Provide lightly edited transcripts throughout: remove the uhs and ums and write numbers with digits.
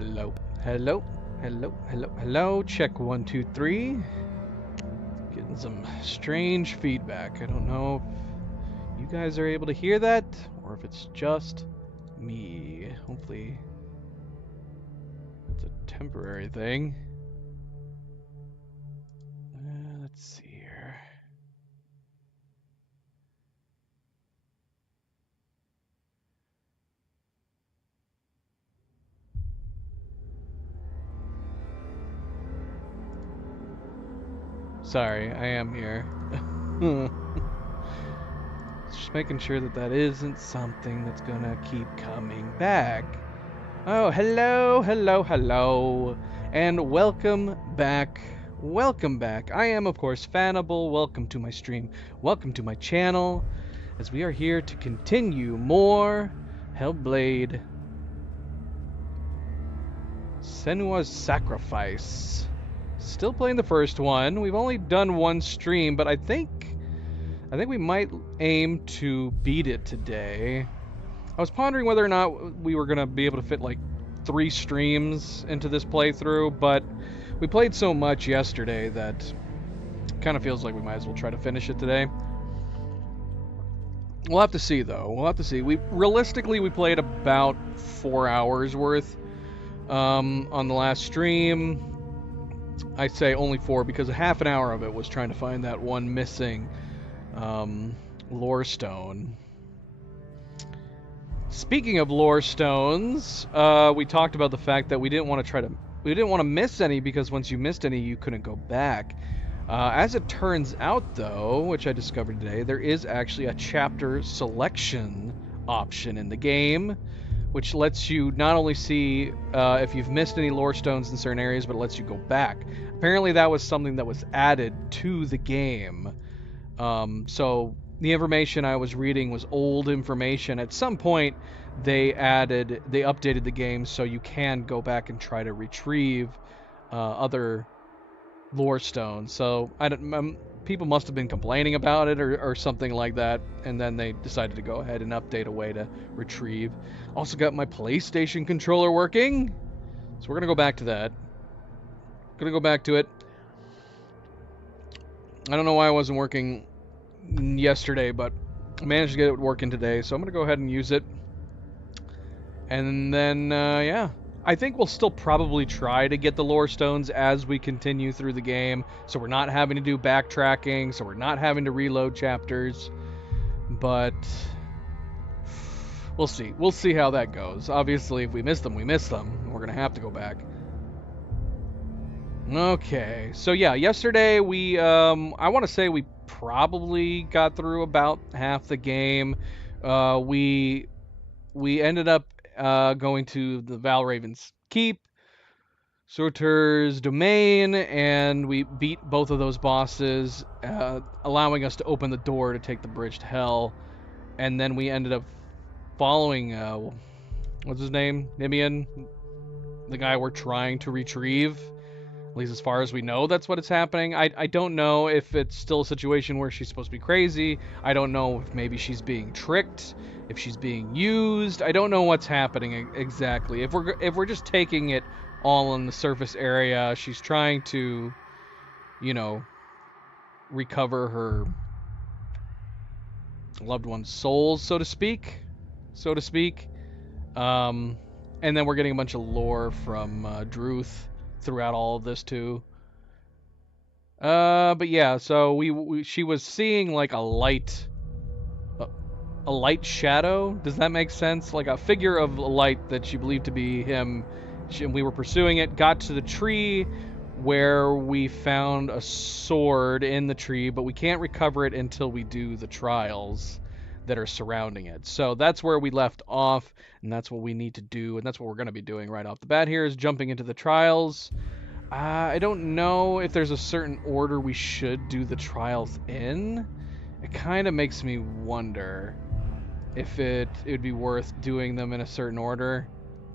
Hello, hello, hello, hello, hello. Check 1, 2, 3. Getting some strange feedback. I don't know if you guys are able to hear that or if it's just me. Hopefully, it's a temporary thing. Let's see here. Sorry, I am here. Just making sure that that isn't something that's gonna keep coming back. Oh, hello, hello, hello, and welcome back. Welcome back. I am, of course, Fanable. Welcome to my stream. Welcome to my channel, as we are here to continue more Hellblade Senua's Sacrifice. Still playing the first one. We've only done one stream, but I think we might aim to beat it today. I was pondering whether or not we were gonna be able to fit like 3 streams into this playthrough, but we played so much yesterday that kind of feels like we might as well try to finish it today. We'll have to see, though. We'll have to see. Realistically, we played about 4 hours worth on the last stream. I say only 4 because a half an hour of it was trying to find that one missing lore stone. Speaking of lore stones, we talked about the fact that we didn't want to miss any, because once you missed any, you couldn't go back. As it turns out, though, which I discovered today, there is actually a chapter selection option in the game, which lets you not only see if you've missed any lore stones in certain areas, but it lets you go back. Apparently, that was something that was added to the game. So the information I was reading was old information. At some point, they updated the game so you can go back and try to retrieve other lore stones. So people must have been complaining about it or something like that, and then they decided to go ahead and update a way to retrieve. Also got my PlayStation controller working, so we're gonna go back to that. Gonna go back to it. I don't know why it wasn't working yesterday, but I managed to get it working today, so I'm gonna go ahead and use it. And then yeah, I think we'll still probably try to get the lore stones as we continue through the game, so we're not having to do backtracking, so we're not having to reload chapters. But we'll see. We'll see how that goes. Obviously, if we miss them, we miss them. We're gonna have to go back. Okay, so yeah, yesterday we I want to say we probably got through about half the game. We ended up going to the Valraven's Keep, Surtur's Domain, and we beat both of those bosses, allowing us to open the door to take the bridge to Hell. And then we ended up following, what's his name? Nimian? The guy we're trying to retrieve. At least as far as we know, that's what is happening. I don't know if it's still a situation where she's supposed to be crazy. I don't know if maybe she's being tricked, if she's being used. I don't know what's happening exactly. If we're just taking it all in the surface area, she's trying to, you know, recover her loved one's souls, so to speak. And then we're getting a bunch of lore from Druth throughout all of this too. But yeah, so she was seeing like a light shadow. Does that make sense? Like a figure of light that she believed to be him. We were pursuing it, got to the tree where we found a sword in the tree, but we can't recover it until we do the trials that are surrounding it. So that's where we left off, and that's what we need to do, and that's what we're going to be doing right off the bat here, is jumping into the trials. I don't know if there's a certain order we should do the trials in. It kind of makes me wonder if it would be worth doing them in a certain order,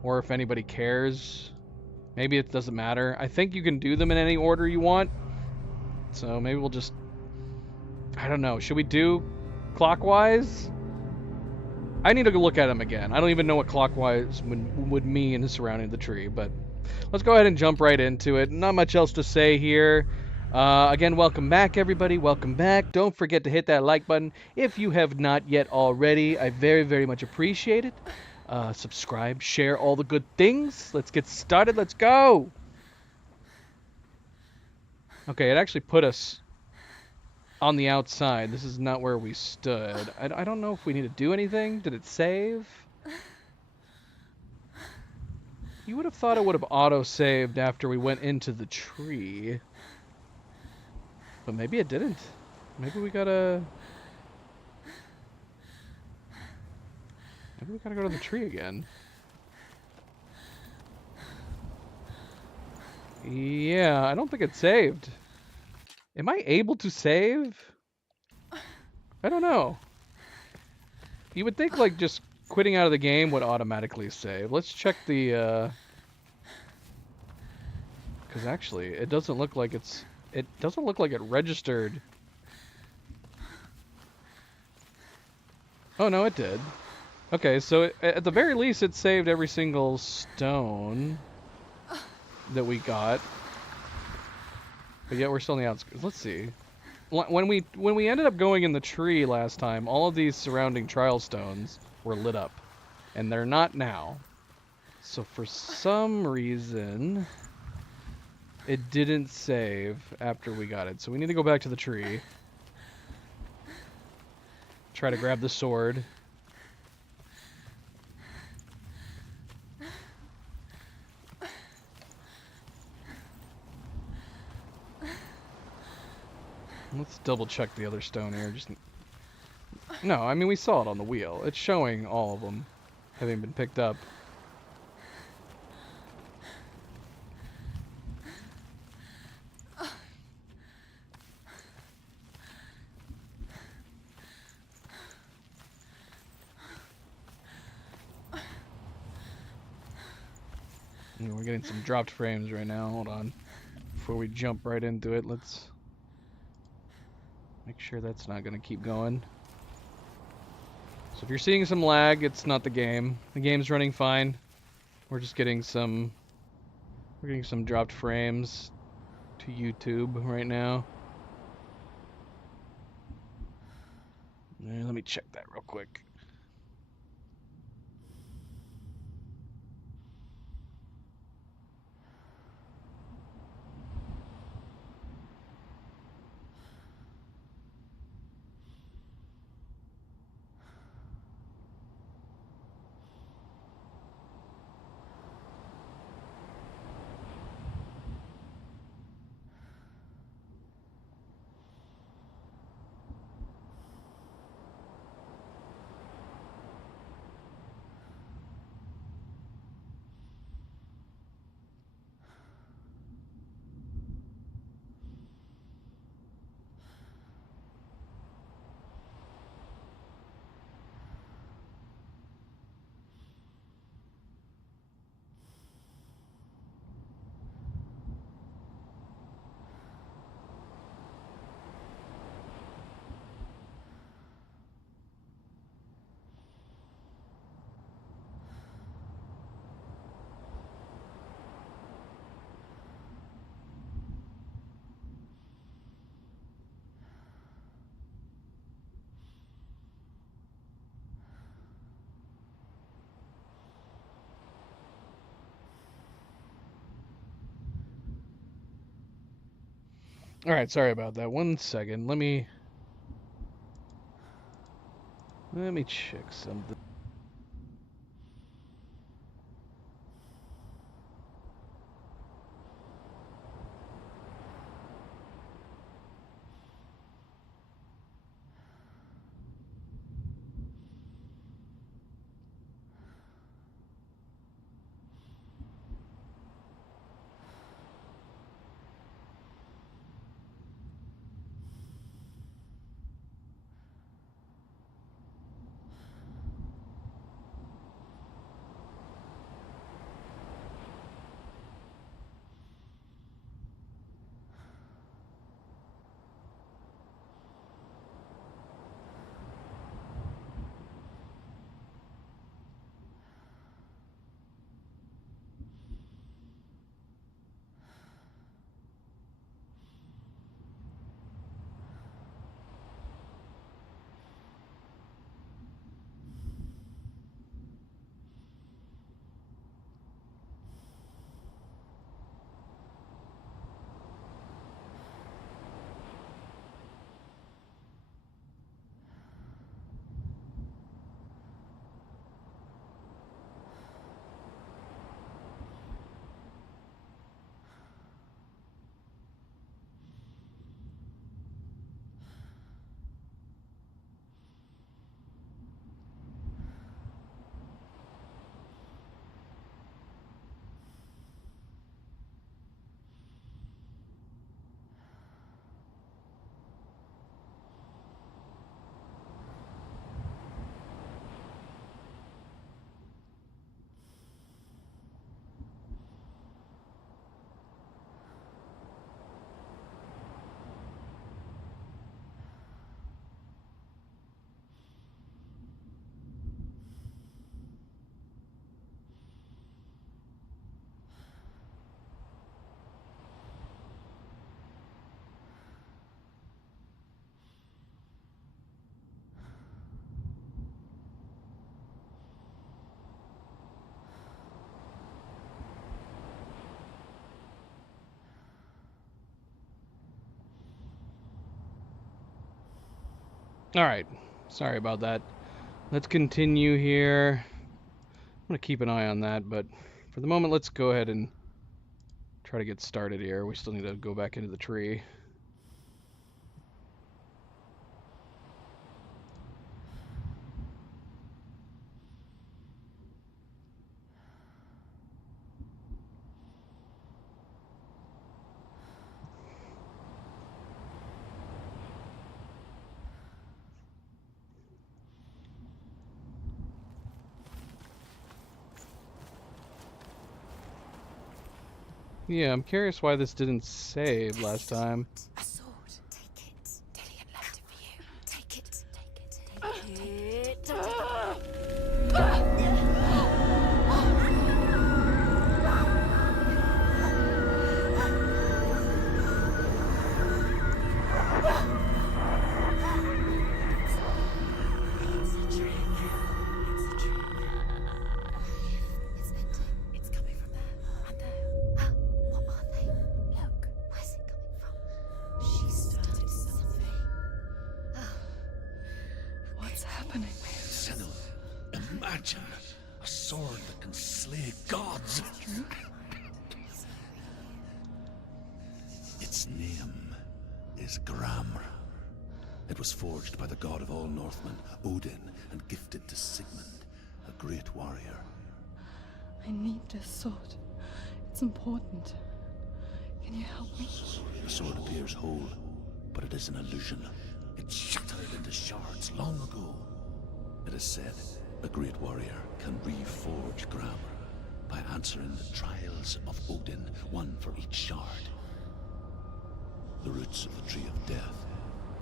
or if anybody cares. Maybe it doesn't matter. I think you can do them in any order you want, so maybe we'll just, I don't know, should we do clockwise? I need to go look at them again. I don't even know what clockwise would mean surrounding the tree, but let's go ahead and jump right into it. Not much else to say here. Again, welcome back, everybody. Welcome back. Don't forget to hit that like button if you have not yet already. I very, very much appreciate it. Subscribe, share all the good things. Let's get started. Let's go. Okay, it actually put us on the outside. This is not where we stood. I don't know if we need to do anything. Did it save? You would have thought it would have auto-saved after we went into the tree. But maybe it didn't. Maybe we gotta... Maybe we gotta go to the tree again. Yeah, I don't think it saved. Am I able to save? I don't know. You would think, like, just quitting out of the game would automatically save. Let's check the, because actually, it doesn't look like it's... It doesn't look like it registered. Oh, no, it did. Okay, so at the very least, it saved every single stone that we got. But yet we're still on the outskirts. Let's see. When we ended up going in the tree last time, all of these surrounding trial stones were lit up. And they're not now. So for some reason, it didn't save after we got it. So we need to go back to the tree. Try to grab the sword. Let's double check the other stone here. No, I mean, we saw it on the wheel. It's showing all of them having been picked up. We're getting some dropped frames right now. Hold on. Before we jump right into it, let's make sure that's not going to keep going. So if you're seeing some lag, it's not the game. The game's running fine. We're just getting some... We're getting some dropped frames to YouTube right now. Let me check that real quick. Alright, sorry about that. 1 second. Let me check something. Alright, sorry about that. Let's continue here. I'm going to keep an eye on that, but for the moment, let's go ahead and try to get started here. We still need to go back into the tree. Yeah, I'm curious why this didn't save last time. A sword. Take it. Dillion left it for you. Take it. Take it. Take it. It's a trick. It's a trick. It's ending. It's coming from there. And there. Huh? What are they? Look. Where's it coming from? She started something. Oh. What's happening? Senel, imagine a sword that can slay gods. Its name is Gramr. It was forged by the god of all Northmen, Odin, and gifted to Sigmund, a great warrior. I need this sword. It's important. Can you help me? The sword appears whole, but it is an illusion. It shattered into shards long ago. It is said a great warrior can reforge Gramr by answering the trials of Odin, one for each shard. The roots of the Tree of Death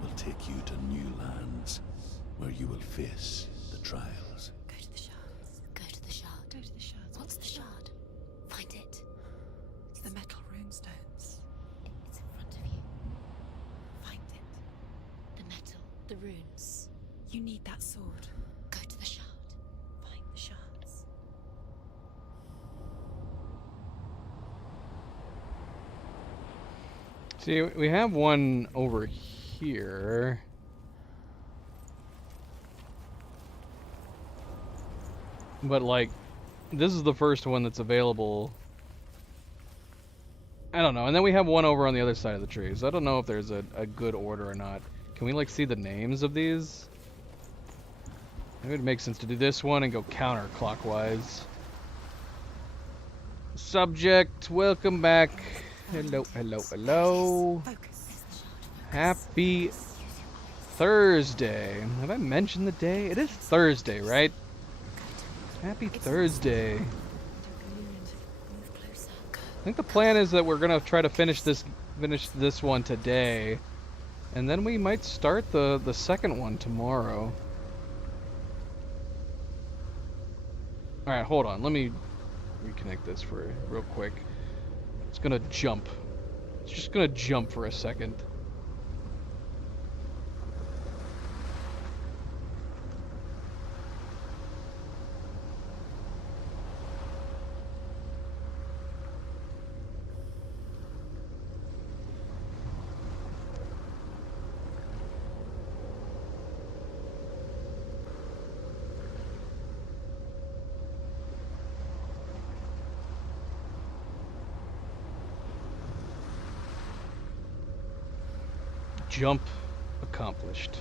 will take you to new lands where you will face the trials. Go to the shards. Go to the shard. Go to the shards. What's the shard? Find it. It's the metal runestones. It's in front of you. Find it. The metal. The runes. You need that sword. Go to the shard. Find the shards. See, we have one over here. But, like, this is the first one that's available. I don't know. And then we have one over on the other side of the tree. So I don't know if there's a good order or not. Can we, like, see the names of these? Maybe it makes sense to do this one and go counterclockwise. Subject, welcome back. Hello, hello, hello. Focus. Happy Thursday. Have I mentioned the day? It is Thursday, right? Happy Thursday. Move closer. Go. I think the plan is that we're gonna try to finish this one today, and then we might start the second one tomorrow. All right, hold on. Let me reconnect this for real quick. It's gonna jump. It's just gonna jump for a second. Jump accomplished.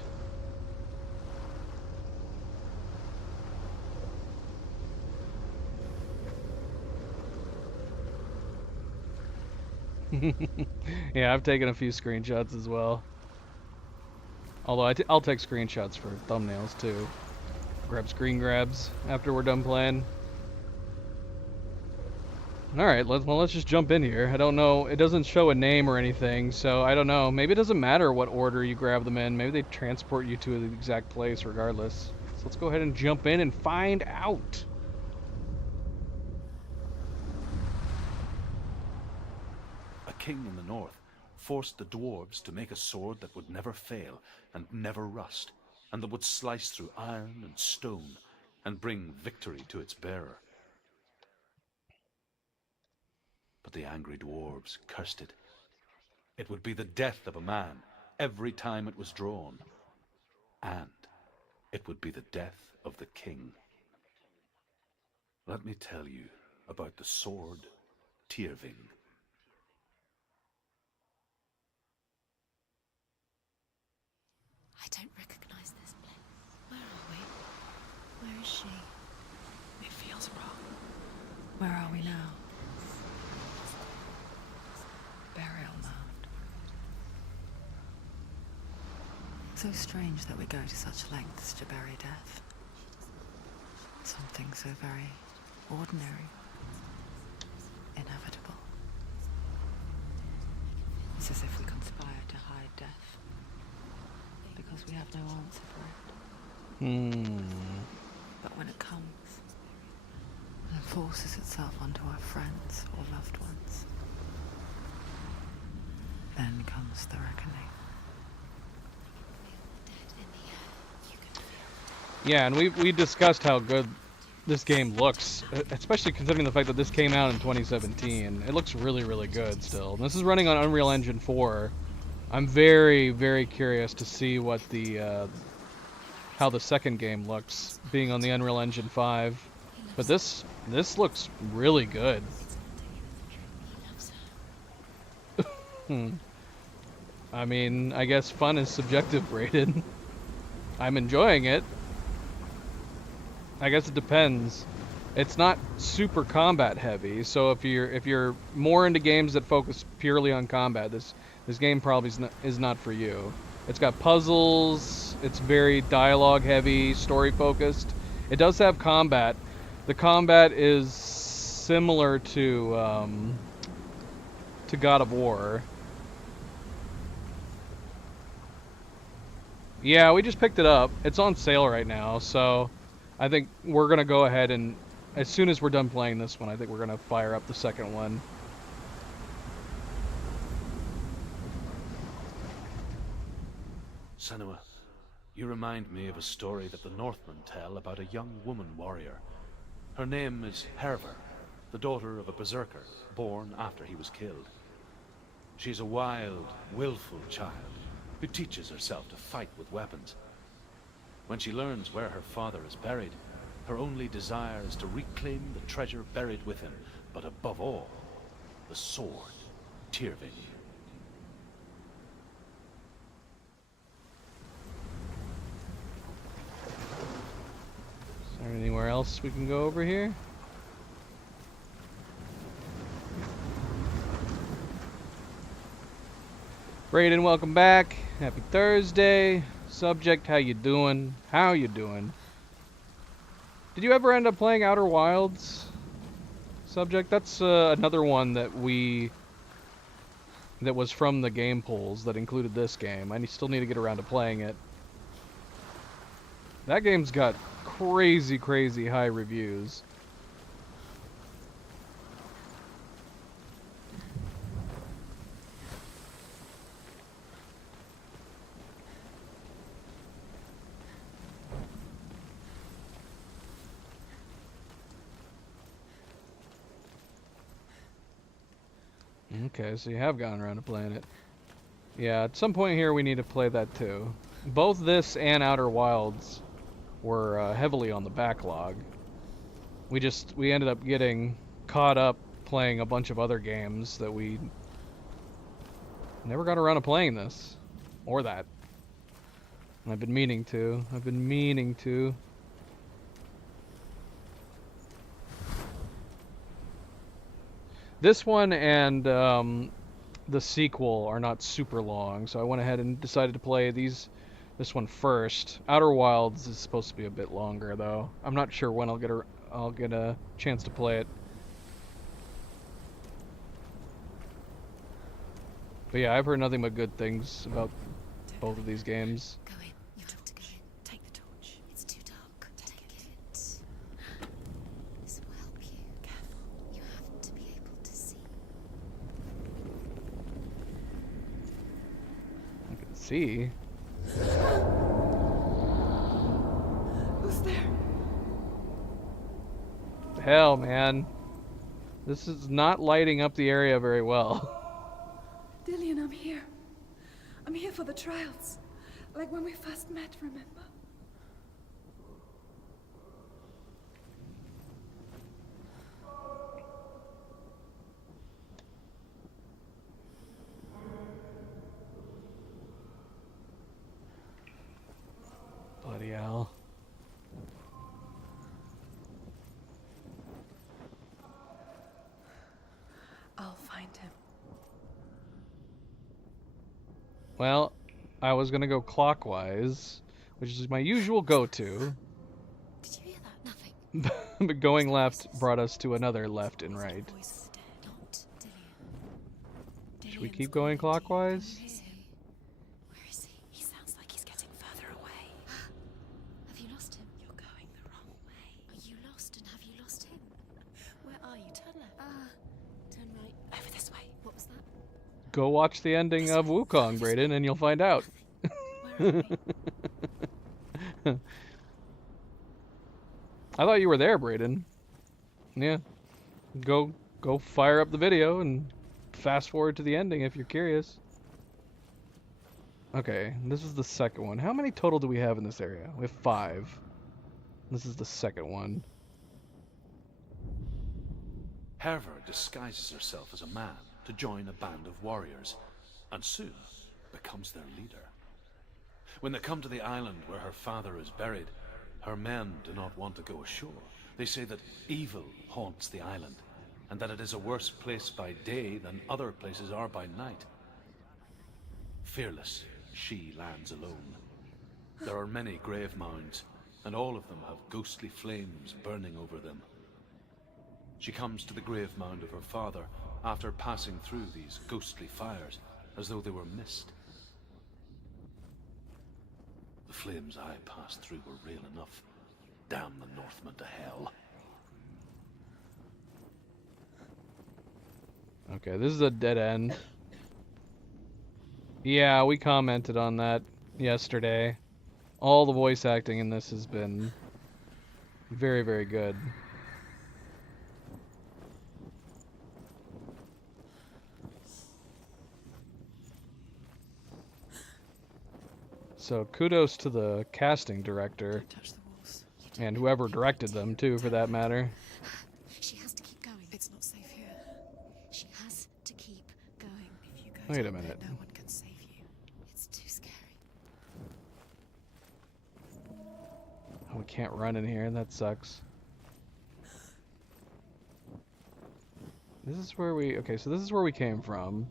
Yeah, I've taken a few screenshots as well. Although I'll take screenshots for thumbnails too. Grab screen grabs after we're done playing. Alright, let's just jump in here. I don't know, it doesn't show a name or anything, so I don't know. Maybe it doesn't matter what order you grab them in. Maybe they transport you to the exact place regardless. So let's go ahead and jump in and find out. A king in the north forced the dwarves to make a sword that would never fail and never rust, and that would slice through iron and stone and bring victory to its bearer. But the angry dwarves cursed it. It would be the death of a man every time it was drawn. And it would be the death of the king. Let me tell you about the sword Tyrving. I don't recognize this place. Where are we? Where is she? It feels wrong. Where are we now? Burial mound. So strange that we go to such lengths to bury death. Something so very ordinary, inevitable. It's as if we conspire to hide death, because we have no answer for it. But when it comes, and forces itself onto our friends or loved ones, then comes the reckoning. Yeah, and we discussed how good this game looks, especially considering the fact that this came out in 2017. It looks really, really good still. And this is running on Unreal Engine 4. I'm very, very curious to see what the how the second game looks, being on the Unreal Engine 5. But this looks really good. I mean, I guess fun is subjective, Brayden. I'm enjoying it. I guess it depends. It's not super combat heavy, so if you're more into games that focus purely on combat, this game probably is not for you. It's got puzzles. It's very dialogue heavy, story focused. It does have combat. The combat is similar to God of War. Yeah, we just picked it up. It's on sale right now, so I think we're gonna go ahead and, as soon as we're done playing this one, I think we're gonna fire up the second one. Senua, you remind me of a story that the Northmen tell about a young woman warrior. Her name is Hervor, the daughter of a berserker, born after he was killed. She's a wild, willful child who teaches herself to fight with weapons. When she learns where her father is buried, her only desire is to reclaim the treasure buried with him, but above all, the sword, Tyrving. Is there anywhere else we can go over here? Brayden, welcome back. Happy Thursday. Subject, how you doing? How you doing? Did you ever end up playing Outer Wilds? Subject, that's another one that was from the game polls that included this game. I still need to get around to playing it. That game's got crazy, crazy high reviews. Okay, so you have gotten around to playing it. Yeah, at some point here we need to play that too. Both this and Outer Wilds were heavily on the backlog. We ended up getting caught up playing a bunch of other games that we never got around to playing this. Or that. And I've been meaning to. This one and the sequel are not super long, so I went ahead and decided to play this one first. Outer Wilds is supposed to be a bit longer, though. I'm not sure when I'll get a chance to play it. But yeah, I've heard nothing but good things about both of these games. Go in. You're told to go in. Take the torch. It's too dark. Take it. This will help you. Careful. You have to be able to see. I can see. Who's there? Hell, man. This is not lighting up the area very well. Dillian, I'm here. I'm here for the trials. Like when we first met, remember? Bloody hell. I'll find him. Well, I was gonna go clockwise, which is my usual go-to, Did you hear that? Nothing. but going left brought us to another left and right. Voice is dead. Not Dillian. Should we keep going clockwise? Where is he? Where is he? He sounds like he's getting further away. Have you lost him? You're going the wrong way. Are you lost, and have you lost him? Where are you? Turn left. Turn right. Over this way. What was that? Go watch the ending of Wukong, Brayden, and you'll find out. Where are we? I thought you were there, Brayden. Yeah. Go fire up the video and fast forward to the ending if you're curious. Okay, this is the second one. How many total do we have in this area? We have 5. This is the second one. Hervor disguises herself as a man to join a band of warriors, and soon becomes their leader. When they come to the island where her father is buried, her men do not want to go ashore. They say that evil haunts the island, and that it is a worse place by day than other places are by night. Fearless, she lands alone. There are many grave mounds, and all of them have ghostly flames burning over them. She comes to the grave mound of her father after passing through these ghostly fires, as though they were mist. The flames I passed through were real enough. Damn the Northmen to hell. Okay, this is a dead end. Yeah, we commented on that yesterday. All the voice acting in this has been very, very good. So kudos to the casting director Don't touch the walls. and whoever directed them too, for that matter. She has to keep going. It's not safe here. She has to keep going. If you go Wait a down there, minute. no one can save you. It's too scary. Oh, we can't run in here. That sucks. This is where we... Okay, so this is where we came from.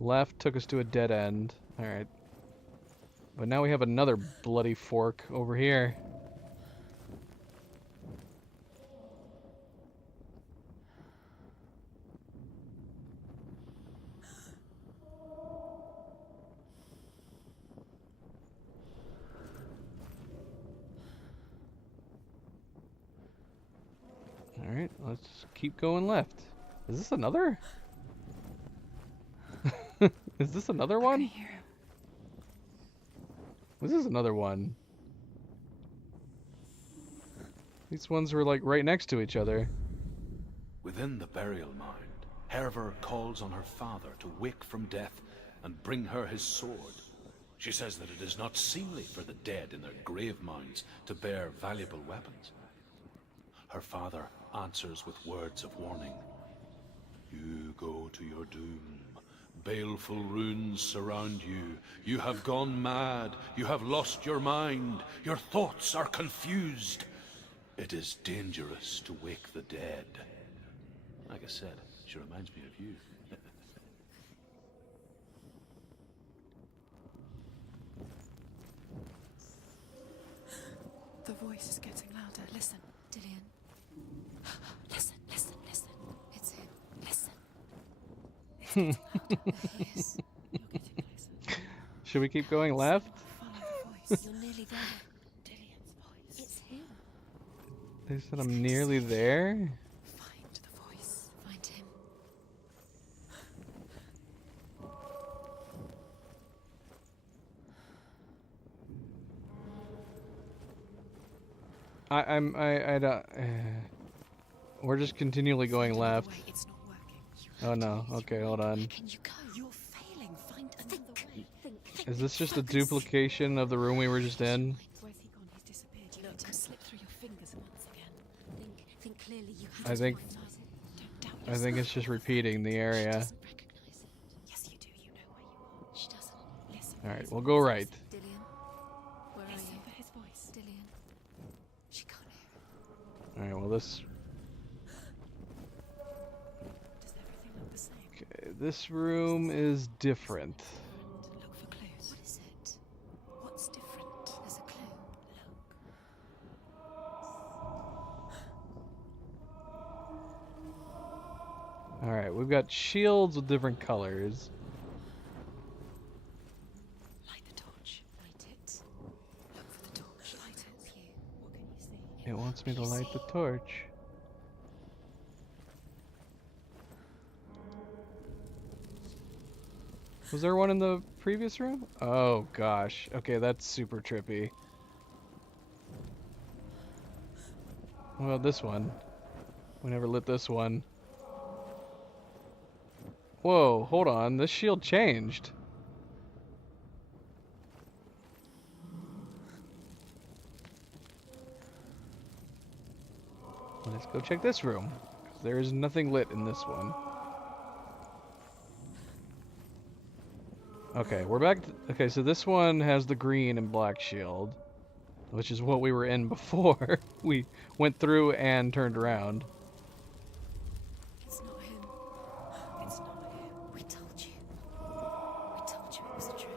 Left took us to a dead end. Alright. But now we have another bloody fork over here. Alright, let's keep going left. Is this another? Is this another I can one? hear him. This is another one. These ones were like right next to each other. Within the burial mound, Hervor calls on her father to wake from death and bring her his sword. She says that it is not seemly for the dead in their grave mounds to bear valuable weapons. Her father answers with words of warning. You go to your doom. Baleful runes surround you. You have gone mad. You have lost your mind. Your thoughts are confused. It is dangerous to wake the dead. Like I said, she reminds me of you. The voice is getting louder. Listen. Dillian. Listen, listen, listen. It's him. Listen. There he is. You're getting closer. Should we keep going left? Follow the voice. You're nearly there. Dillian's voice. It's him. They said I'm nearly there. Find the voice. Find him. I don't. We're just continually going left. Wait, it's not working. Oh no. Okay, hold on. Can you go? You're failing. Find another way. Think. Is this just a duplication of the room we were just in? Where's he gone? He's disappeared. You let him slip through your fingers once again. Think clearly. You have I to think- recognize it. Don't doubt I think it's just repeating the She area. doesn't recognize it. Yes, you do. You know where you are. She doesn't. Listen. Alright, we'll go right. Dillian, where are you? Listen for his voice. Dillian. She can't hear. Alright, well this... Does everything look the same? Okay, this room is different. Look for clues. What is it? What's different? There's a clue. Alright, we've got shields with different colors. Light the torch. Light it. Look for the torch. Light it. Help you. What can you see? It wants me to light the torch. Was there one in the previous room? Oh gosh. Okay, that's super trippy. Well, this one. We never lit this one. Whoa, hold on. This shield changed. Let's go check this room. 'Cause there is nothing lit in this one. Okay, we're back. Okay, so this one has the green and black shield, which is what we were in before we went through and turned around. It's not him. It's not him. We told you. We told you it was a trick.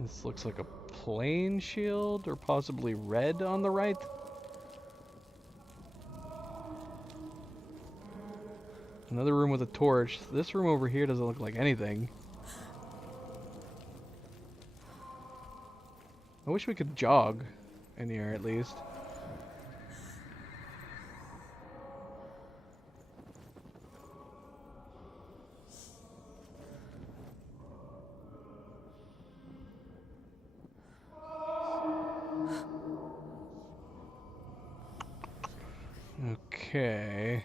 This looks like a plain shield, or possibly red on the right. Another room with a torch. This room over here doesn't look like anything. I wish we could jog in here at least. Okay.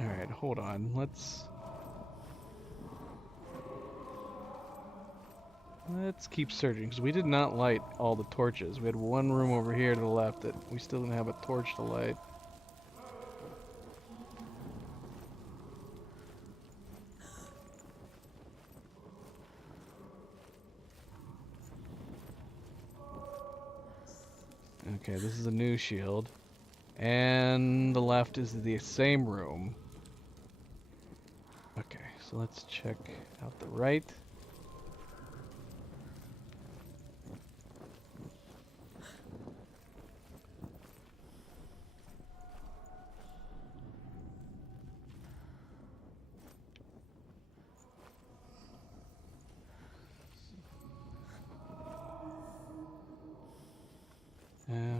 Alright, hold on. Let's keep searching, because we did not light all the torches. We had one room over here to the left that we still didn't have a torch to light. Okay, this is a new shield. And the left is the same room. Okay, so let's check out the right.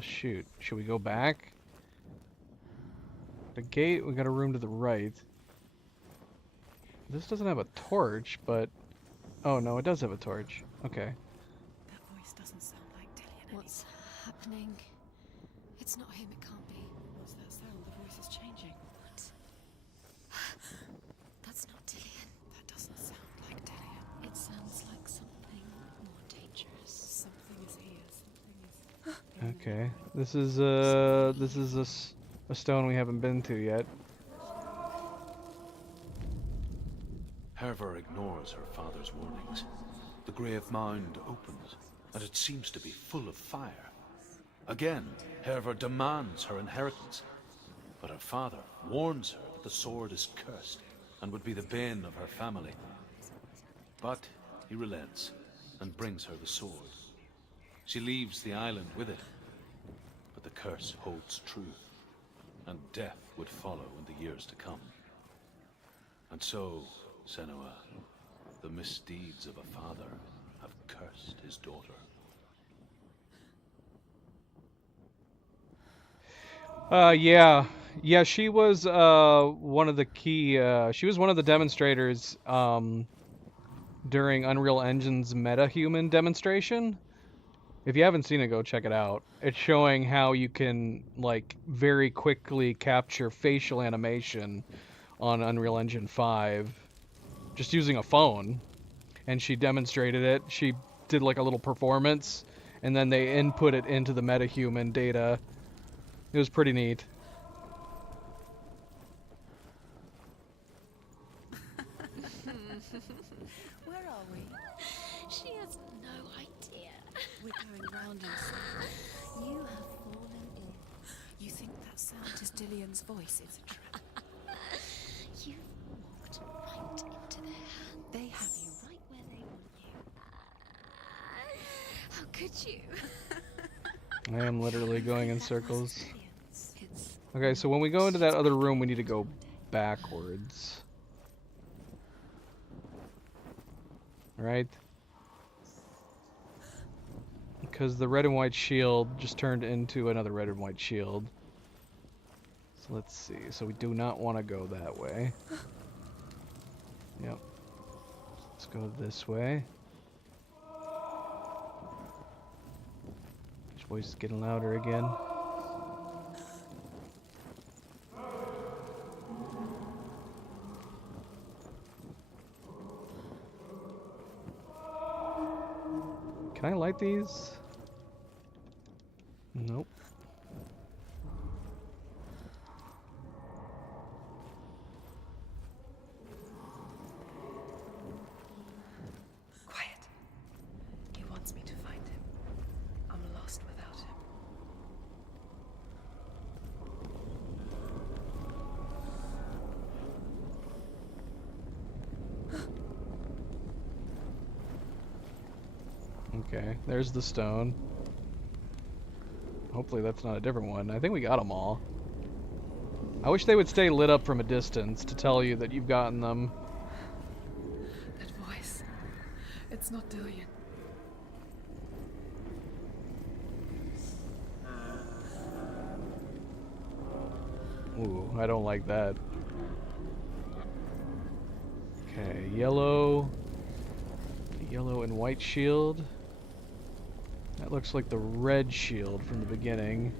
Shoot. Should we go back? The gate, we got a room to the right. This doesn't have a torch, but... Oh, no, it does have a torch. Okay. That voice doesn't sound like Dillian. What's happening? It's not him. It can't be. What's that sound? The voice is changing. What? That's not Dillian. That doesn't sound like Dillian. It sounds like something more dangerous. Something is here. Something is... Okay. This is a stone we haven't been to yet. Hervor ignores her father's warnings. The grave mound opens, and it seems to be full of fire. Again, Hervor demands her inheritance, but her father warns her that the sword is cursed and would be the bane of her family. But he relents and brings her the sword. She leaves the island with it, but the curse holds true, and death would follow in the years to come. And so, Senua, the misdeeds of a father have cursed his daughter. Yeah. Yeah, she was one of the key she was one of the demonstrators during Unreal Engine's MetaHuman demonstration. If you haven't seen it, go check it out. It's showing how you can like very quickly capture facial animation on Unreal Engine 5 just using a phone. And she demonstrated it. She did like a little performance, and then they input it into the MetaHuman data. It was pretty neat. Where are we? She has no idea. We're going round in circles. You have fallen ill. You think that sound is Dillian's voice? It's a trap. You've walked right into their hands. They have you. Right where they want you. How could you? I am literally going in circles. It's Okay, so when we go into that other room, we need to go backwards. Right? Because the red and white shield just turned into another red and white shield. So let's see. So we do not want to go that way. Yep. Let's go this way. His voice is getting louder again. Can I light these? Nope. quiet. He wants me to find him. I'm lost without him. Okay, there's the stone. Hopefully that's not a different one. I think we got them all. I wish they would stay lit up from a distance to tell you that you've gotten them. That voice. It's not Dillian. Ooh, I don't like that. Okay, yellow and white shield. That looks like the red shield from the beginning.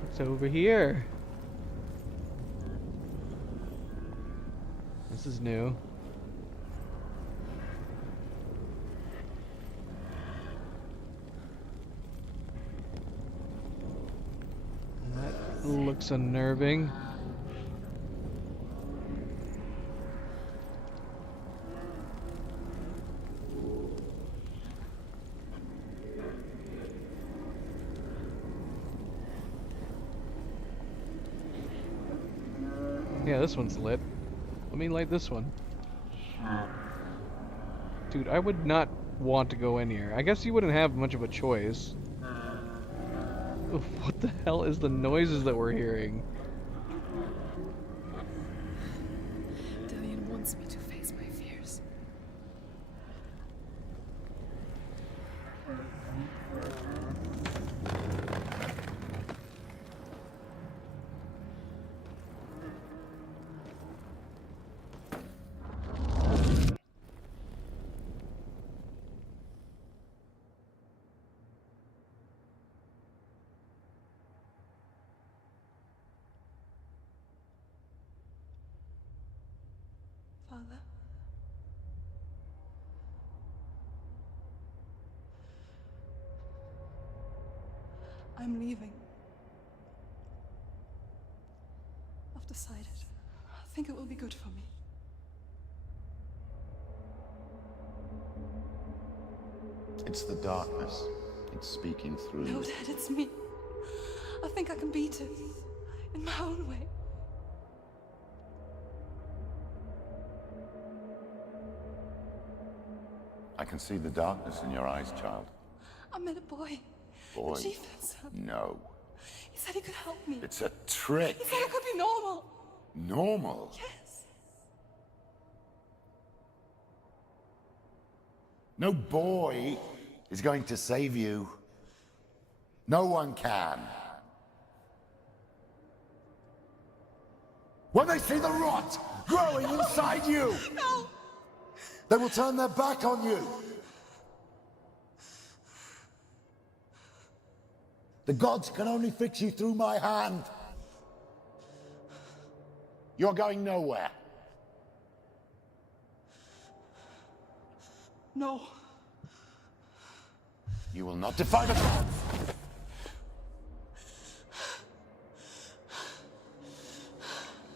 What's over here? This is new. That looks unnerving. Yeah, this one's lit. Let me light this one. Dude, I would not want to go in here. I guess you wouldn't have much of a choice. Oof, what the hell is the noises that we're hearing? Dillian wants me to face my fears. Father? I'm leaving. I've decided. I think it will be good for me. It's the darkness. It's speaking through No, you. Dad, it's me. I think I can beat it. In my own way. I can see the darkness in your eyes, child. I met a boy. Boy. The chief himself. No. He said he could help me. It's a trick. He said I could be normal. Normal. Yes. No boy is going to save you. No one can. When they see the rot growing inside you, No! They will turn their back on you. The gods can only fix you through my hand. You're going nowhere. No. You will not defy the gods.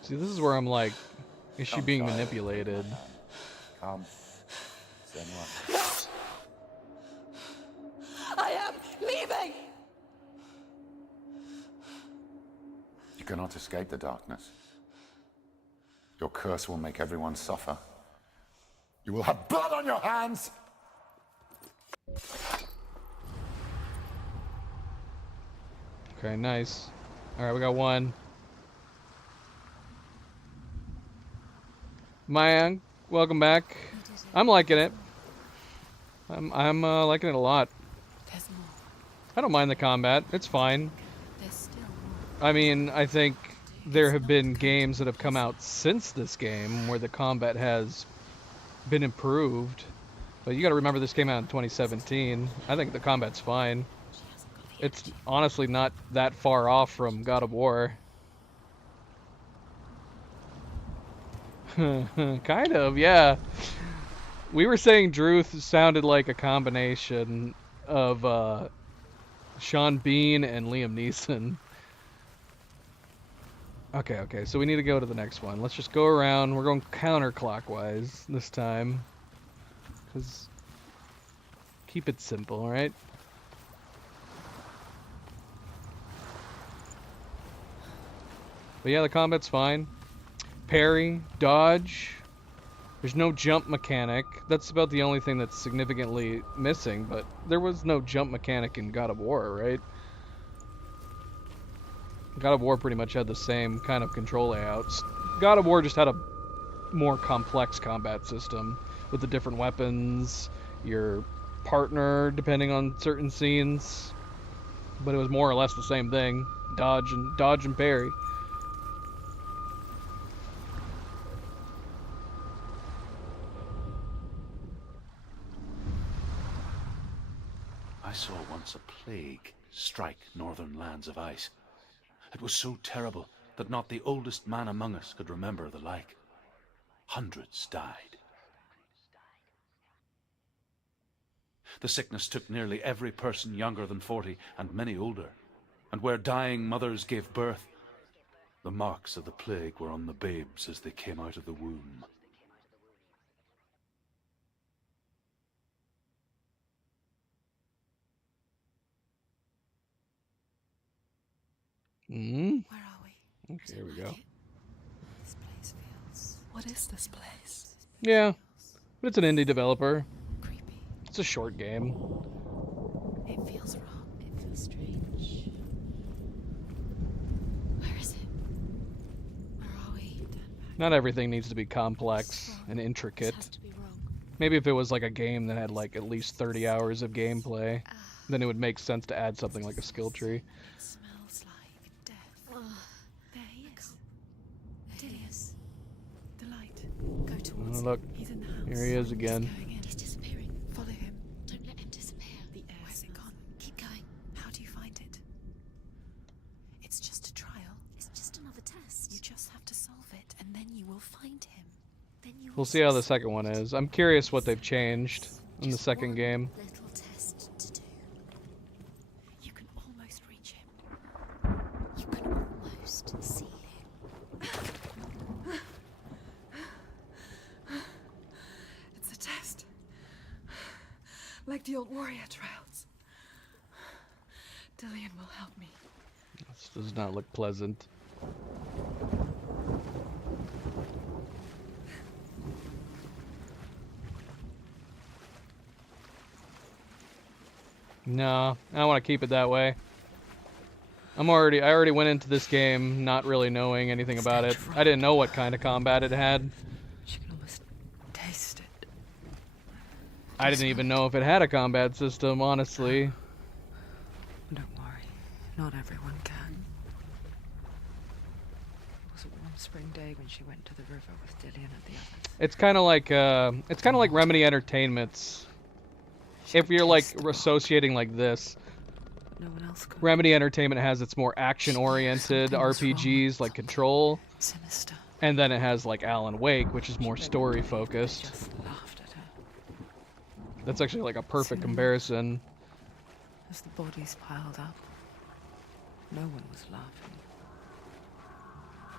See, this is where I'm like, is she Come, being child. manipulated? Come. Senua. I am leaving! You cannot escape the darkness. Your curse will make everyone suffer. You will have blood on your hands! Okay, nice. Alright, we got one. Mayang, welcome back. I'm liking it. I'm liking it a lot. There's more. I don't mind the combat. It's fine. There's still more. I mean, I think there have been games that have come out since this game where the combat has been improved. But you gotta remember this came out in 2017. I think the combat's fine. It's honestly not that far off from God of War. Kind of, yeah. We were saying Druth sounded like a combination of Sean Bean and Liam Neeson. Okay, so we need to go to the next one. Let's just go around. We're going counterclockwise this time. Because keep it simple, alright? But yeah, the combat's fine. Parry, dodge. There's no jump mechanic. That's about the only thing that's significantly missing, but there was no jump mechanic in God of War, right? God of War pretty much had the same kind of control layouts. God of War just had a more complex combat system with the different weapons, your partner depending on certain scenes, but it was more or less the same thing. Dodge and parry. I saw once a plague strike northern lands of ice. It was so terrible that not the oldest man among us could remember the like. Hundreds died. The sickness took nearly every person younger than 40 and many older. And where dying mothers gave birth, the marks of the plague were on the babes as they came out of the womb. Mm. Where are we? Okay, here we go. This place feels. What is this place? Yeah, but it's an indie developer. Creepy. It's a short game. It feels wrong. It feels strange. Where is it? Where are we? Not everything needs to be complex and This intricate. has to be wrong. Maybe if it was like a game that had like at least 30 hours of gameplay, then it would make sense to add something like a skill tree. It smells like death. There he is. There he is. The light. Go towards Oh, him. look, He's in the house. here he is again. He's going in. He's disappearing. Follow him. Don't let him disappear. The air. Where's it gone? Keep going. How do you find it? It's just a trial. It's just another test. You just have to solve it, and then you will find him. Then you We'll will see how the succeed. second one is. I'm curious what they've changed in the Just second one game. Little test to do. You can almost reach him. You can almost see him. It's a test. Like the old warrior trials. Dillian will help me. This does not look pleasant. No, I want to keep it that way. I already went into this game not really knowing anything about it. I didn't know what kind of combat it had. She can almost taste it. I didn't even know if it had a combat system, honestly. Don't worry. Not everyone can. Was it once a spring day when she went to the river with Dillian and the others. It's kind of like Remedy Entertainment's. She If could you're like taste the blood. associating like this, No one else could. Remedy Entertainment has its more action-oriented Something was wrong. RPGs like Control, Sinister. and then it has like Alan Wake, which is more They story-focused. just laughed at her That's actually like a perfect comparison. as the bodies piled up. No one was laughing.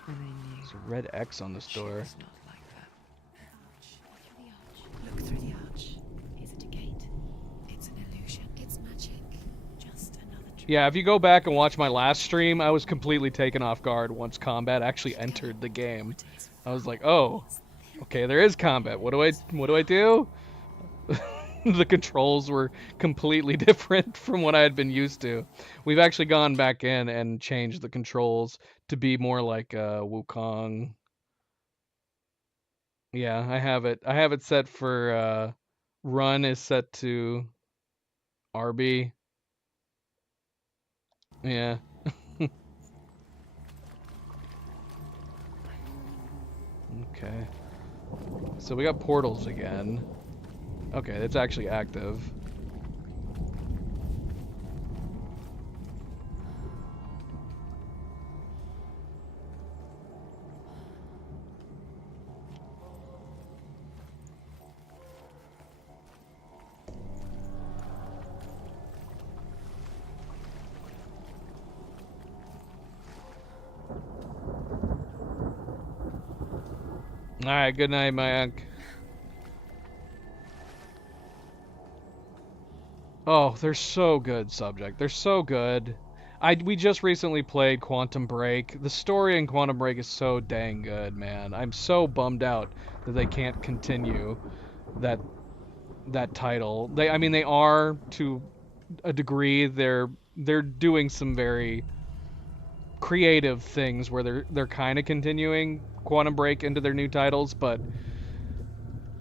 And they knew There's a red X on this she door. was not like that. Look through the arch. Is it a gate? It's an illusion. It's magic. Just another trick. Yeah, if you go back and watch my last stream, I was completely taken off guard once combat actually entered the game. I was like, oh, okay, there is combat. What do I do? The controls were completely different from what I had been used to. We've actually gone back in and changed the controls to be more like Wukong. Yeah, I have it. I have it set for run is set to RB. Yeah. Okay. So we got portals again. Okay, it's actually active. Alright, good night, Mayank. Oh, they're so good, Subject. They're so good. We just recently played Quantum Break. The story in Quantum Break is so dang good, man. I'm so bummed out that they can't continue that title. I mean, they are to a degree. They're doing some very creative things where they're kind of continuing Quantum Break into their new titles, but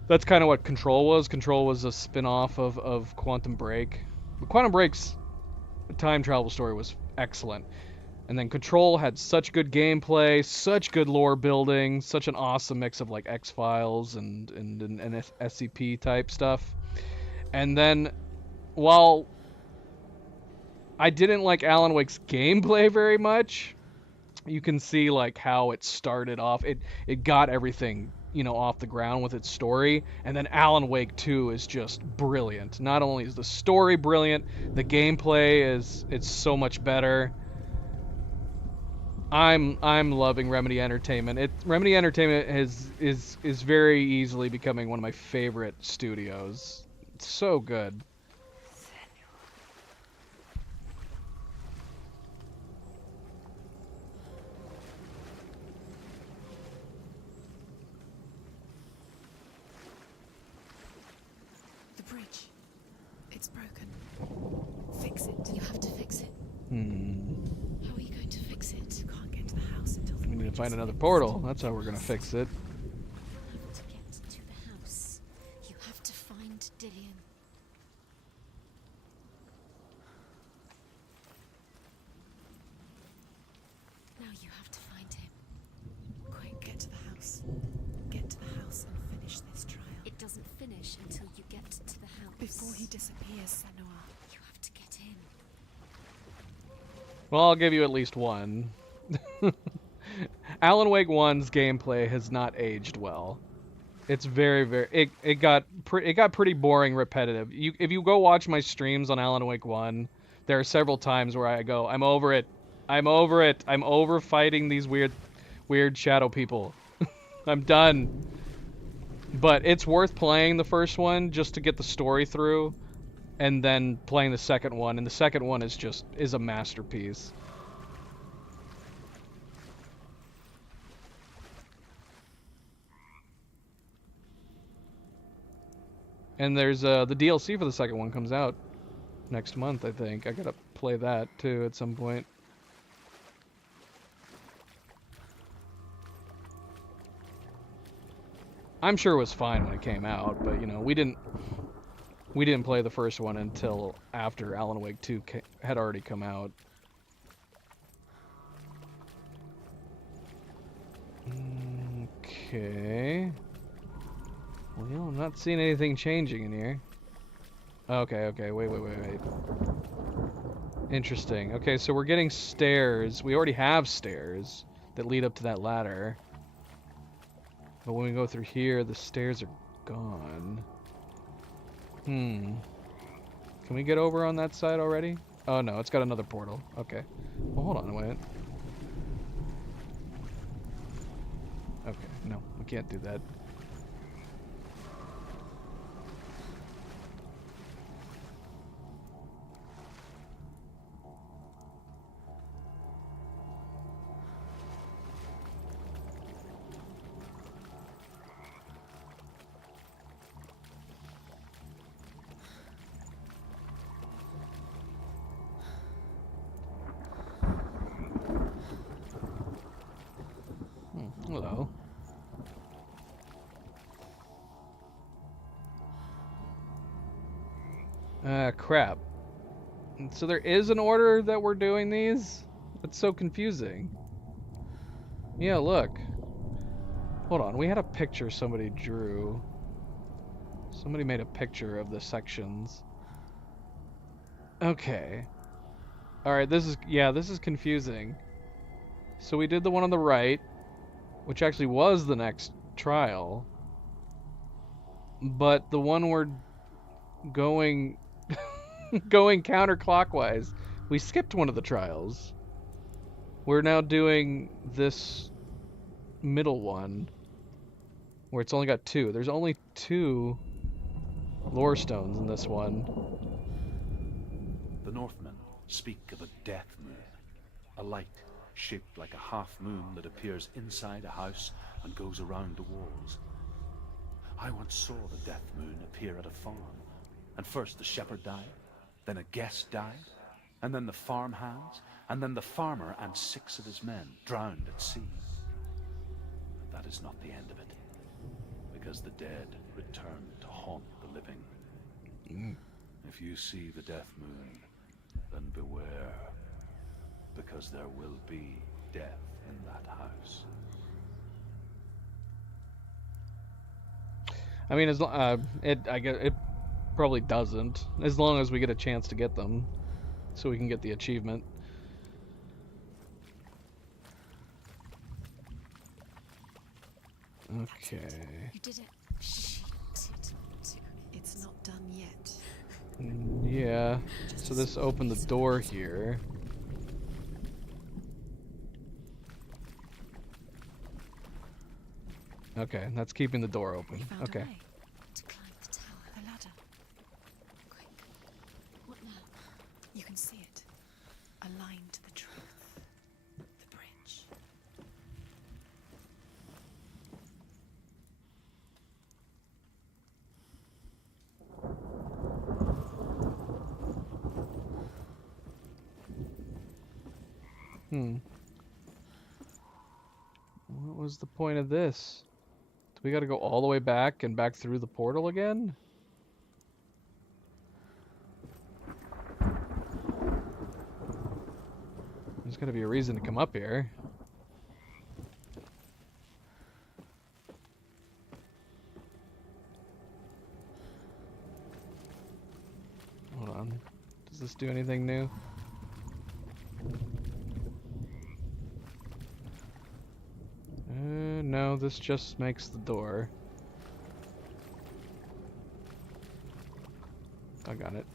that's kind of what Control was. Control was a spin-off of Quantum Break. But Quantum Break's time travel story was excellent. And then Control had such good gameplay, such good lore building, such an awesome mix of like X-Files and SCP type stuff. And then while I didn't like Alan Wake's gameplay very much, you can see like how it started off. It got everything, you know, off the ground with its story, and then Alan Wake 2 is just brilliant. Not only is the story brilliant, the gameplay it's so much better. I'm loving Remedy Entertainment. Remedy Entertainment is very easily becoming one of my favorite studios. It's so good. The bridge. It's broken. Fix it. You have to fix it. How are you going to fix it? You can't get to the house until the We need to bridge find is another fixed. portal. That's how we're gonna fix it. You have to get to the house. You have to find Dillian. Now you have to find him. Quick, get to the house. Get to the house and finish this trial. It doesn't finish until you get to the house. Before he disappears, Senua. You have to get in. Well, I'll give you at least one. Alan Wake 1's gameplay has not aged well. It's very it got pretty boring, repetitive. If you go watch my streams on Alan Wake 1, there are several times where I go, I'm over it. I'm over it. I'm over fighting these weird shadow people. I'm done. But it's worth playing the first one just to get the story through, and then playing the second one. And the second one is a masterpiece. And there's the DLC for the second one comes out next month, I think. I gotta play that too at some point. I'm sure it was fine when it came out, but you know, we didn't play the first one until after Alan Wake 2 had already come out. Okay. Well, I'm not seeing anything changing in here. Okay, wait. Interesting. Okay, so we're getting stairs. We already have stairs that lead up to that ladder. But when we go through here, the stairs are gone. Can we get over on that side already? Oh no, it's got another portal. Okay. Well, hold on a minute. Okay, no, we can't do that. Hello. Crap. So there is an order that we're doing these? That's so confusing. Yeah, look. Hold on, we had a picture somebody drew. Somebody made a picture of the sections. Okay. Alright, this is confusing. So we did the one on the right, which actually was the next trial. But the one we're going going counterclockwise, we skipped one of the trials. We're now doing this middle one, where it's only got 2. There's only 2 lore stones in this one. The Northmen speak of a death moon, a light shaped like a half moon that appears inside a house and goes around the walls. I once saw the death moon appear at a farm, and first the shepherd died, then a guest died, and then the farmhands, and then the farmer and 6 of his men drowned at sea. But that is not the end of it, because the dead return to haunt the living. If you see the death moon, then beware, because there will be death in that house. I mean, I guess it probably doesn't, as long as we get a chance to get them, so we can get the achievement. Okay. You did it. Shh. It's not done yet. Yeah. So this opened the door here. Okay, that's keeping the door open. Found Okay. a way. To climb the tower. The ladder. Quick. What now? You can see it. Aligned to the truth. The bridge. What was the point of this? Do we gotta go all the way back and back through the portal again? There's gotta be a reason to come up here. Hold on. Does this do anything new? No, this just makes the door. I got it.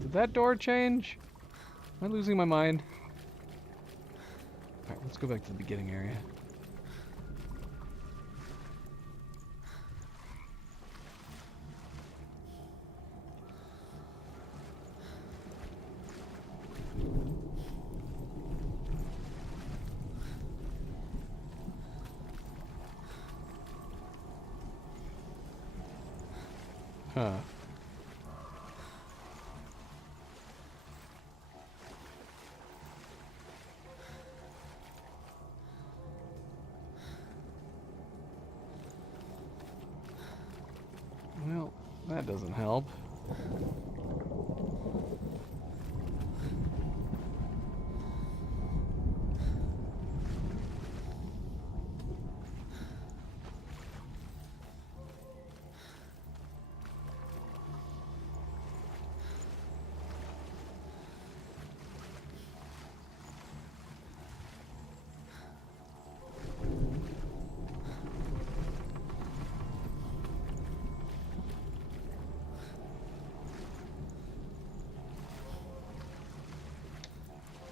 Did that door change? Am I losing my mind? Alright, let's go back to the beginning area. Huh. Well, that doesn't help.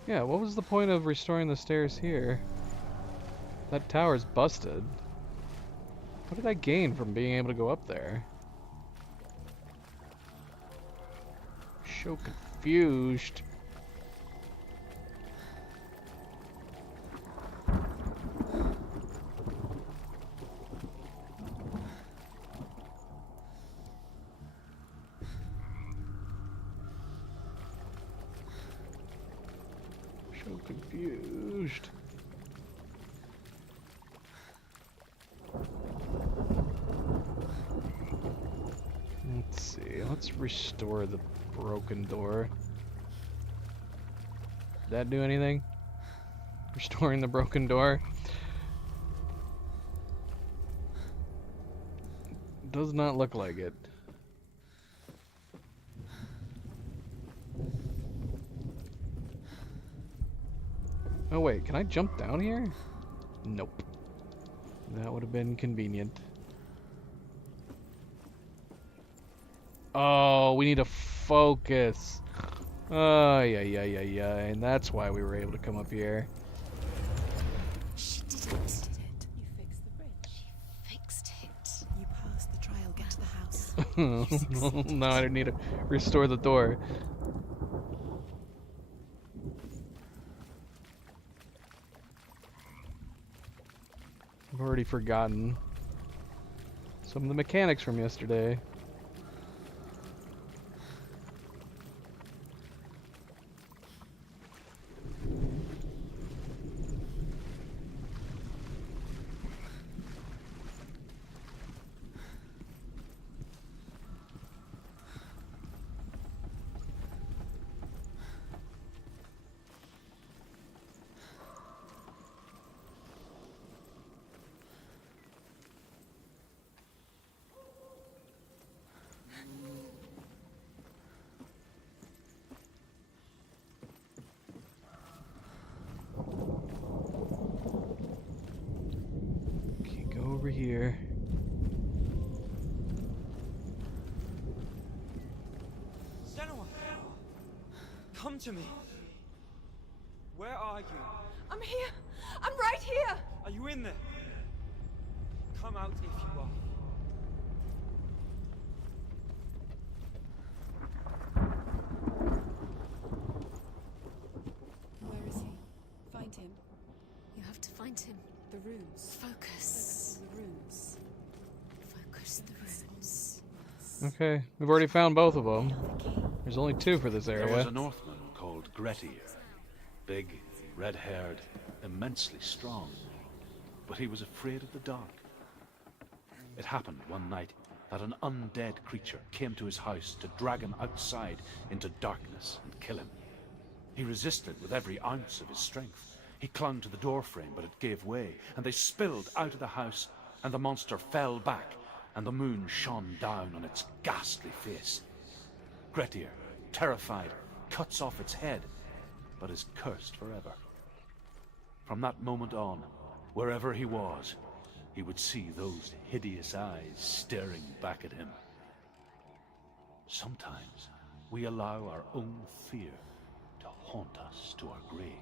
Yeah, what was the point of restoring the stairs here? That tower's busted. What did I gain from being able to go up there? So confused. So confused. Let's see. Let's restore the broken door. Did that do anything? Restoring the broken door? Does not look like it. Oh wait, can I jump down here? Nope. That would have been convenient. Oh, we need to focus. Oh, yeah. And that's why we were able to come up here. She did it. You fixed the bridge. She fixed it. You passed the trial. Get to the house. No, I don't need to restore the door. I've already forgotten some of the mechanics from yesterday. Over here. Senua! Come to me! Where are you? I'm here. I'm right here. Are you in there? Come out if you are. Where is he? Find him. You have to find him. The runes. Focus. The runes. Focus the runes. Okay, we've already found both of them. There's only two for this There was area. a Northman called Grettir. Big, red-haired, immensely strong. But he was afraid of the dark. It happened one night that an undead creature came to his house to drag him outside into darkness and kill him. He resisted with every ounce of his strength. He clung to the doorframe, but it gave way, and they spilled out of the house, and the monster fell back, and the moon shone down on its ghastly face. Grettir, terrified, cuts off its head, but is cursed forever. From that moment on, wherever he was, he would see those hideous eyes staring back at him. Sometimes we allow our own fear to haunt us to our grave.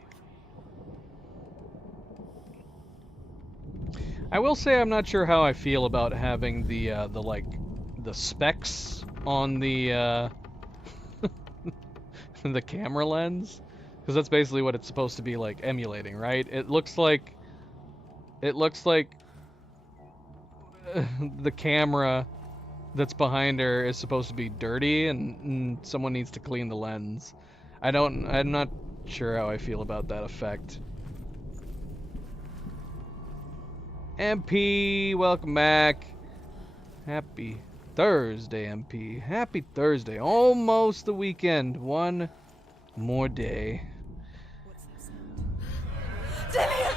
I will say I'm not sure how I feel about having the specs on the the camera lens, because that's basically what it's supposed to be like emulating, right? It looks like the camera that's behind her is supposed to be dirty, and someone needs to clean the lens. I'm not sure how I feel about that effect. MP, welcome back. Happy Thursday, MP. Happy Thursday. Almost the weekend. One more day. What's that sound? Dillian!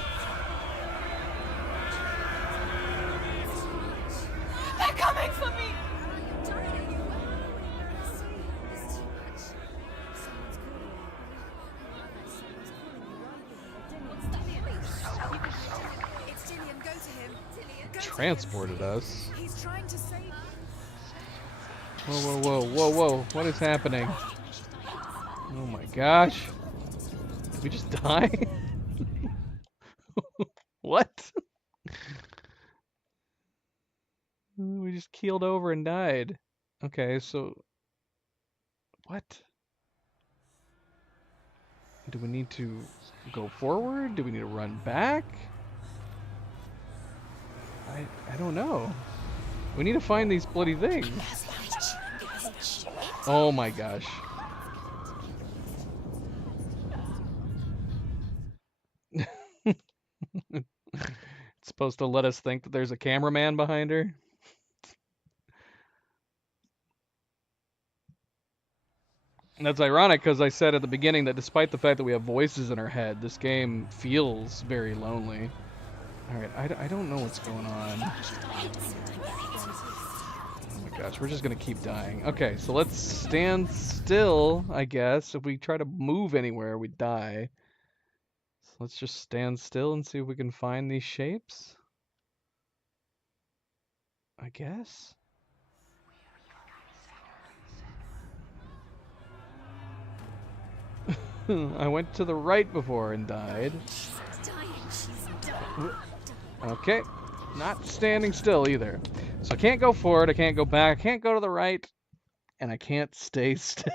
They're coming for me! It's Dillian, go to him. Dillian, go Transported us. to him. He's trying to save. Whoa, whoa, whoa, whoa, whoa. What is happening? Oh my gosh. Did we just die? What? We just keeled over and died. Okay, so... What? Do we need to go forward? Do we need to run back? I don't know. We need to find these bloody things. Oh my gosh. It's supposed to let us think that there's a cameraman behind her. And that's ironic because I said at the beginning that despite the fact that we have voices in our head, this game feels very lonely. Alright, I don't know what's going on. Oh my gosh, we're just gonna keep dying. Okay, so let's stand still, I guess. If we try to move anywhere, we die. So let's just stand still and see if we can find these shapes. I guess. I went to the right before and died. Okay, not standing still either. So I can't go forward, I can't go back, I can't go to the right, and I can't stay still.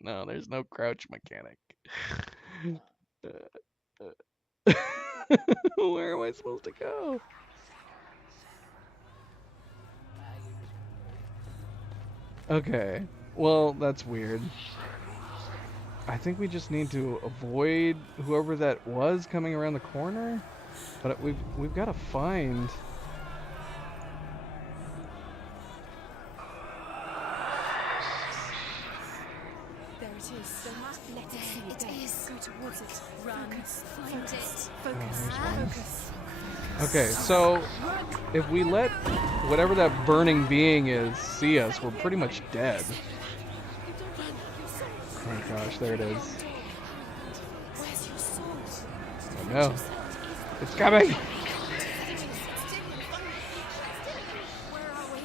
No, there's no crouch mechanic. Where am I supposed to go? Okay, well, that's weird. I think we just need to avoid whoever that was coming around the corner, but we've got to find. There it is. Let it see it. It is. Go towards it. Run. Find it. Focus. Focus. Okay, so if we let whatever that burning being is see us, we're pretty much dead. Oh my gosh, there it is. Where's your soul? Oh no. It's coming! Where are we?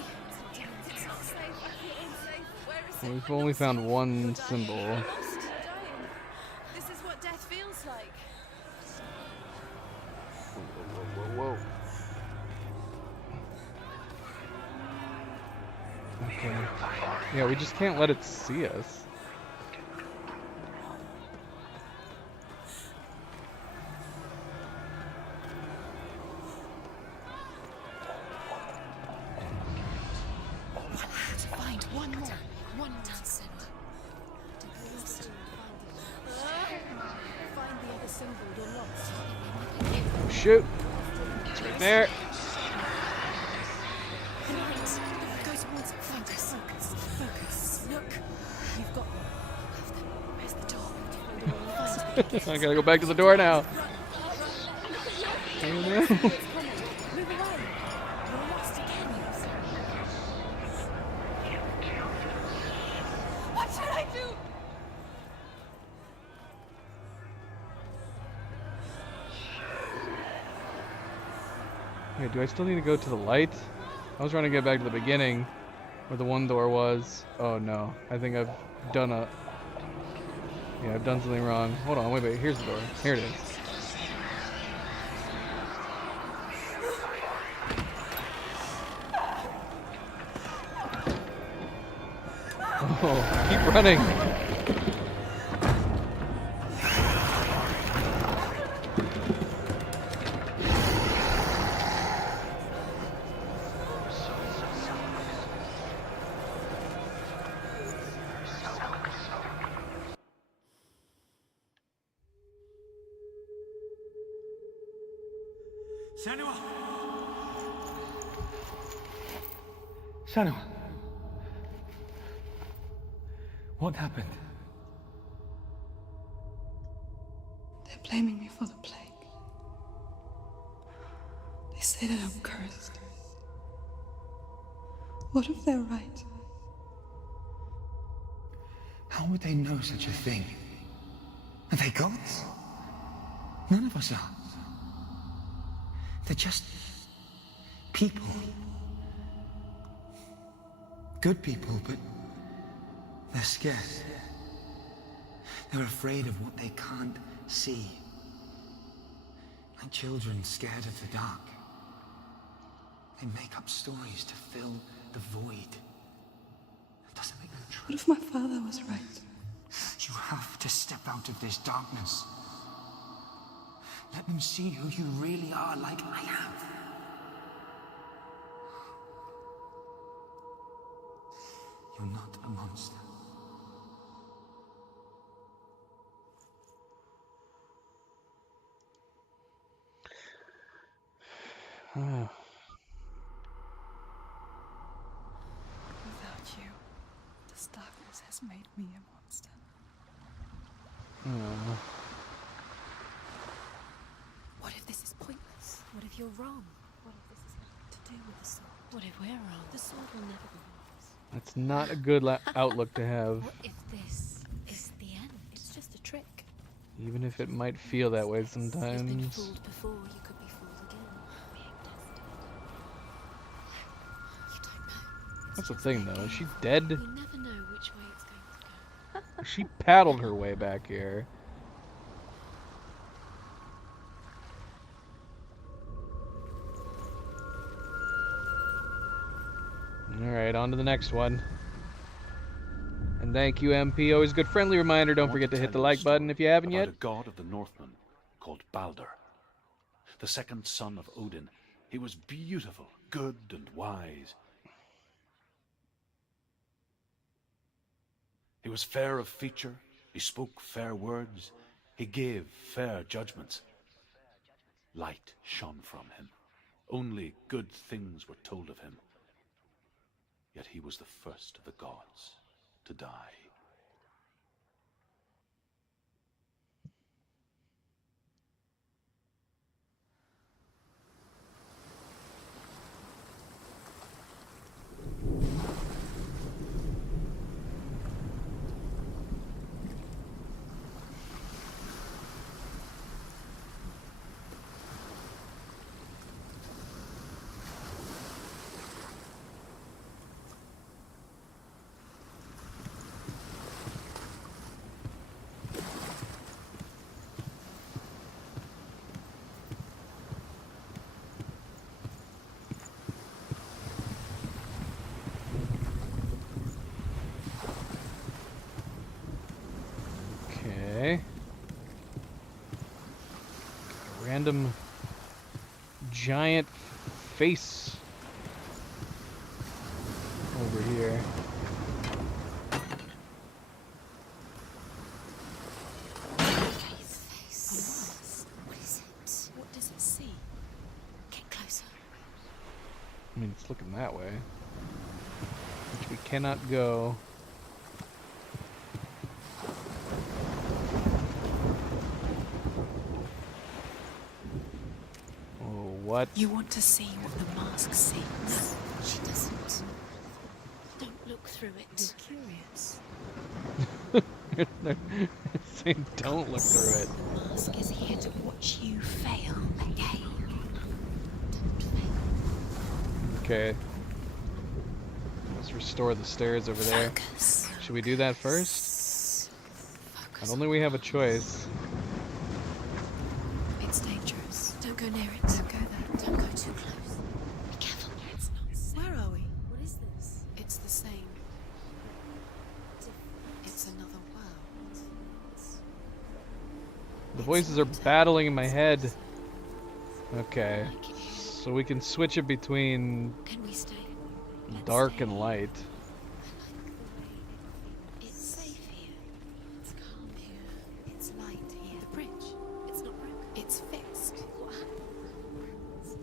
It's not safe. I feel unsafe. Where is it? We've only found one symbol. Dying. This is what death feels like. Whoa, whoa, whoa. Okay. Yeah, we just can't let it see us. Find one more. One more. Find the other symbol. You're lost. Oh, shoot! It's right there. Go towards it. Focus. Focus. Focus. Look. You've got them. Where's the door? Find it. I gotta go back to the door now. Oh, no. Move away. You're lost again. What should I do? Wait, do I still need to go to the light? I was trying to get back to the beginning where the one door was. Oh no, I think I've done a... Yeah, I've done something wrong. Hold on, wait, here's the door. Here it is. Oh, keep running! Senua! Senua. What happened? They're blaming me for the plague. They say that I'm cursed. What if they're right? How would they know such a thing? Are they gods? None of us are. They're just people. Good people, but they're scared. They're afraid of what they can't see. Like children scared of the dark. They make up stories to fill the void. That doesn't make them true. What if my father was right? You have to step out of this darkness. Let them see who you really are, like I have. You're not a monster. Without you, this darkness has made me a monster. What if this is pointless? What if you're wrong? What if this is nothing to do with the sword? What if we're wrong? The sword will never be yours. That's not a good outlook to have, What if this is the end? It's just a trick. even if it might feel that way You've been sometimes. fooled before, you could be fooled again. Being tested. You don't know. It's That's the just thing, like though. a Is she game. dead? You never know which way it's going to go. She paddled her way back here. Alright, on to the next one. And thank you, MP. Always a good friendly reminder. Don't forget to hit the like button if you haven't yet. A god of the Northmen called Balder, the second son of Odin. He was beautiful, good, and wise. He was fair of feature. He spoke fair words. He gave fair judgments. Light shone from him. Only good things were told of him. Yet he was the first of the gods to die. Okay. Random giant face over here. Face. What is it? What does it see? Get closer. I mean, it's looking that way. Which we cannot go. Oh, what? You want to see what the mask sees? She doesn't. Don't look through it. You're curious. It's saying don't look through it. The mask is here to watch you fail again. Don't fail. Okay. Let's restore the stairs over there. Focus. Should we do that first? I Focus. don't think we have a choice. It's dangerous. Don't go near it. Don't go there. Don't go too close. Be careful. It's not safe. Where are we? What is this? It's the same. It's another world. The voices are battling in my head. Okay. So we can switch it between Can we stay? Let's dark stay. and light. It's safe here. It's calm here. It's light here. The bridge. It's not broken. It's fixed. What happened?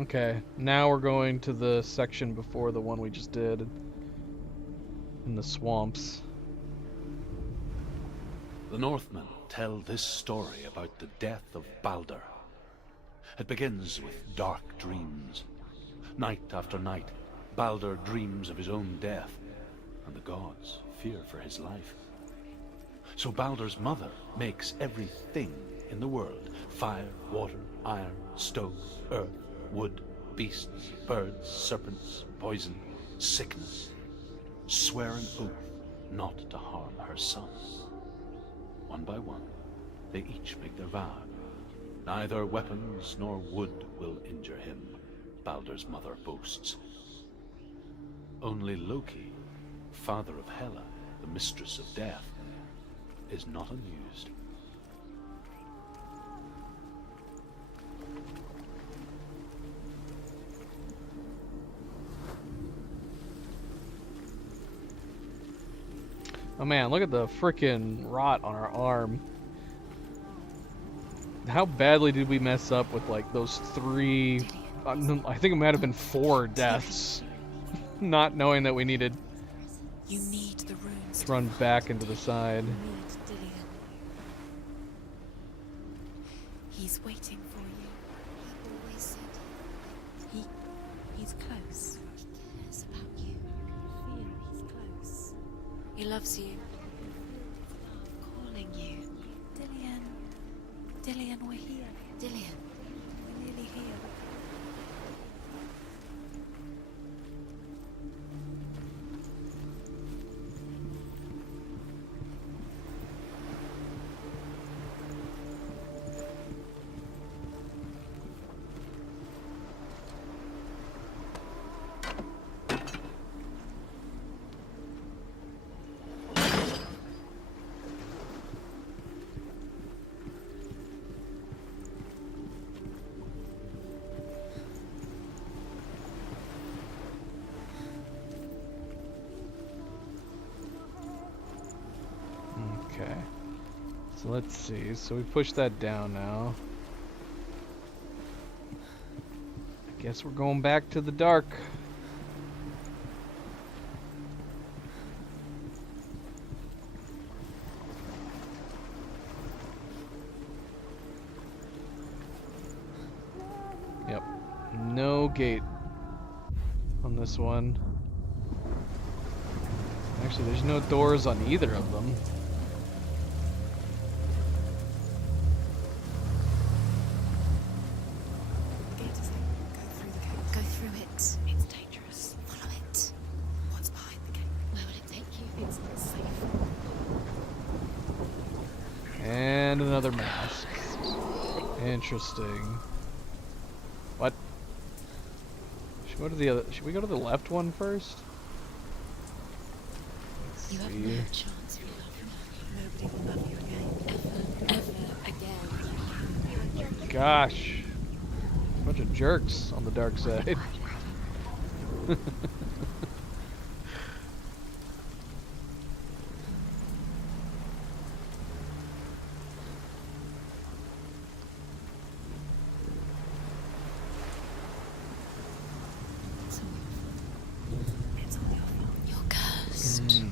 Okay, now we're going to the section before the one we just did. In the swamps. The Northmen tell this story about the death of Baldur. It begins with dark dreams. Night after night, Baldur dreams of his own death, and the gods fear for his life. So Baldur's mother makes everything in the world: fire, water, iron, stone, earth, wood, beasts, birds, serpents, poison, sickness. Swear an oath not to harm her son. One by one, they each make their vow. Neither weapons nor wood will injure him, Baldur's mother boasts. Only Loki, father of Hela, the mistress of death, is not amused. Oh man, look at the frickin' rot on our arm. How badly did we mess up with like those 3, I think it might have been 4 deaths. Not knowing that we needed You need the runes to run back into the side. You need Dillion. He's waiting for you. He always said He's close. he cares about you. Feel he's close. He loves you. Calling you. Dillion. Dillion, we're here. Dillion, We're nearly here. Okay. So let's see. So we push that down now. I guess we're going back to the dark. Yep. No gate on this one. Actually, there's no doors on either of them. Gate is open. Go through the gate. go through it. It's dangerous. Follow it. What's behind the gate? Where will it take you? It's not safe. And another mask. Interesting. What? Should we go to the left one first? You have See. no chance for love. Nobody will love you again. Ever again. Gosh. Bunch of jerks on the dark side. It's all your fault. You're cursed.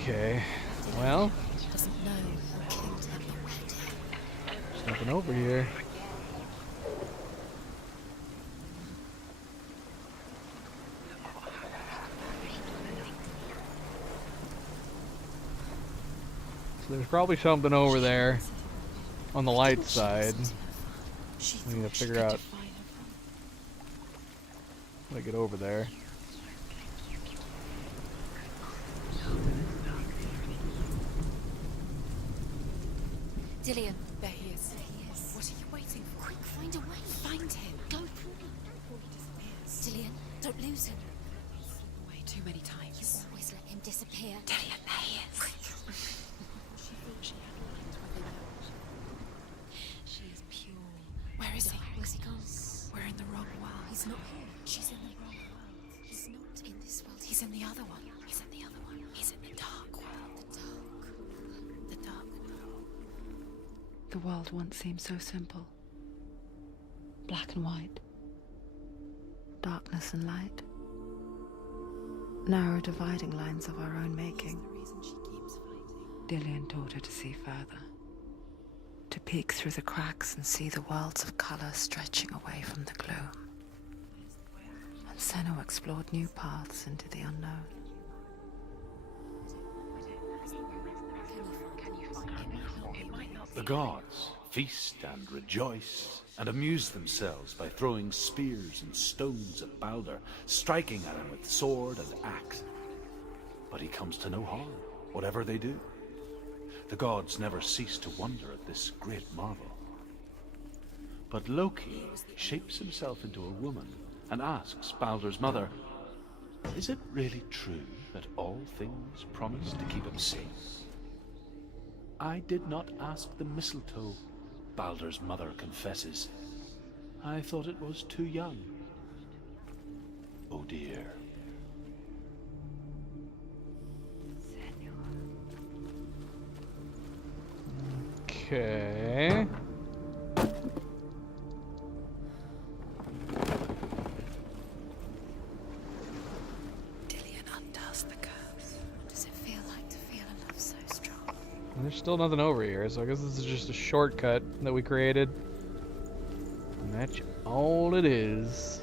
Okay. Well, He doesn't know who killed him, but where did he? there's nothing over here. So there's probably something over there on the light side. She We need to thought she figure could out define her from how to get over there. Dillion, There he is. there he is. What are you waiting for? Quick, find a way. Find him. Go through him. Before he disappears. Dillion, don't lose him. Way too many You times. always let him disappear. Dillion, there he is. She thought she had light where they weren't. She is pure. Where is he? Where's he gone? We're in the wrong world. He's not here. She's in the wrong world. He's not in this world. He's in the other one. He's in the other one. He's in the dark world. the dark. The dark world. The world once seemed so simple. Black and white. Darkness and light. Narrow dividing lines of our own making. Dillian taught her to see further. To peek through the cracks and see the worlds of color stretching away from the gloom. And Senna explored new paths into the unknown. The gods feast and rejoice and amuse themselves by throwing spears and stones at Baldur, striking at him with sword and axe. But he comes to no harm, whatever they do. The gods never cease to wonder at this great marvel. But Loki shapes himself into a woman and asks Baldur's mother, is it really true that all things promise to keep him safe? I did not ask the mistletoe, Baldur's mother confesses. I thought it was too young. Oh dear. Okay. Dillian undoes the curse. What does it feel like to feel a love so strong? And there's still nothing over here, so I guess this is just a shortcut that we created. And that's all it is.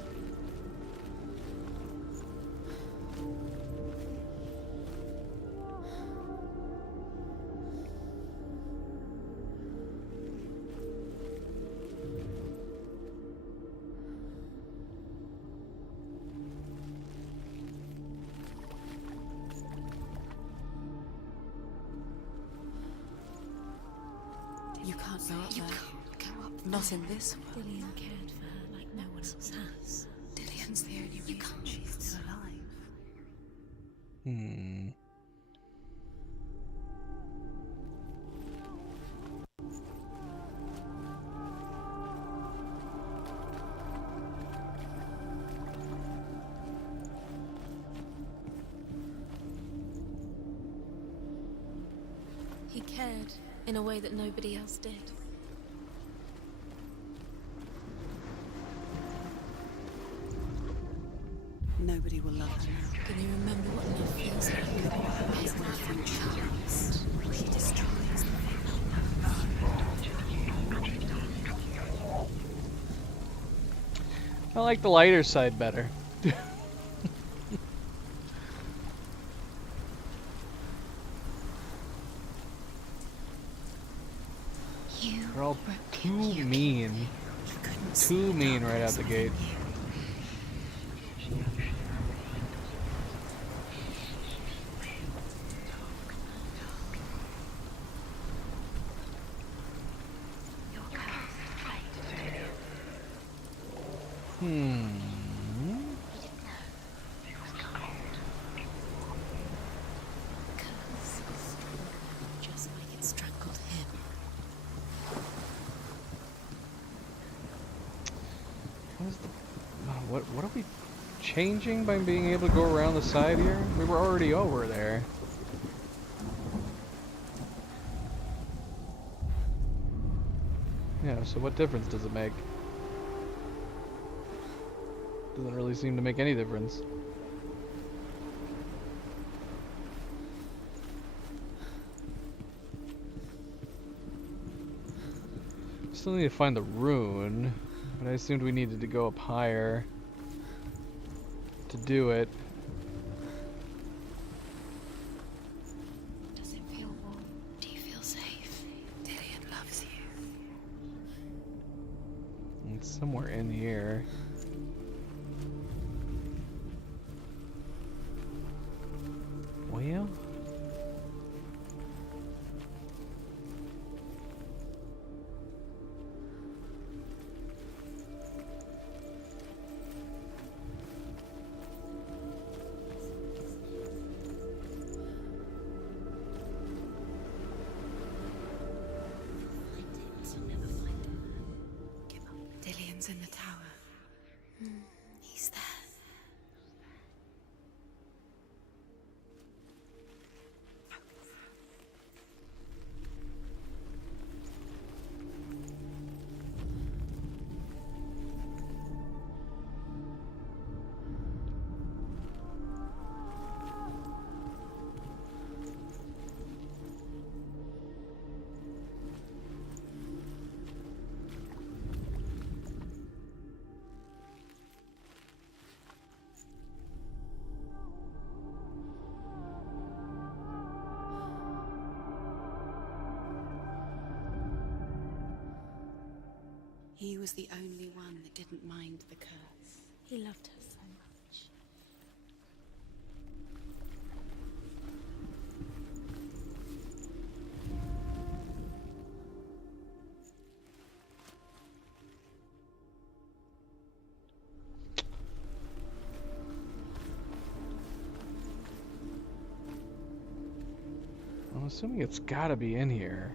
You can't go up You there. can't go up Not there. in this world. Dillian cared for her like no one else has. Dillian's the only reason she's still alive. Hmm. He cared in a way that nobody else did. Nobody will love her now. Can you remember what love feels like? There's nothing chance. She destroys the I like the lighter side better. You They're all broke too him. mean. You couldn't Too mean right out the gate. Hmm. just like it strangled him. What are we changing by being able to go around the side here? We were already over there. Yeah, so what difference does it make? Doesn't really seem to make any difference. Still need to find the rune, but I assumed we needed to go up higher to do it. Does it feel warm? Do you feel safe? Dillian loves you. It's somewhere in here. Well, Dillian's in the tower. He's there. was the only one that didn't mind the curse. He loved her so much. I'm assuming it's gotta be in here.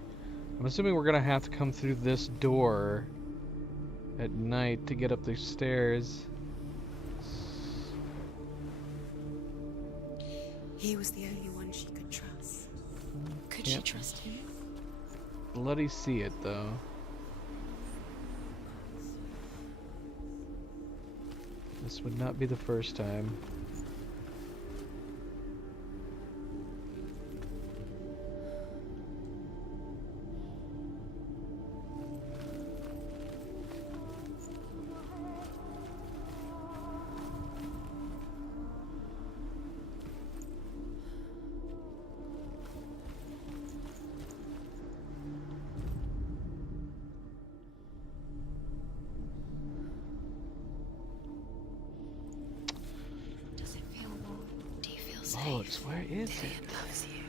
I'm assuming we're gonna have to come through this door at night to get up these stairs. He was the only one she could trust. Could she Yep. trust him? Bloody see it though. This would not be the first time. Does it feel warm? Do you feel safe? Bollocks, where is it? Dillian loves you.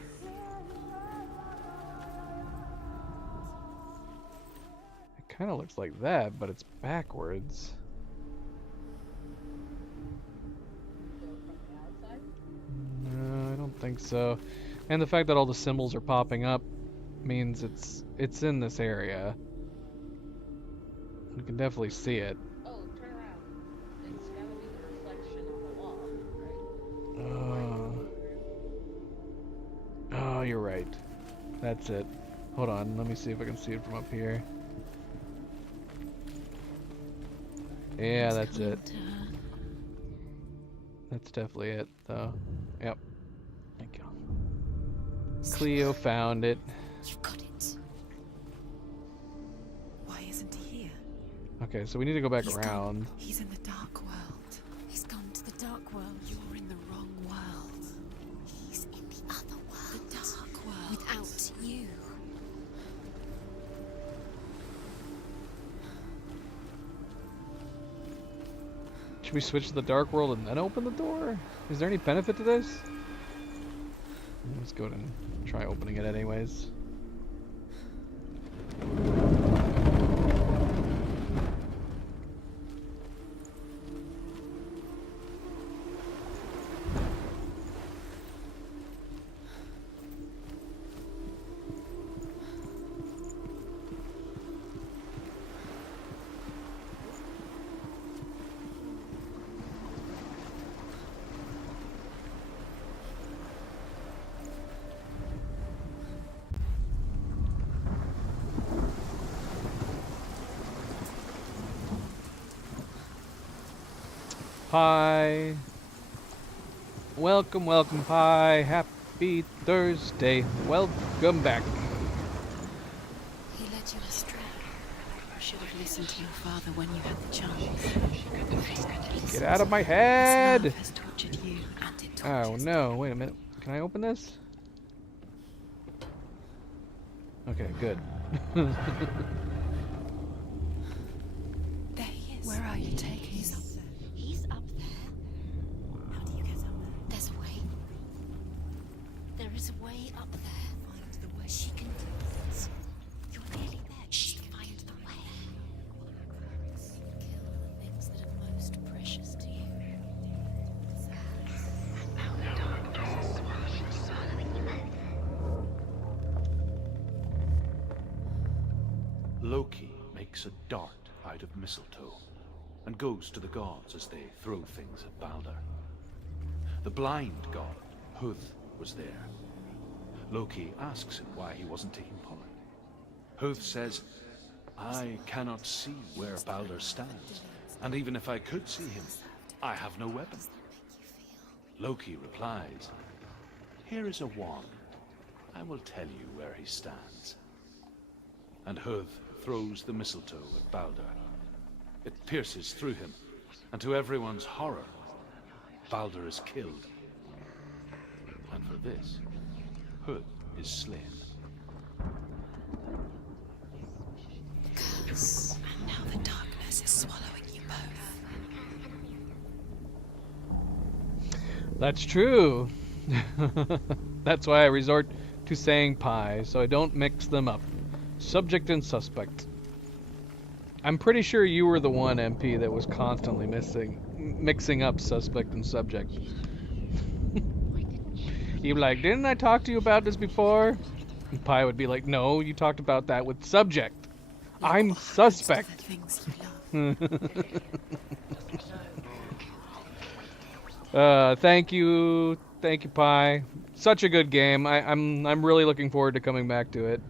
It kind of looks like that, but it's backwards. No, I don't think so. And the fact that all the symbols are popping up means it's in this area. You can definitely see it. Oh, turn around. It's gotta be the reflection of the wall, right? Oh, you're right. That's it. Hold on, let me see if I can see it from up here. Yeah, that's it. That's definitely it, though. Yep. Thank you. Cleo found it. You've got it. Why isn't he here? Okay, so we need to go back He's around. gone. He's in the dark world. He's gone to the dark world. You're in the wrong world. He's in the other world. The dark world. Without you. Should we switch to the dark world and then open the door? Is there any benefit to this? Let's go ahead and try opening it anyways. Pie. Welcome, welcome, Pie. Happy Thursday. Welcome back. He led you astray. You should have listened to your father when you had the chance. Get out of my His head! love has tortured you, and it Oh tortures no, wait a minute. Can I open this? Okay, good. There he is. Where are you taking? He's up there. He's up there. How do you get up there? There's a way. There is a way up there. Find the way. She can do it. You're nearly there. She can find the way. Kill the things that are most precious to you. Loki makes a dart out of mistletoe and goes to the gods as they throw things at Balder. The blind god, Huth, was there. Loki asks him why he wasn't taking part. Huth says, I cannot see where Balder stands, and even if I could see him, I have no weapon. Loki replies, here is a wand. I will tell you where he stands. And Huth throws the mistletoe at Balder. It pierces through him, and to everyone's horror, Balder is killed. And for this, Huth is slain. Curse. And now the darkness That's true. That's why I resort to saying pie, so I don't mix them up. Subject and suspect. I'm pretty sure you were the one, MP, that was constantly mixing up suspect and subject. You'd be like, didn't I talk to you about this before? And Pi would be like, no, you talked about that with subject. I'm suspect. The things you love. Thank you, Pi. Such a good game. I'm really looking forward to coming back to it.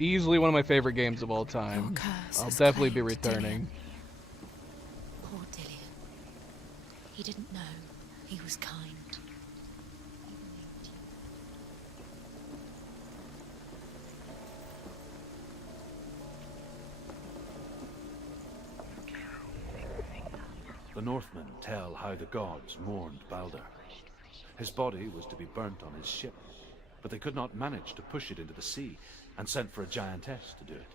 Easily one of my favorite games of all time. Your curse I'll has definitely be claimed returning. Dillian. Poor Dillian. He didn't know. He was kind. The Northmen tell how the gods mourned Balder. His body was to be burnt on his ship, but they could not manage to push it into the sea, and sent for a giantess to do it.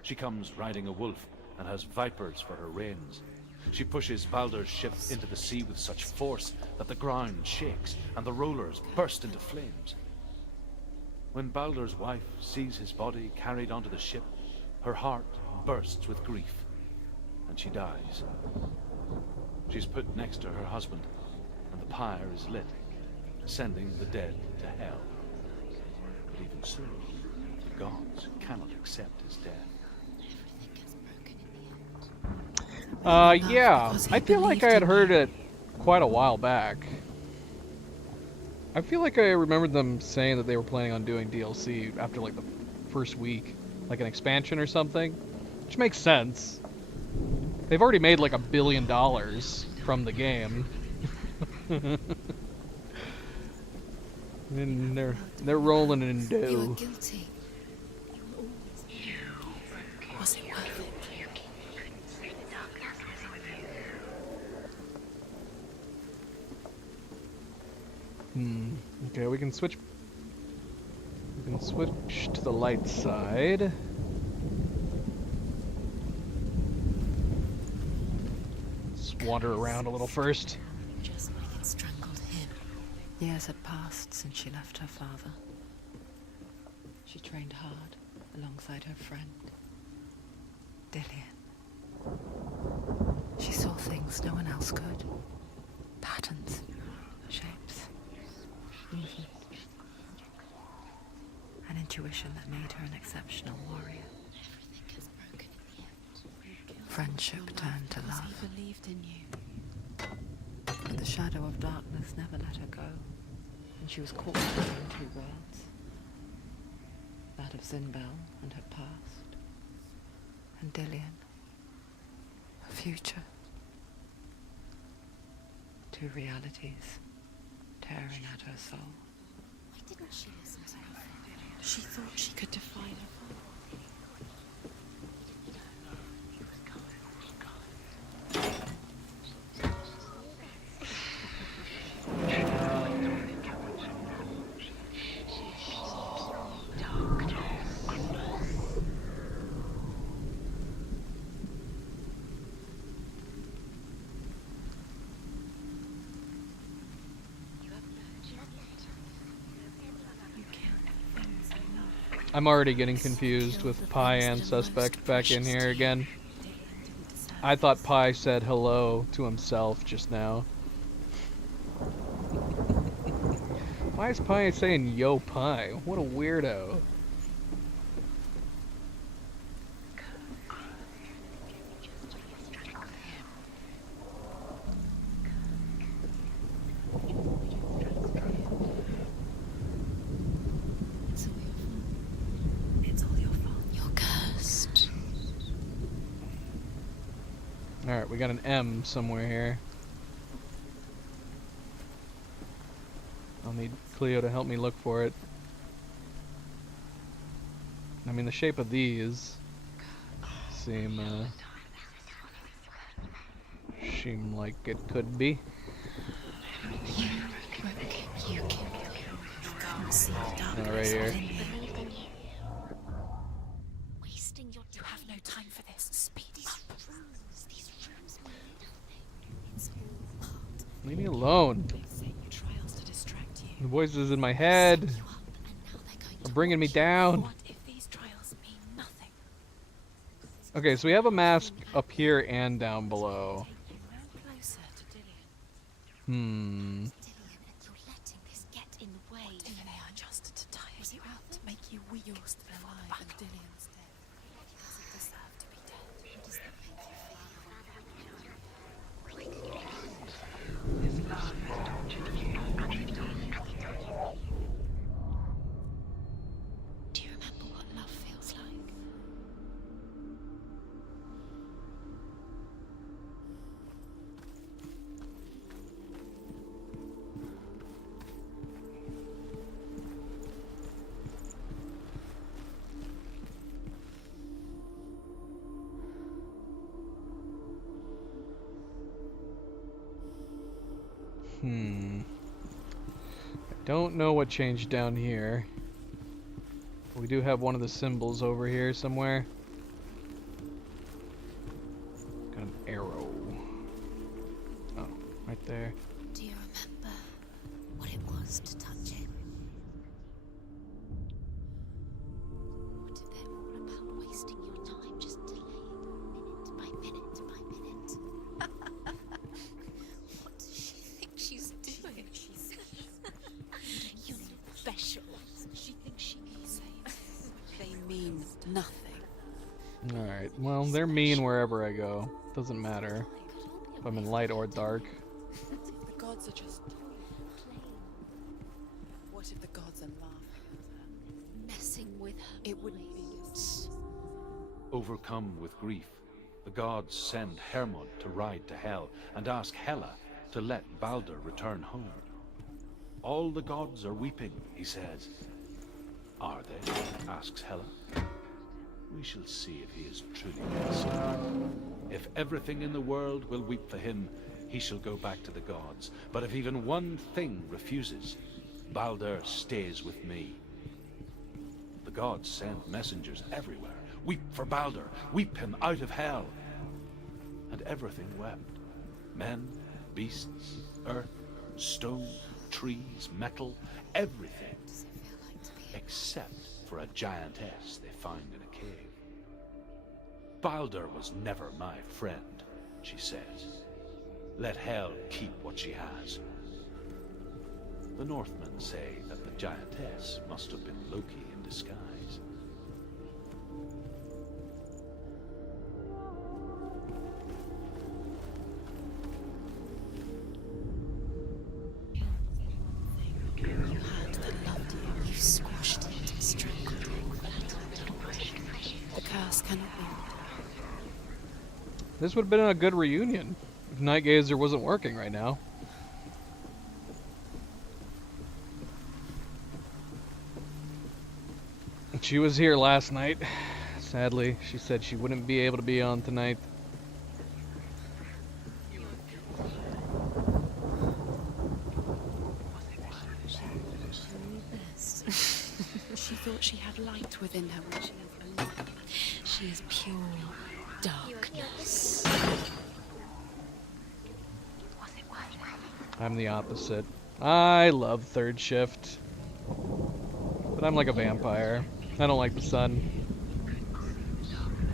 She comes riding a wolf and has vipers for her reins. She pushes Balder's ship into the sea with such force that the ground shakes and the rollers burst into flames. When Balder's wife sees his body carried onto the ship, her heart bursts with grief, and she dies. She's put next to her husband, and the pyre is lit, sending the dead to hell. But even so, the gods cannot accept his death. Yeah, I feel like I had heard it quite a while back. I feel like I remembered them saying that they were planning on doing DLC after like the first week, like an expansion or something, which makes sense. They've already made like $1 billion from the game. And they're rolling in You were dough. guilty. You were always. Was it worth it? Okay, we can switch. We can switch to the light side. Let's wander around a little first. Just like it strangled him. Years had passed since she left her father. She trained hard alongside her friend, Dillian. She saw things no one else could. Patterns, shapes, movement. An intuition that made her an exceptional warrior. Everything is broken in the end. Friendship turned to love. He believed in you. But the shadow of darkness never let her go, and she was caught between two worlds. That of Zinbel and her past, and Dillian, her future. Two realities tearing at her soul. Why didn't she listen to her father? She thought she could define her father. I'm already getting confused with Pi and Suspect back in here again. I thought Pi said hello to himself just now. Why is Pi saying yo Pi? What a weirdo. It's all your fault. You're cursed. Alright, we got an M somewhere here. I'll need Cleo to help me look for it. I mean, the shape of these seem like it could be. You can't see the darkness Right here. within you. Leave me alone. They set you trials to distract you. The voices in my head You up, and now they're going are to bringing me watch you. down. What if these trials mean nothing? Okay, so we have a mask up here and down below. Take you no closer to Dillian. Hmm. Dillian, and you're letting this get in the way. What if they are just to tire you out, to make you weak? You're still alive and Dillian's dead. He doesn't deserve to be dead. How does that make you feel? Do you remember what love feels like? Hmm. I don't know what changed down here. We do have one of the symbols over here somewhere. Got an arrow. Oh, right there. Do you remember what it was to touch him? What if they're all about wasting your time, just delaying minute by minute by minute? What does she think she's doing? She's you're special. She thinks she can save. They mean nothing. Alright, well, they're mean wherever I go. Doesn't matter if I'm in light or dark. The gods are just... What if the gods are laughing at her? Messing with her. It wouldn't be as... Overcome with grief, the gods send Hermod to ride to Hell and ask Hela to let Balder return home. All the gods are weeping, he says. Are they? Asks Hela. We shall see if he is truly blessed. If everything in the world will weep for him, he shall go back to the gods. But if even one thing refuses, Balder stays with me. The gods send messengers everywhere. Weep for Balder, weep him out of Hell. And everything wept. Men, beasts, earth, stone, trees, metal, everything. Does it feel like to be Except for a giantess they find in a cave. Balder was never my friend, she says. Let Hel keep what she has. The Northmen say that the giantess must have been Loki in disguise. You had that loved you. you squashed it and strangled it? The curse cannot be. This would have been a good reunion if Nightgazer wasn't working right now. She was here last night. Sadly, she said she wouldn't be able to be on tonight. She thought she had light within her when she is alive. She is pure darkness. I'm the opposite. I love third shift. But I'm like a vampire. I don't like the sun.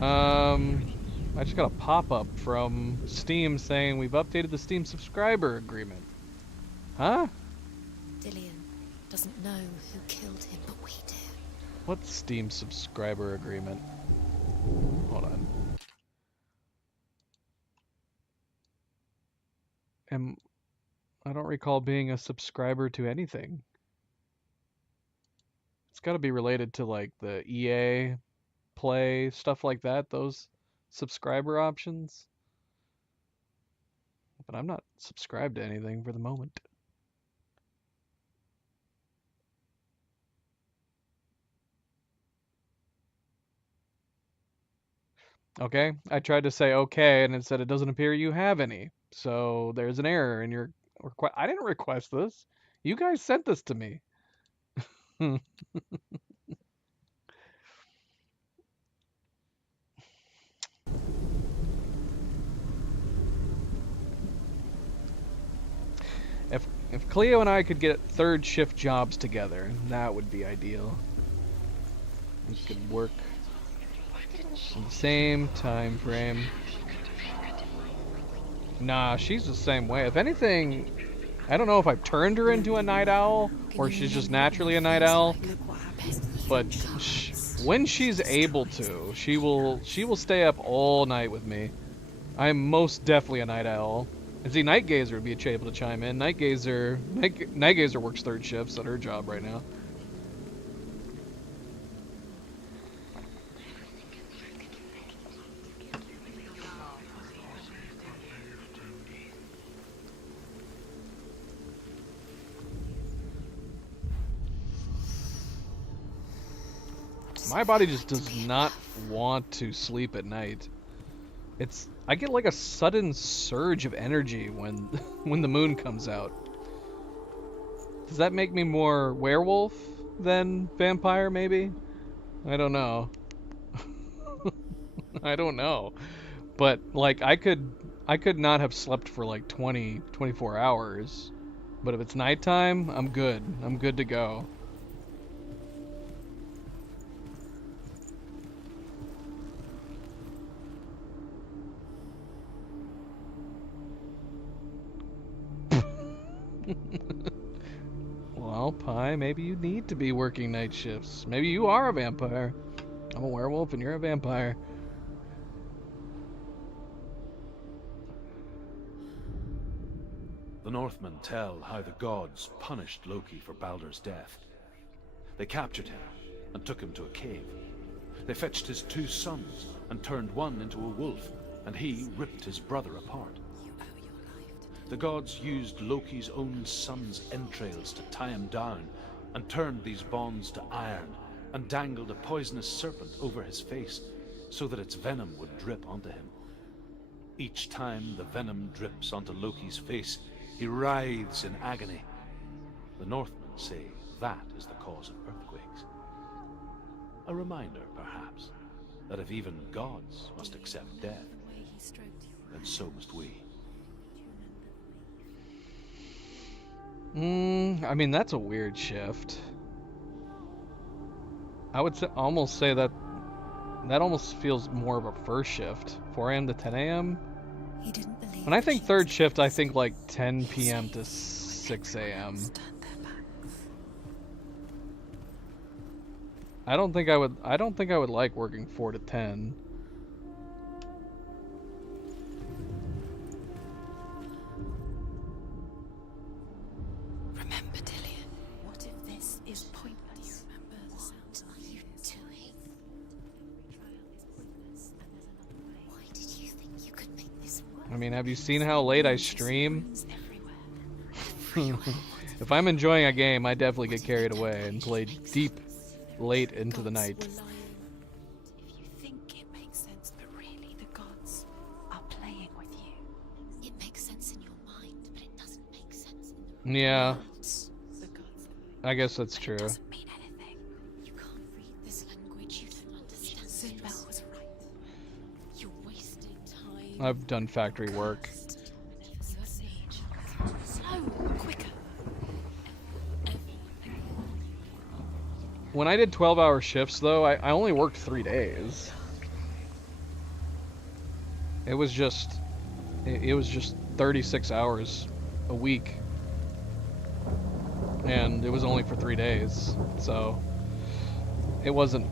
I just got a pop-up from Steam saying we've updated the Steam subscriber agreement. Huh? Dillian doesn't know who killed him, but we do. What's Steam subscriber agreement? Hold on. I don't recall being a subscriber to anything. It's got to be related to like the EA Play, stuff like that, those subscriber options. But I'm not subscribed to anything for the moment. Okay, I tried to say okay, and it said it doesn't appear you have any. So there's an error in your request. I didn't request this. You guys sent this to me. If Cleo and I could get third shift jobs together, that would be ideal. We could work in the same time frame. Nah, she's the same way. If anything, I don't know if I've turned her into a night owl or she's just naturally a night owl. But when she's able to, she will stay up all night with me. I'm most definitely a night owl. And see, Night Gazer would be able to chime in. Night Gazer works third shifts at her job right now. My body just does not want to sleep at night. I get like a sudden surge of energy when when the moon comes out. Does that make me more werewolf than vampire, maybe? I don't know. I don't know. But like I could not have slept for like 24 hours. But if it's nighttime, I'm good. I'm good to go. Well, Pi, maybe you need to be working night shifts. Maybe you are a vampire. I'm a werewolf and you're a vampire. The Northmen tell how the gods punished Loki for Baldur's death. They captured him and took him to a cave. They fetched his 2 sons and turned one into a wolf, and he ripped his brother apart. The gods used Loki's own son's entrails to tie him down, and turned these bonds to iron, and dangled a poisonous serpent over his face, so that its venom would drip onto him. Each time the venom drips onto Loki's face, he writhes in agony. The Northmen say that is the cause of earthquakes. A reminder, perhaps, that if even gods must accept death, then so must we. I mean, that's a weird shift. I would almost say that almost feels more of a first shift. 4 a.m. to 10 a.m. When I think third shift, I think like 10 p.m. to 6 a.m. I don't think I would like working 4 to 10. Remember, Dillion, what if this is pointless? What are you doing? Why did you think you could make this work? I mean, have you seen how late I stream? If I'm enjoying a game, I definitely get carried away and play deep, late into the night. If you think it makes sense, but really the gods are playing with you. It makes sense in your mind, but it doesn't make sense in the Yeah, the gods. I guess that's true. It doesn't mean anything. You can't read this language. You don't understand. Sinbel was right. You're wasting time. I've done factory work. Slow, quicker. When I did 12-hour shifts, though, I only worked 3 days. It was just 36 hours a week, and it was only for 3 days, so it wasn't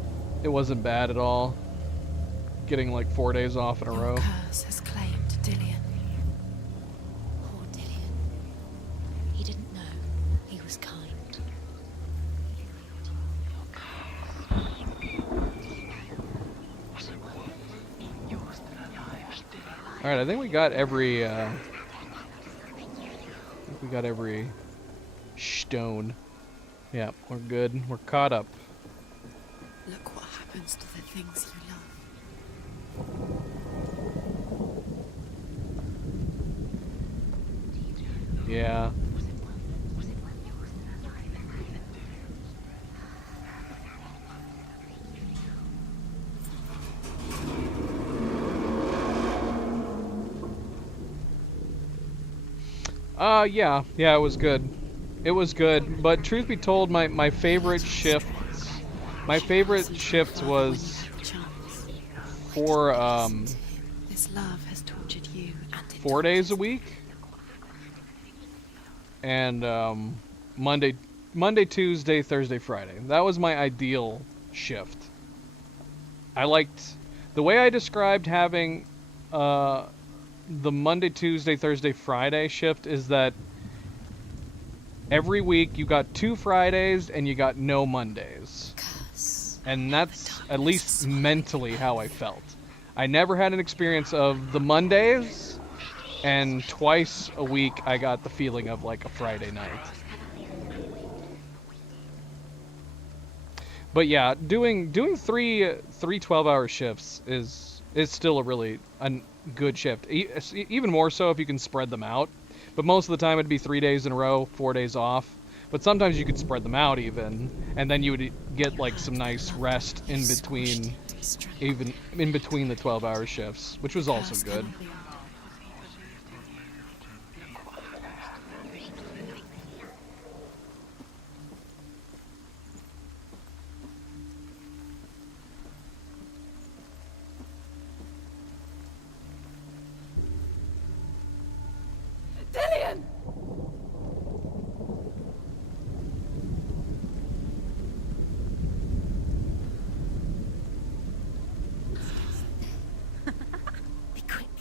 bad at all. Getting like 4 days off in a row. Curse has claimed Dillion. Poor Dillion. He didn't know. He was kind. All right, I think we got every stone. Yeah, we're good. We're caught up. Look what happens to the things you love. Yeah. Yeah, it was good. It was good, but truth be told, my favorite shift was for This love has tortured you and 4 days a week, and Monday, Tuesday, Thursday, Friday. That was my ideal shift. I liked the way I described having the Monday, Tuesday, Thursday, Friday shift is that every week you got 2 Fridays and you got no Mondays. And that's at least mentally how I felt. I never had an experience of the Mondays, and twice a week I got the feeling of like a Friday night. But yeah, doing three 12-hour shifts is still a really good shift. Even more so if you can spread them out. But most of the time it'd be 3 days in a row, 4 days off. But sometimes you could spread them out even, and then you would get like some nice rest in between, even in between the 12-hour shifts, which was also good. Dillion!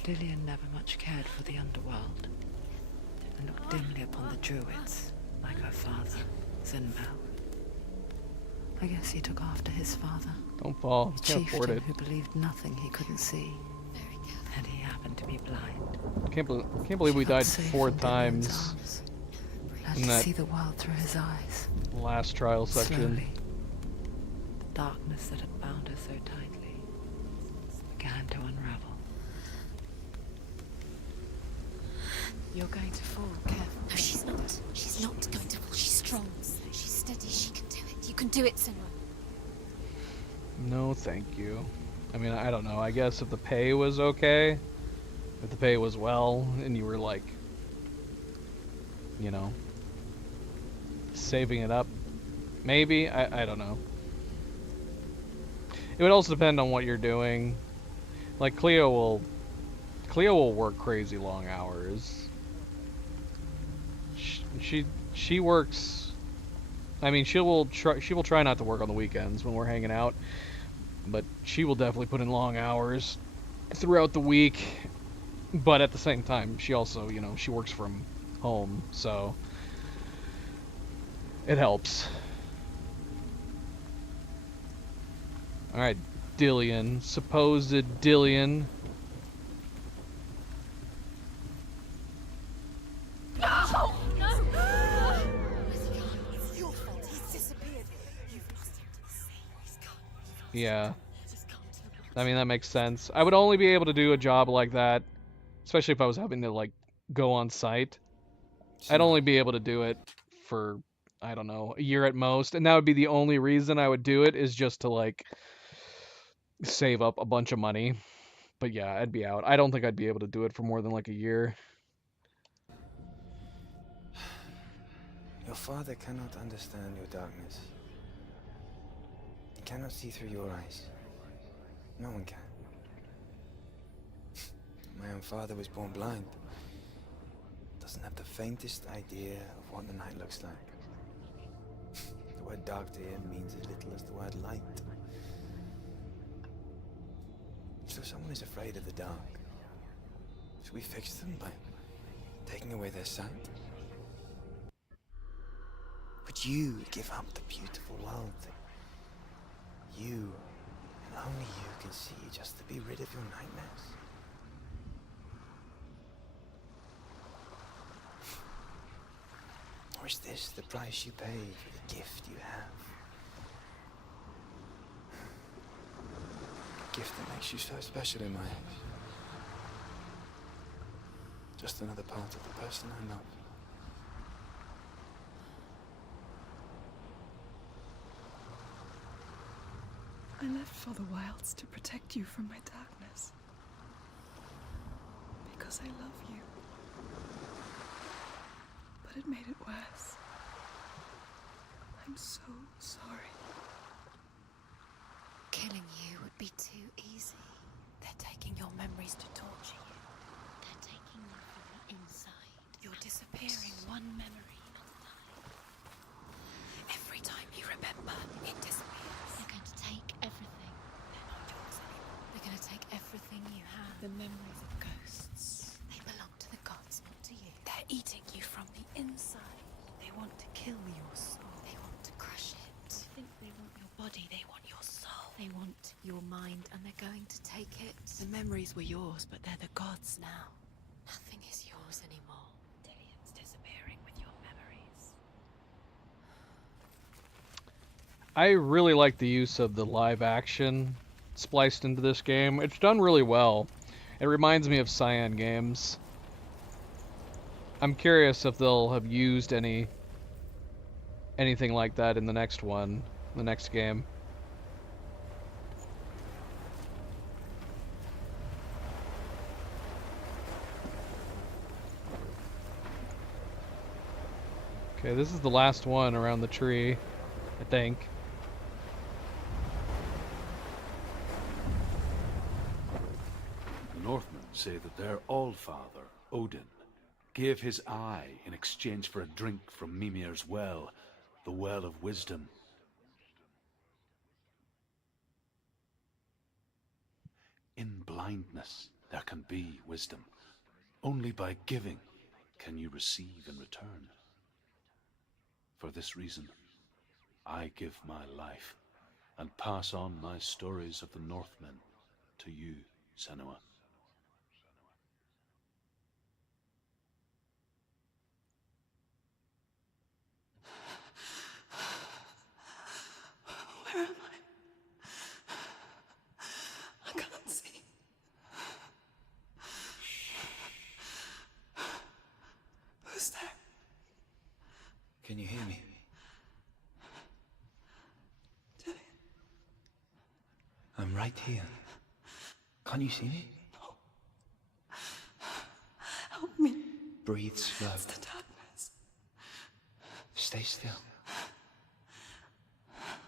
Dillion never much cared for the underworld, and looked dimly upon the druids, like her father, Zinbel. I guess he took after his father. Don't fall. Can't afford Chieftain it. who believed nothing he couldn't see, and he happened to be blind. Can't believe we died 4 times Let in us that see the world through his eyes. last trial section. Slowly, the darkness that had bound her so tightly began to unravel. You're going to fall, careful. No, she's not. She's not going to fall. She's strong. She's steady. She can do it. You can do it, Senua. No, thank you. I mean, I don't know. I guess if the pay was okay, if the pay was well, and you were like, you know, saving it up, maybe. I don't know. It would also depend on what you're doing. Like Cleo will work crazy long hours. She works. I mean, she will try not to work on the weekends when we're hanging out, but she will definitely put in long hours throughout the week. But at the same time, she also, you know, she works from home, so it helps. All right, Dillion, supposed Dillion. No! No! It's your fault. He's disappeared. You've lost him to the sea. He's gone. Yeah. I mean, that makes sense. I would only be able to do a job like that, especially if I was having to, like, go on site. I'd only be able to do it for, I don't know, a year at most. And that would be the only reason I would do it, is just to, like, save up a bunch of money. But yeah, I'd be out. I don't think I'd be able to do it for more than, like, a year. Your father cannot understand your darkness. He cannot see through your eyes. No one can. My own father was born blind. Doesn't have the faintest idea of what the night looks like. The word dark to him means as little as the word light. So someone is afraid of the dark. Should we fix them by taking away their sight? Would you give up the beautiful world that you, and only you, can see just to be rid of your nightmares? Or is this the price you pay for the gift you have? A gift that makes you so special in my eyes. Just another part of the person I love. I left for the wilds to protect you from my darkness. Because I love you. but it made it worse. I'm so sorry. Killing you would be too easy. They're taking your memories to torture you. They're taking you from the inside. You're disappearing one memory at a time. Every time you remember, it disappears. They're going to take everything. They're not yours anymore. They're going to take everything you have. The memories of ghosts. They belong to the gods, not to you. They're eating you from the inside. They want to kill your soul. They want to crush it. They think they want your body, they want your soul. They want your mind, and they're going to take it. The memories were yours, but they're the gods now. Nothing is yours anymore. Dillion's disappearing with your memories. I really like the use of the live action spliced into this game. It's done really well. It reminds me of Cyan games. I'm curious if they'll have used anything like that in the next one, the next game. Okay, this is the last one around the tree, I think. The Northmen say that their Allfather, Odin, gave his eye in exchange for a drink from Mimir's well, the Well of Wisdom. In blindness, there can be wisdom. Only by giving can you receive in return. For this reason, I give my life and pass on my stories of the Northmen to you, Senua. Where am I? I can't see. Who's there? Can you hear me? Dillion. I'm right here. Can't you see me? Help me. Breathe slow. It's the darkness. Stay still.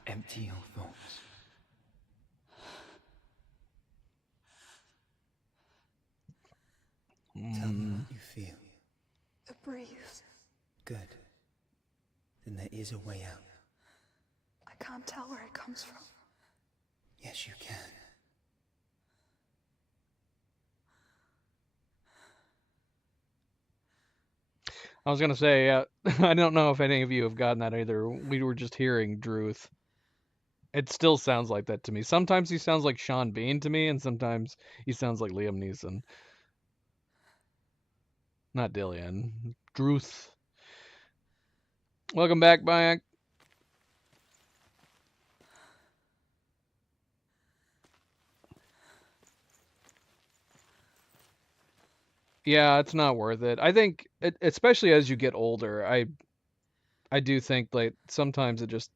Empty your thoughts. Tell me what you feel. The breeze. Good. Then there is a way out. I can't tell where it comes from. Yes, you can. I was gonna say, I don't know if any of you have gotten that either. We were just hearing Druth. It still sounds like that to me. Sometimes he sounds like Sean Bean to me, and sometimes he sounds like Liam Neeson. Not Dillion. Druth. Welcome back, Bayak. Yeah, it's not worth it. I think, especially as you get older, I do think like sometimes it just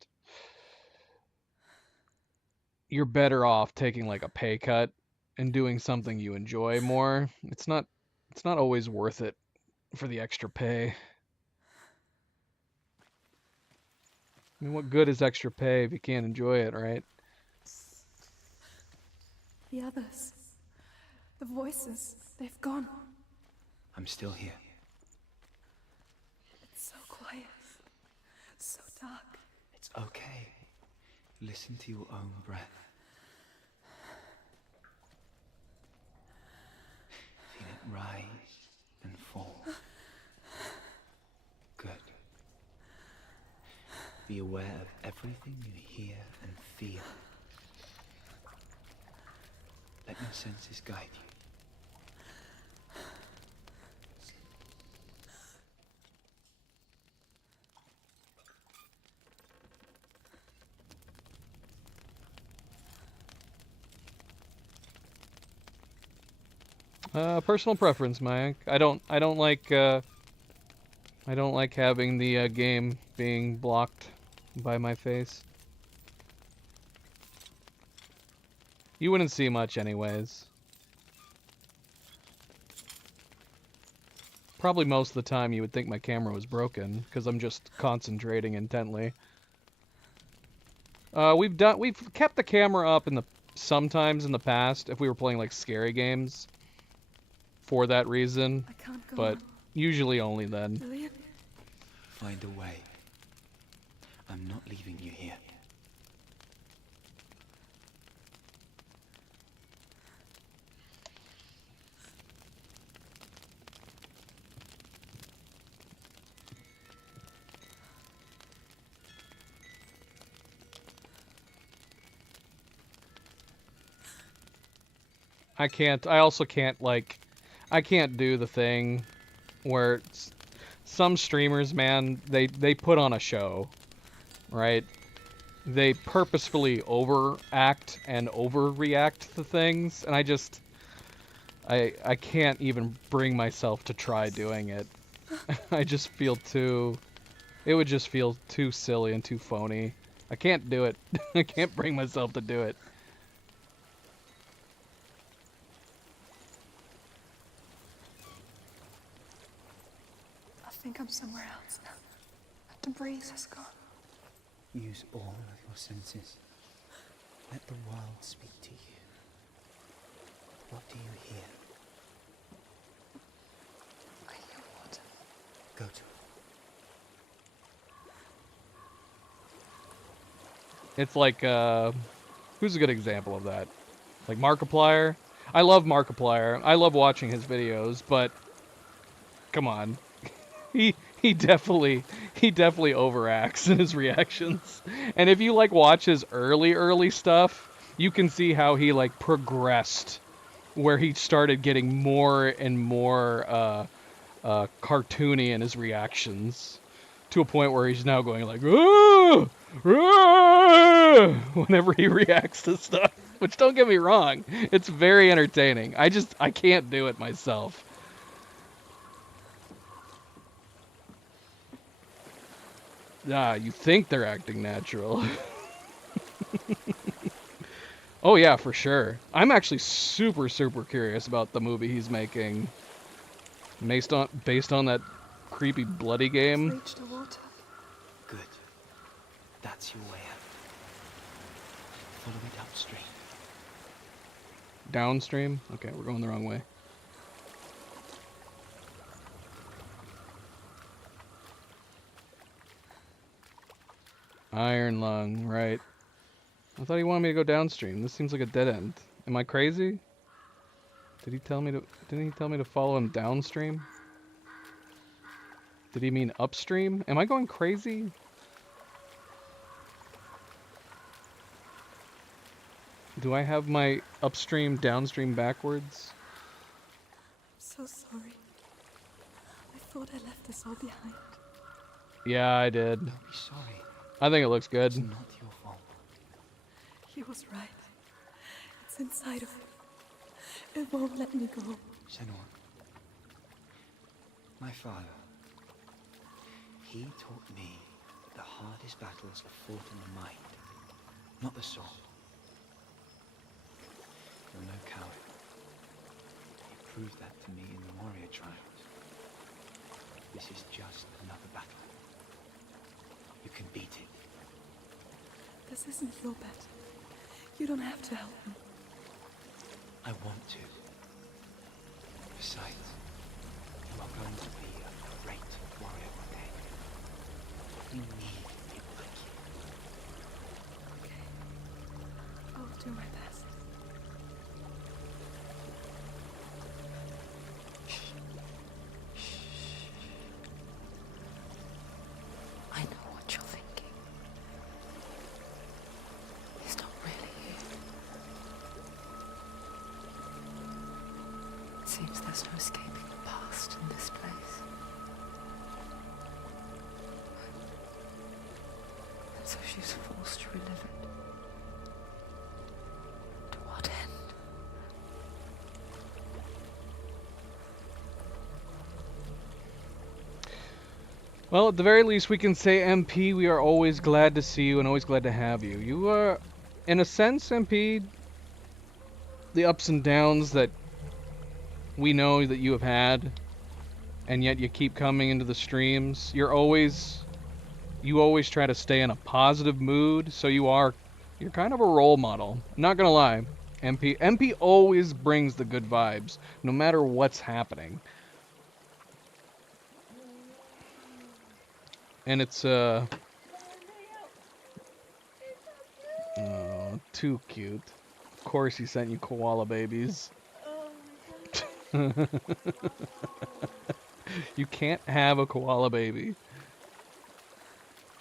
you're better off taking like a pay cut and doing something you enjoy more. It's not always worth it for the extra pay. I mean, what good is extra pay if you can't enjoy it, right? The others. The voices. They've gone. I'm still here. It's so quiet. So dark. It's okay. Listen to your own breath. Feel it rise and fall. Good. Be aware of everything you hear and feel. Let your senses guide you. Personal preference, Mayak. I don't like having the game being blocked by my face. You wouldn't see much anyways. Probably most of the time you would think my camera was broken, because I'm just concentrating intently. We've kept the camera up sometimes in the past if we were playing like scary games for that reason, I can't go but on. usually only then. Lillian? Find a way. I'm not leaving you here. I also can't, like, I can't do the thing where some streamers, man, they put on a show, right? They purposefully overact and overreact to things, and I can't even bring myself to try doing it. I just feel it would just feel too silly and too phony. I can't do it. I can't bring myself to do it. I think I'm somewhere else now. The breeze has gone. Use all of your senses. Let the world speak to you. What do you hear? I hear water. Go to it. It's like, who's a good example of that? Like Markiplier? I love Markiplier. I love watching his videos, but come on. He definitely overacts in his reactions. And if you like watch his early stuff, you can see how he like progressed, where he started getting more and more cartoony in his reactions, to a point where he's now going like, "Ah! Ah!" whenever he reacts to stuff. Which, don't get me wrong, it's very entertaining. I can't do it myself. You think they're acting natural. Oh yeah, for sure. I'm actually super curious about the movie he's making, based on that creepy bloody game. Reach the water. Good. That's your way out. Follow it upstream. Downstream? Okay, we're going the wrong way. Iron Lung, right. I thought he wanted me to go downstream. This seems like a dead end. Am I crazy? Didn't he tell me to follow him downstream? Did he mean upstream? Am I going crazy? Do I have my upstream, downstream backwards? I'm so sorry. I thought I left this all behind. Yeah, I did. Don't be sorry. I think it looks good. It's not your fault. He was right. It's inside of him. It won't let me go. Senua. My father. He taught me that the hardest battles are fought in the mind, not the sword. You're no coward. You proved that to me in the warrior trials. This is just another battle. You can beat it. This isn't your bet. You don't have to help me. I want to. Besides, you are going to be a great warrior one day. We need people like you. Okay. I'll do my best. I know what you're thinking. It's not really you. It seems there's no escaping the past in this place. And so she's forced to relive it. To what end? Well, at the very least, we can say, MP, we are always glad to see you and always glad to have you. You are, in a sense, MP, the ups and downs that we know that you have had, and yet you keep coming into the streams. You always try to stay in a positive mood, so you're kind of a role model. Not gonna lie. MP always brings the good vibes, no matter what's happening. And it's oh, too cute. Of course he sent you koala babies. You can't have a koala baby.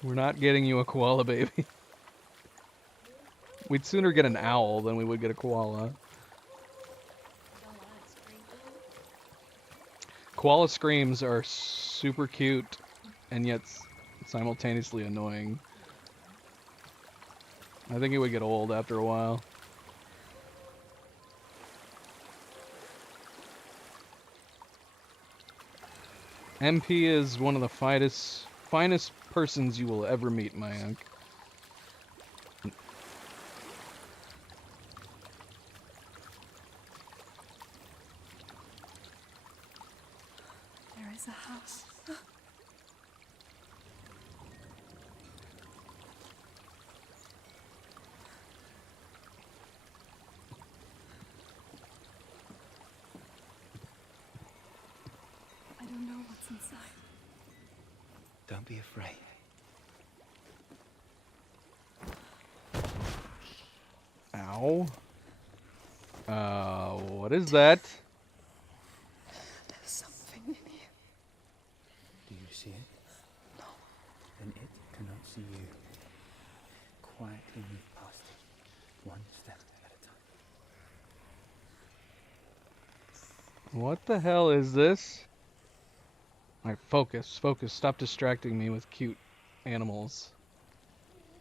We're not getting you a koala baby. We'd sooner get an owl than we would get a koala. Koala screams are super cute and yet simultaneously annoying. I think it would get old after a while. MP is one of the finest persons you will ever meet, Mayank. There is a house. I don't know what's inside. Don't be afraid. Ow. What is that? There's something in here. Do you see it? No. Then it cannot see you. Quietly move past it, one step at a time. What the hell is this? Alright, focus. Stop distracting me with cute animals.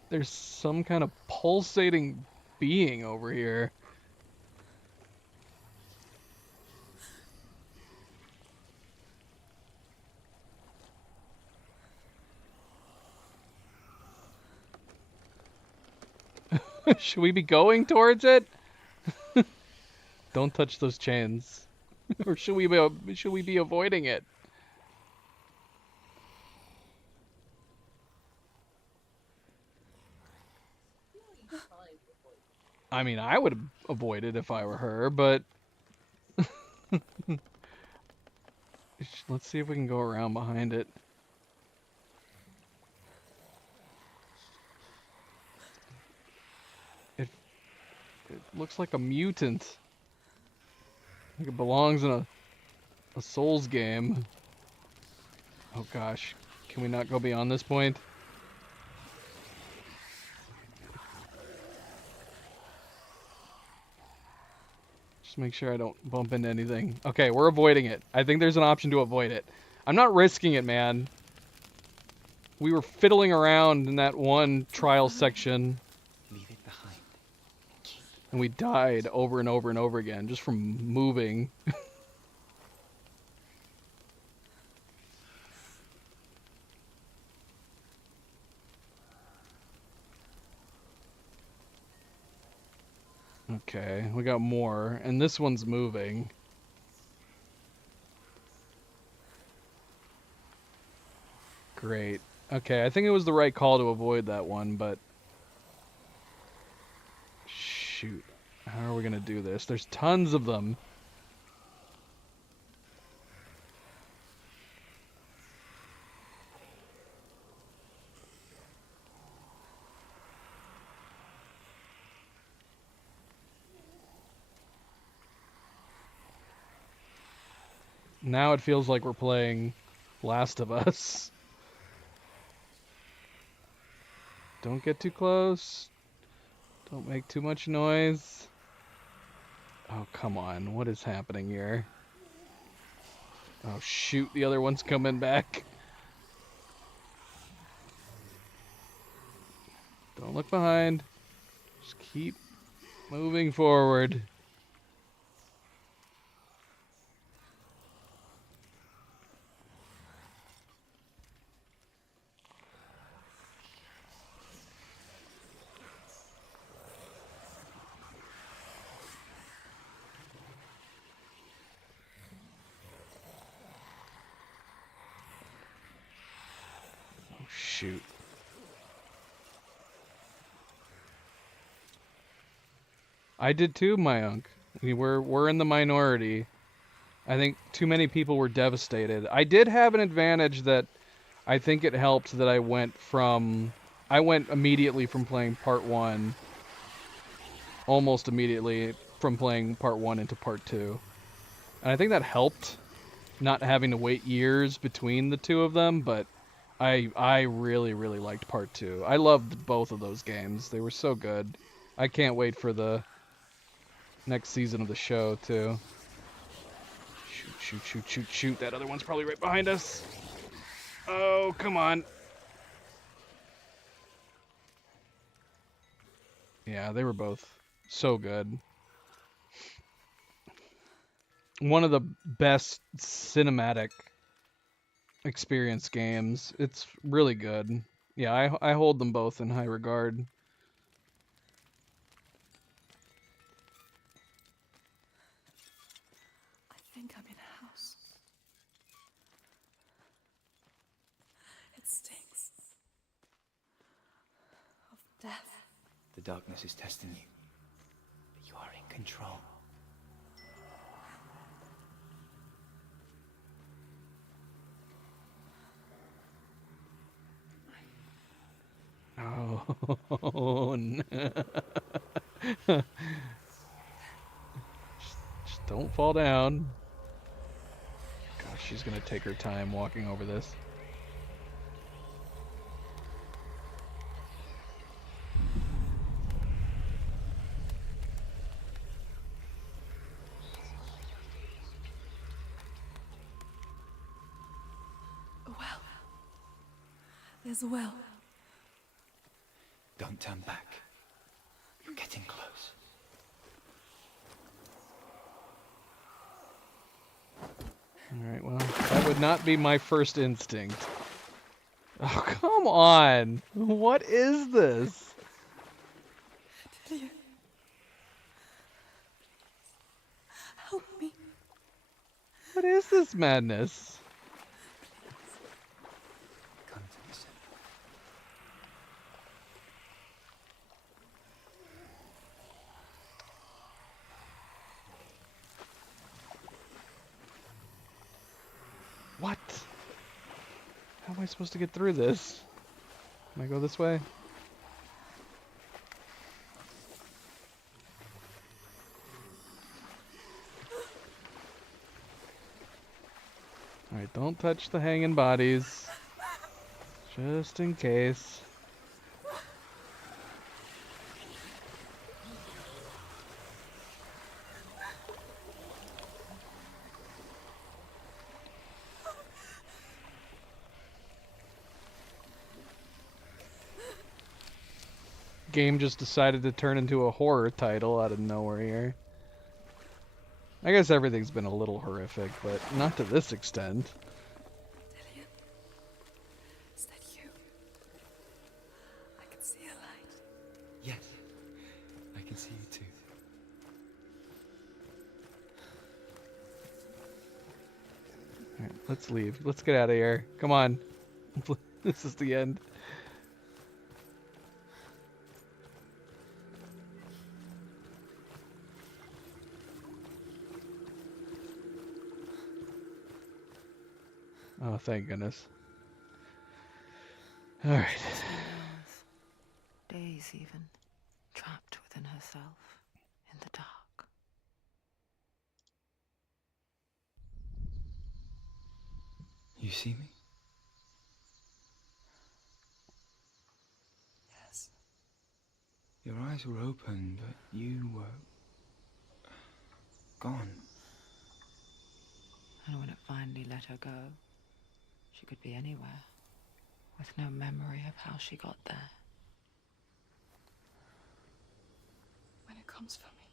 There's some kind of pulsating being over here. Should we be going towards it? Don't touch those chains. Or should we be avoiding it? I mean, I would avoid it if I were her, but let's see if we can go around behind it. It looks like a mutant. Like it belongs in a Souls game. Oh gosh, can we not go beyond this point? Just make sure I don't bump into anything. Okay, we're avoiding it. I think there's an option to avoid it. I'm not risking it, man. We were fiddling around in that one trial section. Leave it behind. And we died over and over and over again just from moving. Okay, we got more, and this one's moving. Great. Okay, I think it was the right call to avoid that one, but... Shoot. How are we gonna do this? There's tons of them. Now it feels like we're playing Last of Us. Don't get too close. Don't make too much noise. Oh, come on. What is happening here? Oh, shoot. The other one's coming back. Don't look behind. Just keep moving forward. shoot. I did too, my unk. We're in the minority. I think too many people were devastated. I did have an advantage that I think it helped that I went immediately from playing part 1, almost immediately from playing part 1 into part 2. And I think that helped, not having to wait years between the two of them, but I really, really liked part 2. I loved both of those games. They were so good. I can't wait for the next season of the show, too. Shoot, shoot, shoot, shoot, shoot. That other one's probably right behind us. Oh, come on. Yeah, they were both so good. One of the best cinematic experience games. It's really good. Yeah, I hold them both in high regard. I think I'm in a house. It stinks of death. The darkness is testing you, but you are in control. Oh, no. Just don't fall down. Gosh, she's gonna take her time walking over this. A well. There's a well. Don't turn back. You're getting close. Alright, well, that would not be my first instinct. Oh, come on! What is this? Delia. Help me. What is this madness? Come to listen. What? How am I supposed to get through this? Can I go this way? Alright, don't touch the hanging bodies. Just in case. Game just decided to turn into a horror title out of nowhere here. I guess everything's been a little horrific, but not to this extent. Delia. Is that you? I can see a light. Yes, I can see you too. Alright, let's leave. Let's get out of here. Come on. This is the end. Oh, thank goodness. Alright. Days even, trapped within herself, in the dark. You see me? Yes. Your eyes were open, but you were gone. And when it finally let her go, she could be anywhere, with no memory of how she got there. When it comes for me,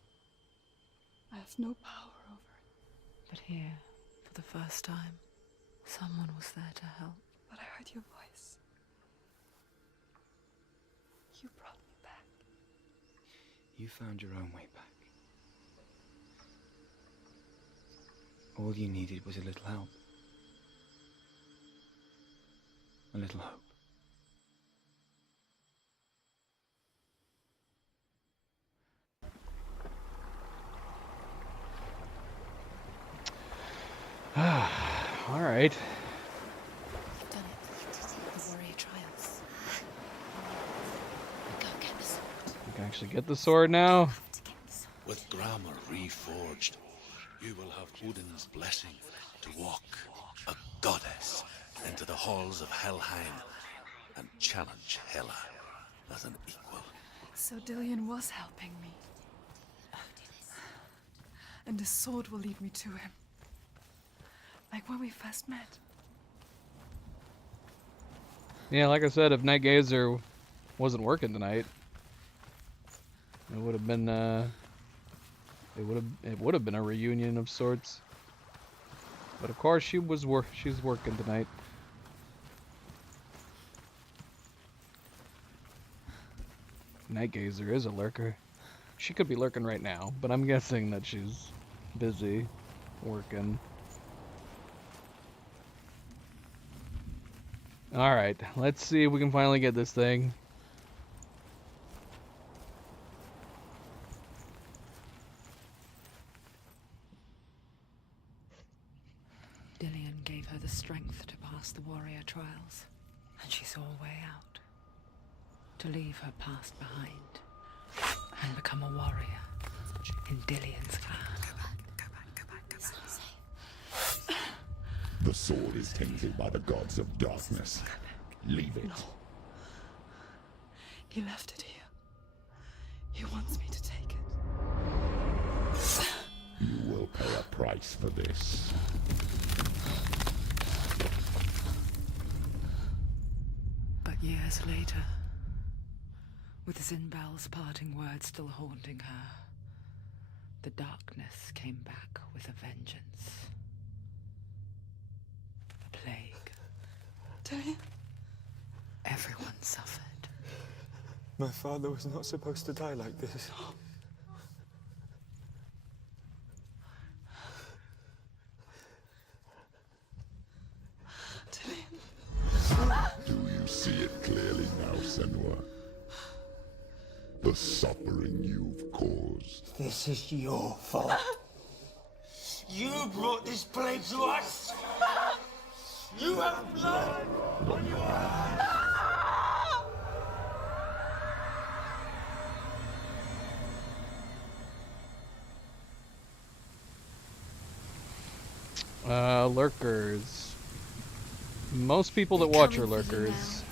I have no power over it. But here, for the first time, someone was there to help. But I heard your voice. You brought me back. You found your own way back. All you needed was a little help. A little hope. right. You've done it. The warrior trials. Go get the sword. We can actually get the sword now. With Grammar reforged, you will have Odin's blessing to walk a goddess into the halls of Helheim and challenge Hela as an equal. So Dillion was helping me. And the sword will lead me to him. Like when we first met. Yeah, like I said, if Night Gazer wasn't working tonight, it would have been it would have been a reunion of sorts. But of course, she's working tonight. Night Gazer is a lurker. She could be lurking right now, but I'm guessing that she's busy working. Alright, let's see if we can finally get this thing. Dillion gave her the strength to pass the warrior trials, and she saw a way out. To leave her past behind and become a warrior in Dillion's clan. The sword is tainted by the gods of darkness. Leave it. No. He left it here. He wants me to take it. You will pay a price for this. But years later, with Zinbel's parting words still haunting her, the darkness came back with a vengeance. The plague. Dillion? Everyone suffered. My father was not supposed to die like this. Do you see it clearly now, Senua? The suffering you've caused. This is your fault. You brought this plague to us. You have blood on your hands. Lurkers. Most people that watch are lurkers.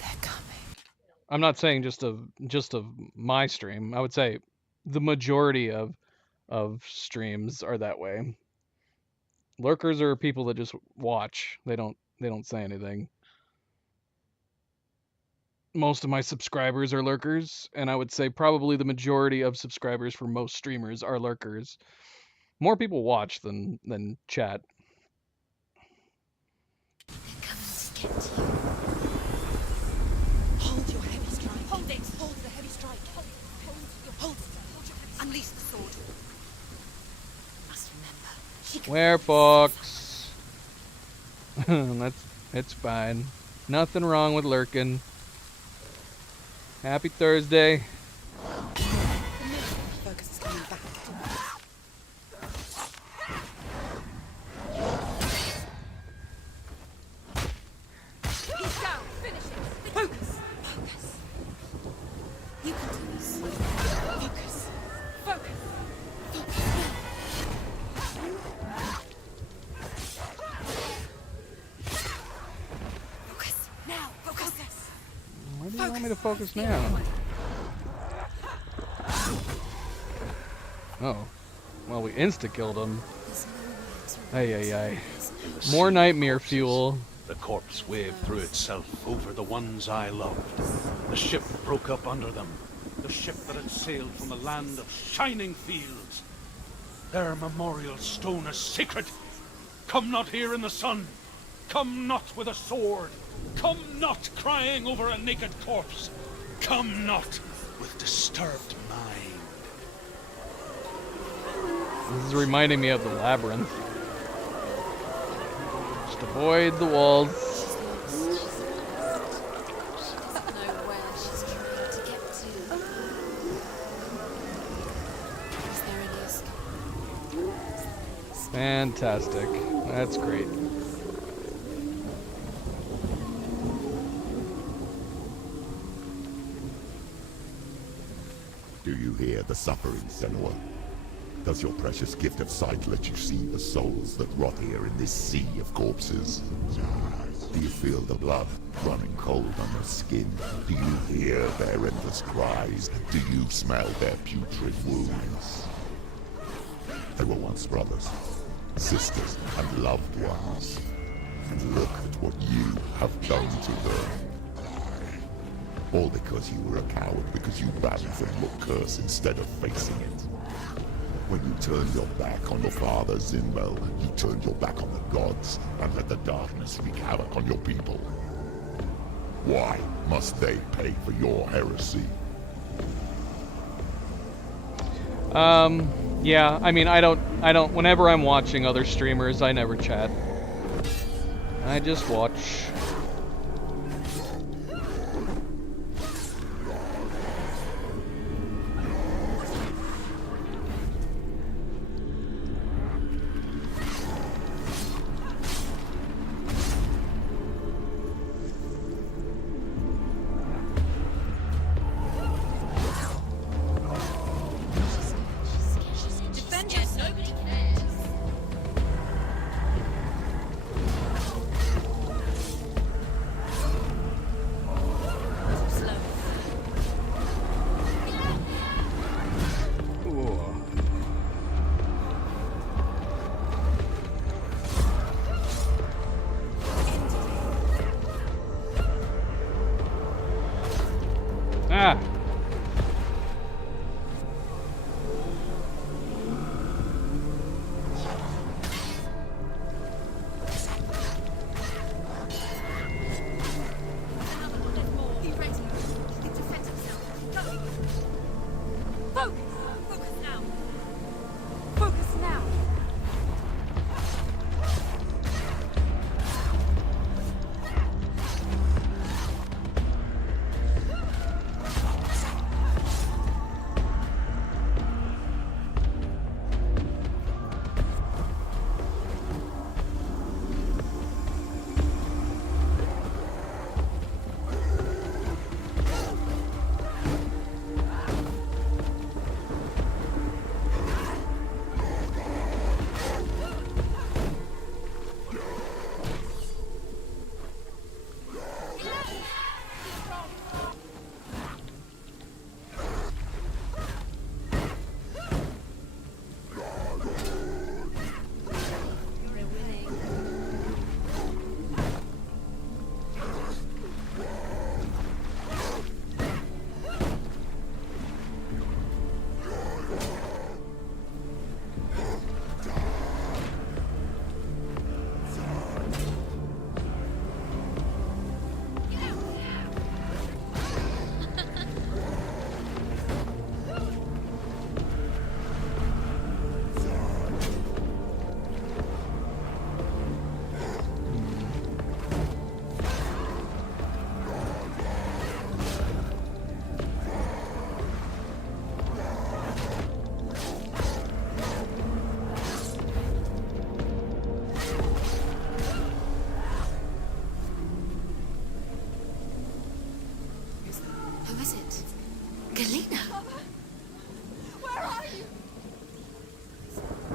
I'm not saying just of my stream. I would say the majority of streams are that way. Lurkers are people that just watch. They don't say anything. Most of my subscribers are lurkers, and I would say probably the majority of subscribers for most streamers are lurkers. More people watch than chat. Hold your heavy strike. Hold it. Hold the heavy strike. Hold it. Unleash the sword. Must remember. Where Fox? It's fine. Nothing wrong with lurking. Happy Thursday. Focus is coming back. He's down. Finish it. Focus. Focus. You can do this. Focus. Focus. Focus. Now. Focus. Where do you want me to focus now? Oh. Well, we insta-killed him. Ay. More nightmare fuel. The corpse waved through itself over the ones I loved. The ship broke up under them. The ship that had sailed from a land of shining fields. Their memorial stone is sacred. Come not here in the sun. Come not with a sword. Come not crying over a naked corpse. Come not with disturbed mind. This is reminding me of the labyrinth. Just avoid the walls. Fantastic. That's great. the suffering, Senua? Does your precious gift of sight let you see the souls that rot here in this sea of corpses? Do you feel the blood running cold on your skin? Do you hear their endless cries? Do you smell their putrid wounds? They were once brothers, sisters, and loved ones. And look at what you have done to them. All because you were a coward, because you ran from your curse instead of facing it. When you turned your back on your father, Zynbel, you turned your back on the gods and let the darkness wreak havoc on your people. Why must they pay for your heresy? Yeah, I mean, I don't, whenever I'm watching other streamers, I never chat. I just watch. Defend yourself. Nobody cares. Ah. Be ready. He can defend himself. Go. Focus. Focus now. Focus now. Who is it? Galena? Where are you?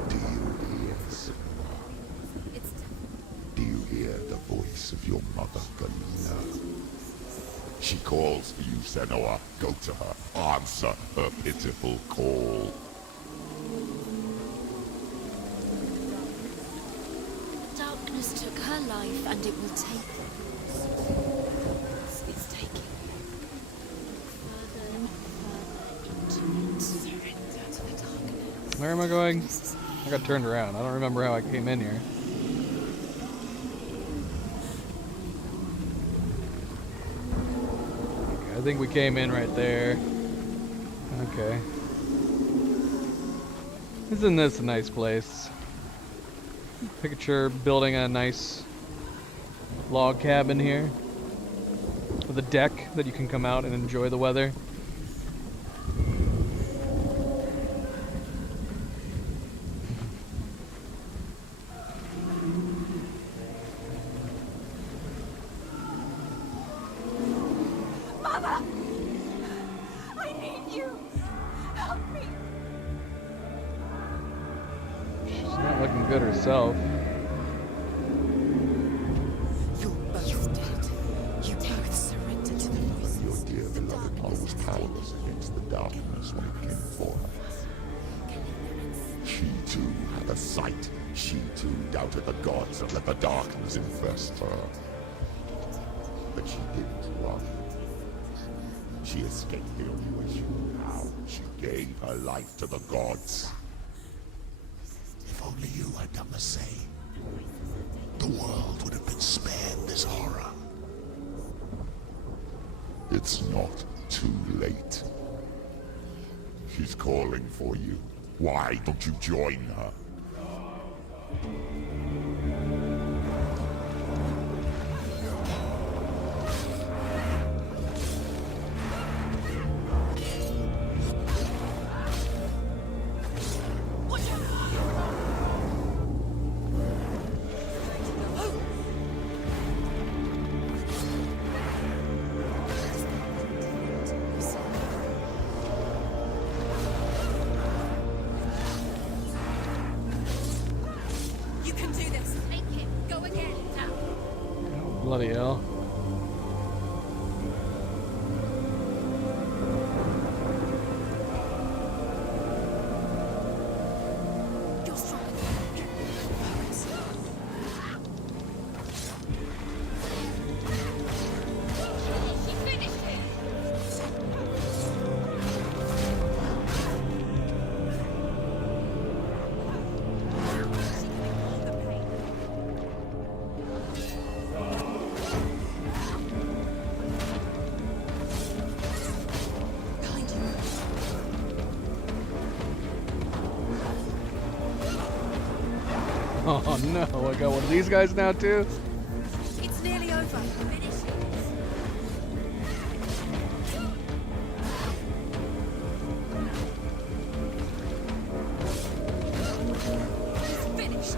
Do you hear, Senua? Do you hear the voice of your mother, Galena? She calls for you, Senua. Go to her. Answer her pitiful call. Darkness took her life, and it will take it's taking further and further into surrender to the darkness. Where am I going? I got turned around. I don't remember how I came in here. Okay, I think we came in right there. Okay. Isn't this a nice place? Picture building a nice log cabin here with a deck that you can come out and enjoy the weather. Mother! I need you! Help me! looking good herself. You're both dead. You both surrendered to the voices. Your dear beloved mother was powerless against the darkness when it came for her. She too had a sight. She too doubted the gods and let the darkness infest her. But she didn't run. She escaped the only way she knew how. She gave her life to the gods. If only you had done the same, the world would have been spared this horror. It's not too late. She's calling for you. Why don't you join her? You can do this. Make him go again now. Bloody hell. You're stronger than She finished it. Oh no, I got one of these guys now too? It's nearly over. Finish it. It's finished.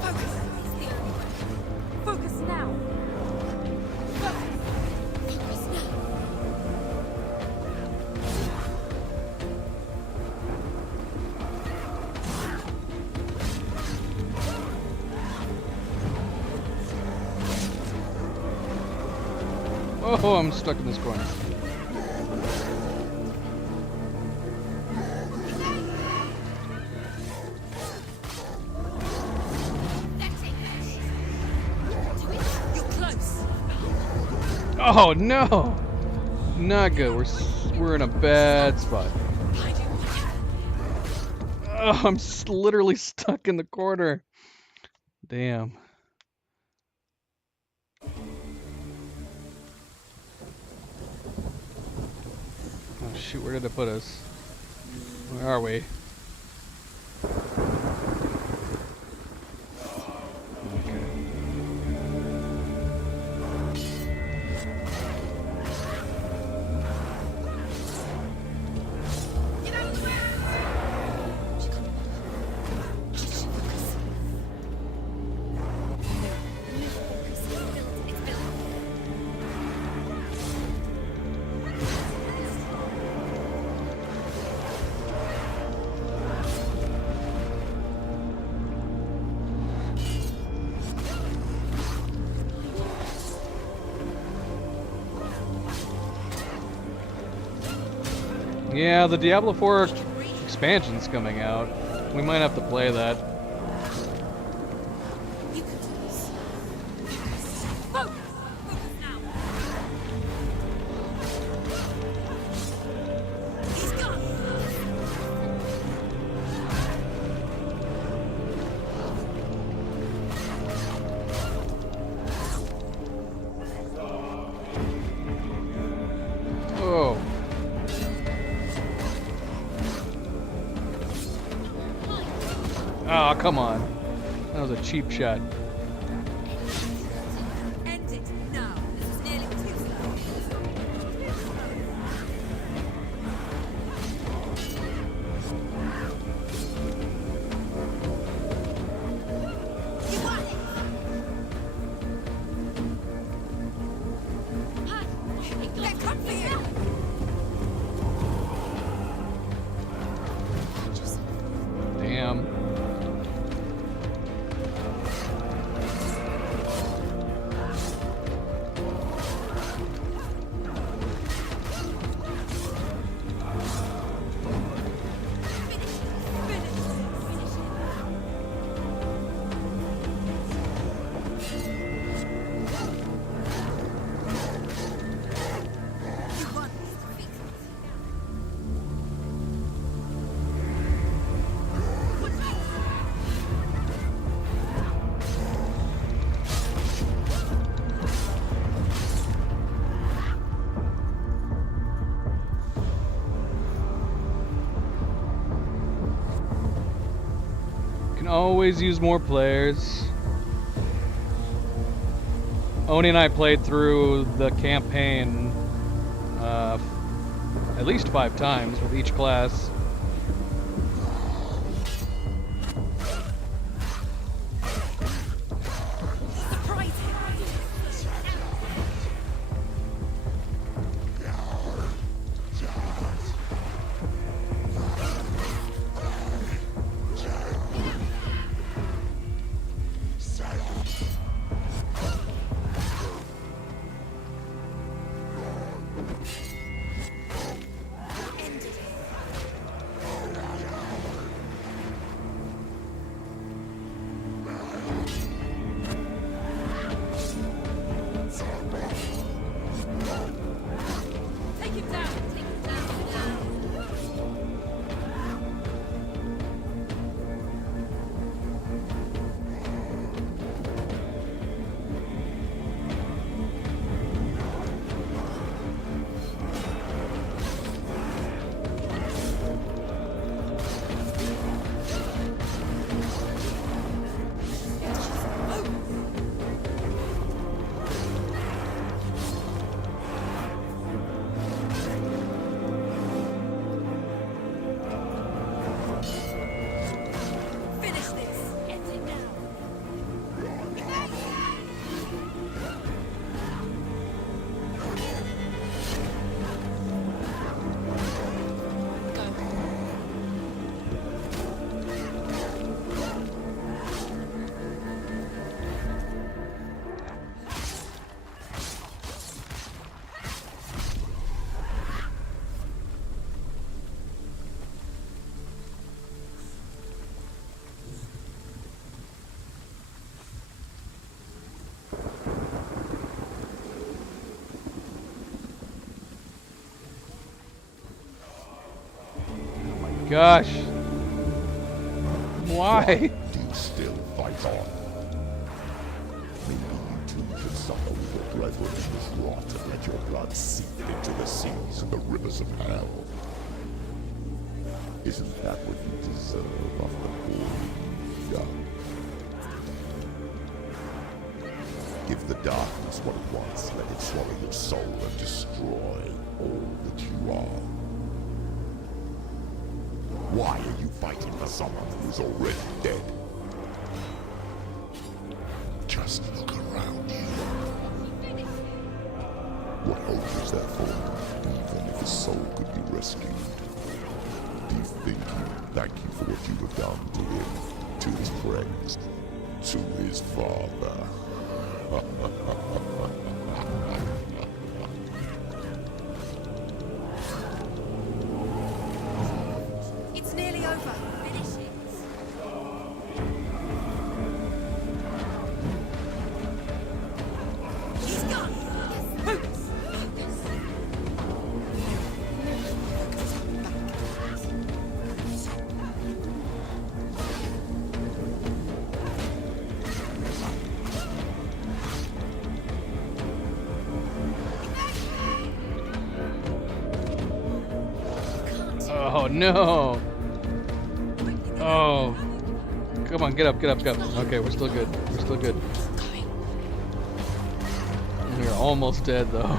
Focus. It's the only way. Focus now. Focus now. Oh, I'm stuck in this corner. You're close. Oh no! Not good. We're in a bad spot. Oh, I'm literally stuck in the corner. Damn. Oh shoot, where did it put us? Where are we? Yeah, the Diablo 4 expansion's coming out. We might have to play that. You can do this. Focus. Focus now. He's gone. Oh. Oh, come on. That was a cheap shot. End it now. This is nearly too slow. You got it. Hi. Damn. Can always use more players. Oni and I played through the campaign at least 5 times with each class. Gosh. Why? Do you still fight on? Maybe you too could suffer with your brethren in this rot and let your blood seep into the seas and the rivers of hell. Isn't that what you deserve after all you've done? Give the darkness what it wants, let it swallow your soul and destroy all that you are. Why are you fighting for someone who is already dead? Just look around you. What hope is there for him, even if his soul could be rescued? Do you think he would thank you for what you have done to him, to his friends, to his father? It's nearly over. Finish it. He's gone. Focus. Oh no! Oh. Come on, get up, get up, get up. Okay, we're still good. We're still good. We're almost dead though.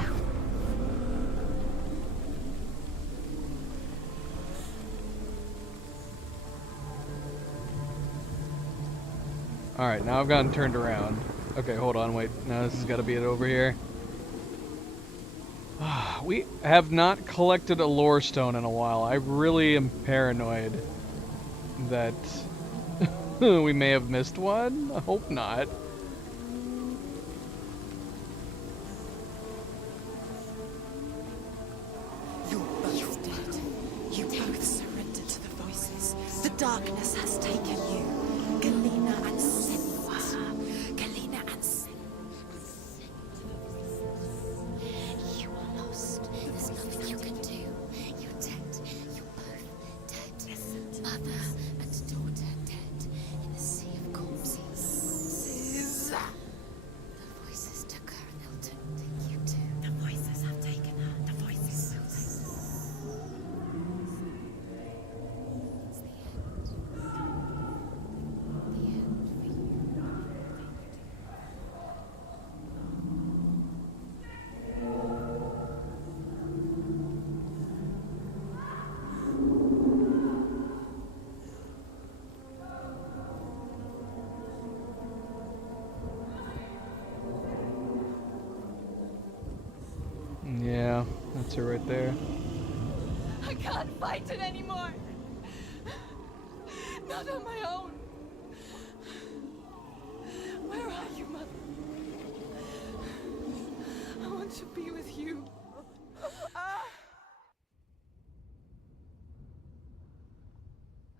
Alright, now I've gotten turned around. Okay, hold on, wait. No, this has got to be it over here. We have not collected a lore stone in a while. I really am paranoid that we may have missed one. I hope not. You're both dead. You both surrendered to the voices. The darkness has taken you. Galena and Senua. Galena and You are lost. There's nothing you can do. You're dead. You're both dead. Mother and daughter dead in a sea of corpses. The voices took her and they'll take you too. The voices have taken her. The voices will take It's the end. The end for you. Yeah, that's her right there. I can't fight it anymore. Not on my own. Where are you, Mother? I want to be with you.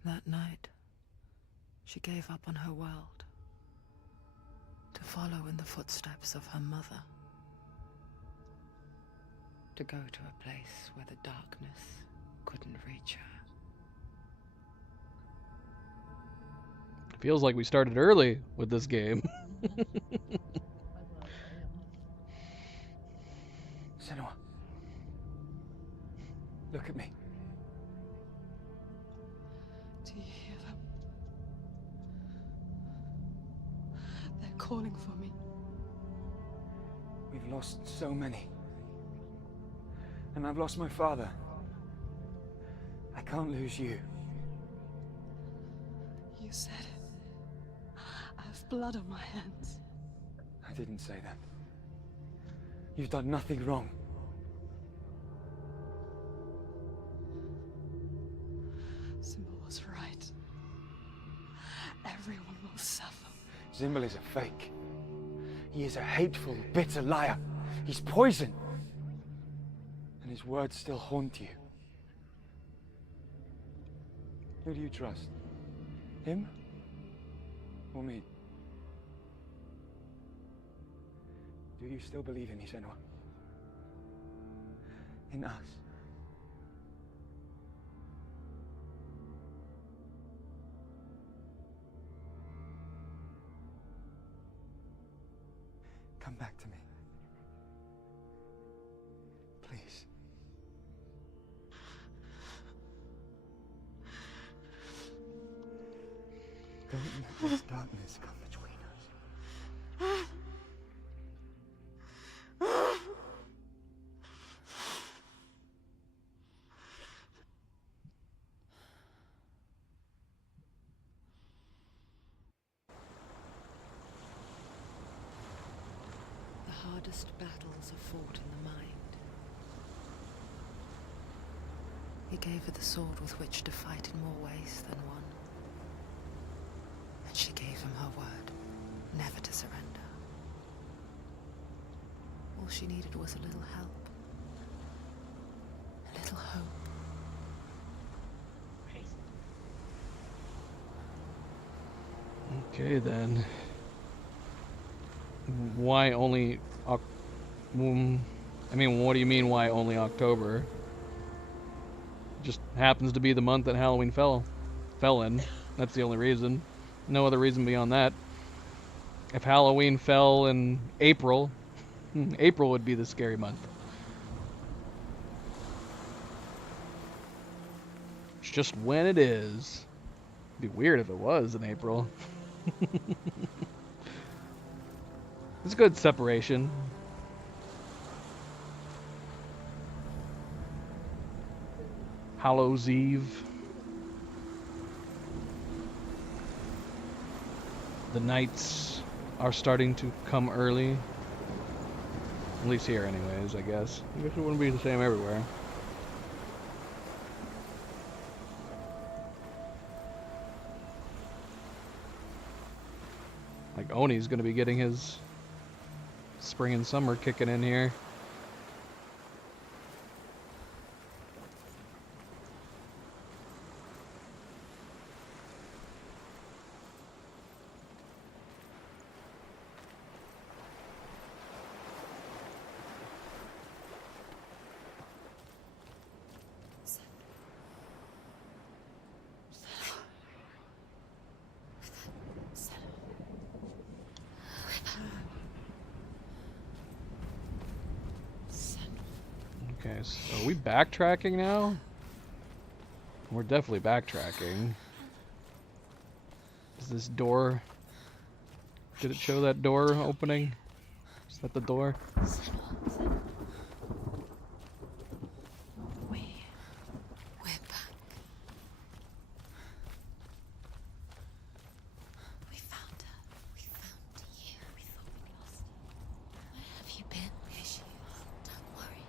That night, she gave up on her world to follow in the footsteps of her mother. To go to a place where the darkness couldn't reach her. Feels like we started early with this game. Senua. Look at me. Do you hear them? They're calling for me. We've lost so many. And I've lost my father. I can't lose you. You said it. I have blood on my hands. I didn't say that. You've done nothing wrong. Symbol was right. Everyone will suffer. Zimbel is a fake. He is a hateful, bitter liar. He's poison. And his words still haunt you. Who do you trust? Him? Or me? Do you still believe in me, Senua? In us? Come back to me. Please. Don't let this darkness come between us. The hardest battles are fought in the mind. He gave her the sword with which to fight in more ways than one. And she gave him her word, never to surrender. All she needed was a little help. A little hope. Okay then. Why only I mean, what do you mean why only October? Just happens to be the month that Halloween fell in. That's the only reason. No other reason beyond that. If Halloween fell in April, April would be the scary month. It's just when it is. It'd be weird if it was in April. It's a good separation. Hallows Eve. The nights are starting to come early. At least here, anyways, I guess. I guess it wouldn't be the same everywhere. Like, Oni's gonna be getting his spring and summer kicking in here. Okay, so are we backtracking now? We're definitely backtracking. Is this door... Did it show that door opening? Is that the door? We're back. We found her. We found you. We thought we lost her. Where have you been? Here she is. Don't worry.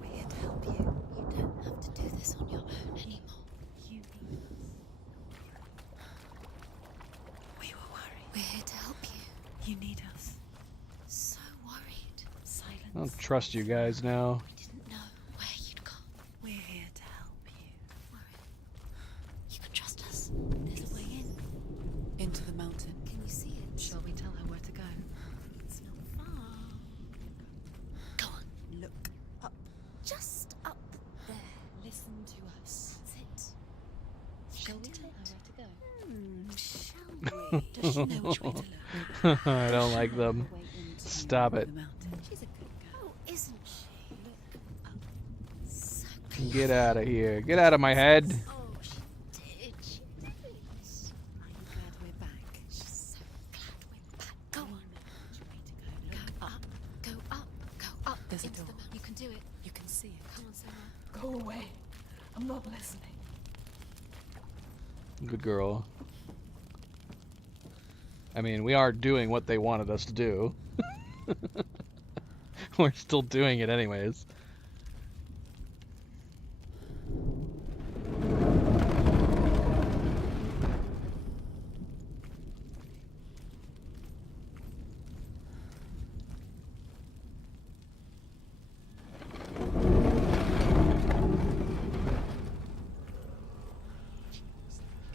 We're here to help you. You don't have to do this on your own anymore. You need us. We were worried. We're here to help you. You need us. So worried. Silence. I don't trust you guys now. We didn't know where you'd gone. We're here to help you. You can trust us. There's a way in. Into the mountain. Can you see it? Shall we tell her where to go? It's not far. Go on. Look up. Just up there. Listen to us. That's it. Shall we do tell it. her where to go? Shall we? Does she know which way to look? I don't like them. Way into Stop it. the mountain. She's a good girl. Oh, isn't she? Look up. So Get out of here. Get out of my head. Oh, she did. She did. Are you glad we're back? She's so glad we're back. Go on. Which way to go? Go Look up. Go up. Go up. There's a into door. the mountain. You can do it. You can see it. Come on, Sarah. Go away. I'm not listening. Good girl. I mean, we are doing what they wanted us to do. We're still doing it anyways.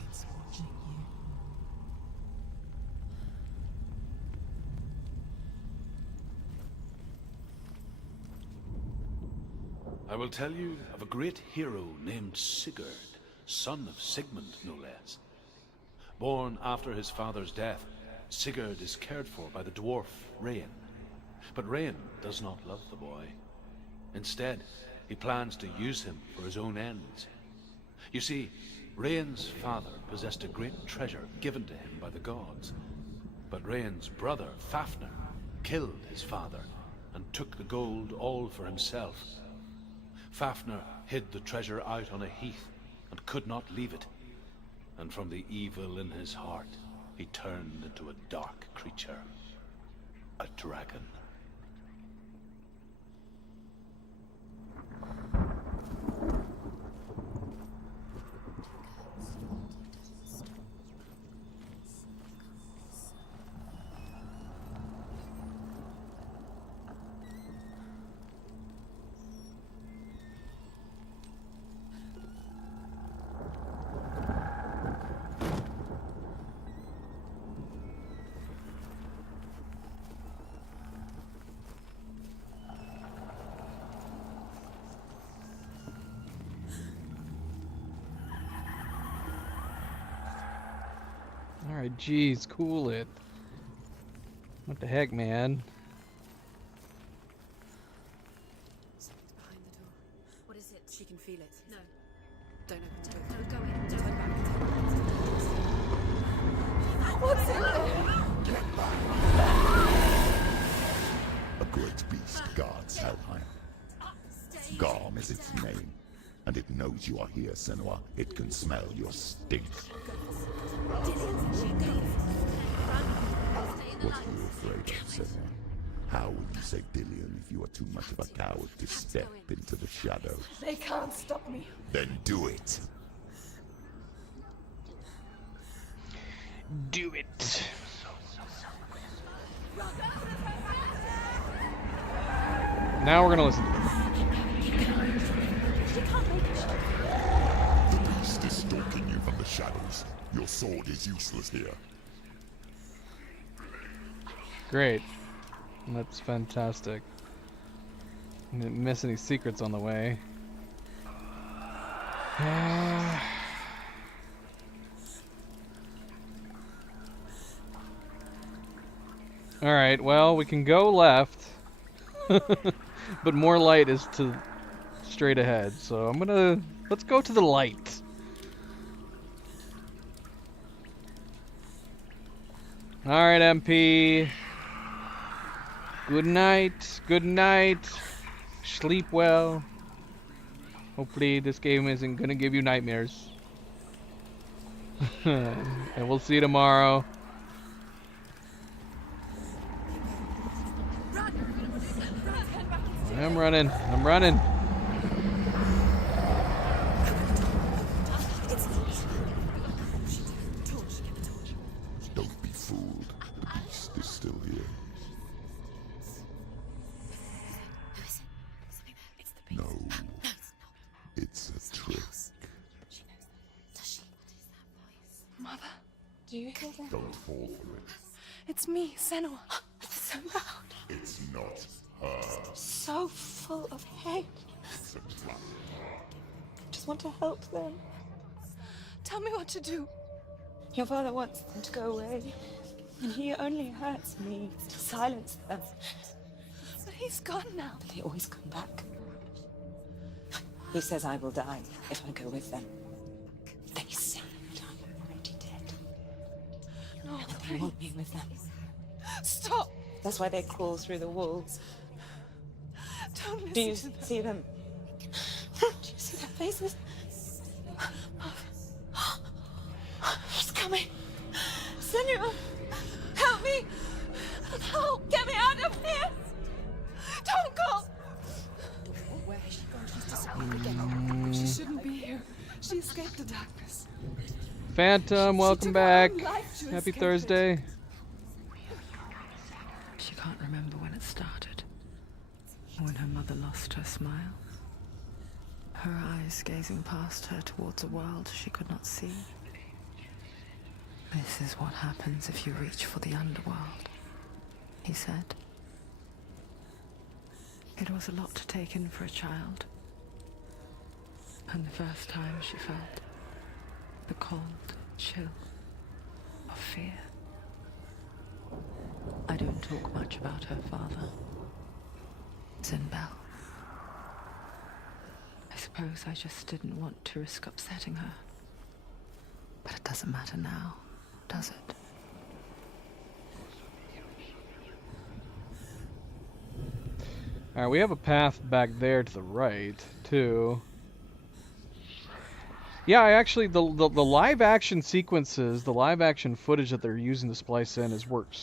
It's watching you. I will tell you of a great hero named Sigurd, son of Sigmund, no less. Born after his father's death, Sigurd is cared for by the dwarf Rain. But Rain does not love the boy. Instead, he plans to use him for his own ends. You see, Rain's father possessed a great treasure given to him by the gods. But Rain's brother, Fafnir, killed his father and took the gold all for himself. Fafnir hid the treasure out on a heath and could not leave it. And from the evil in his heart, he turned into a dark creature, a dragon. Alright, jeez, cool it. What the heck, man? Something's behind the door. What is it? She can feel it. No. Don't open the door. No, go in. Turn back. What's in there? A great beast guards Helheim. Garm is its name, and it knows you are here, Senua. It can smell your stink. What are you afraid of, Senua? How will you save Dillion if you are too much of a coward to step into the shadows? They can't stop me. Then do it. Do it. Now we're gonna listen to it. The beast is stalking you from the shadows. Your sword is useless here. Great. That's fantastic. Didn't miss any secrets on the way. Alright, well, we can go left. But more light is to straight ahead, so let's go to the light. Alright, MP. Good night. Good night. Sleep well. Hopefully this game isn't gonna give you nightmares. And we'll see you tomorrow. I'm running. I'm running. Don't be fooled. The beast is still here. No. It's a trick. Mother, do you hear that? Don't fall for it. It's me, Senua. It's so loud. It's not her. So full of hate. It's a trap. I just want to help them. Tell me what to do. Your father wants them to go away. And he only hurts me to silence them. But he's gone now. They always come back. He says I will die if I go with them. They say that I'm already dead. No, They want me with them. Stop! That's why they crawl through the walls. Don't listen Do you to them. see them? Do you see their faces? He's coming. Senua, help me! Help! Get me out of here! Don't go! Where has she gone? She's disappeared again. She shouldn't be here. She escaped the darkness. Phantom, welcome took back. her own life to Happy escape it. Thursday. She can't remember when it started. When her mother lost her smile. Her eyes gazing past her towards a world she could not see. This is what happens if you reach for the underworld, he said. It was a lot to take in for a child. And the first time she felt the cold chill of fear. I don't talk much about her father, Zinbel. I suppose I just didn't want to risk upsetting her. But it doesn't matter now, does it? Alright, we have a path back there to the right, too. Yeah, I actually, the live action sequences, the live action footage that they're using to splice in is worked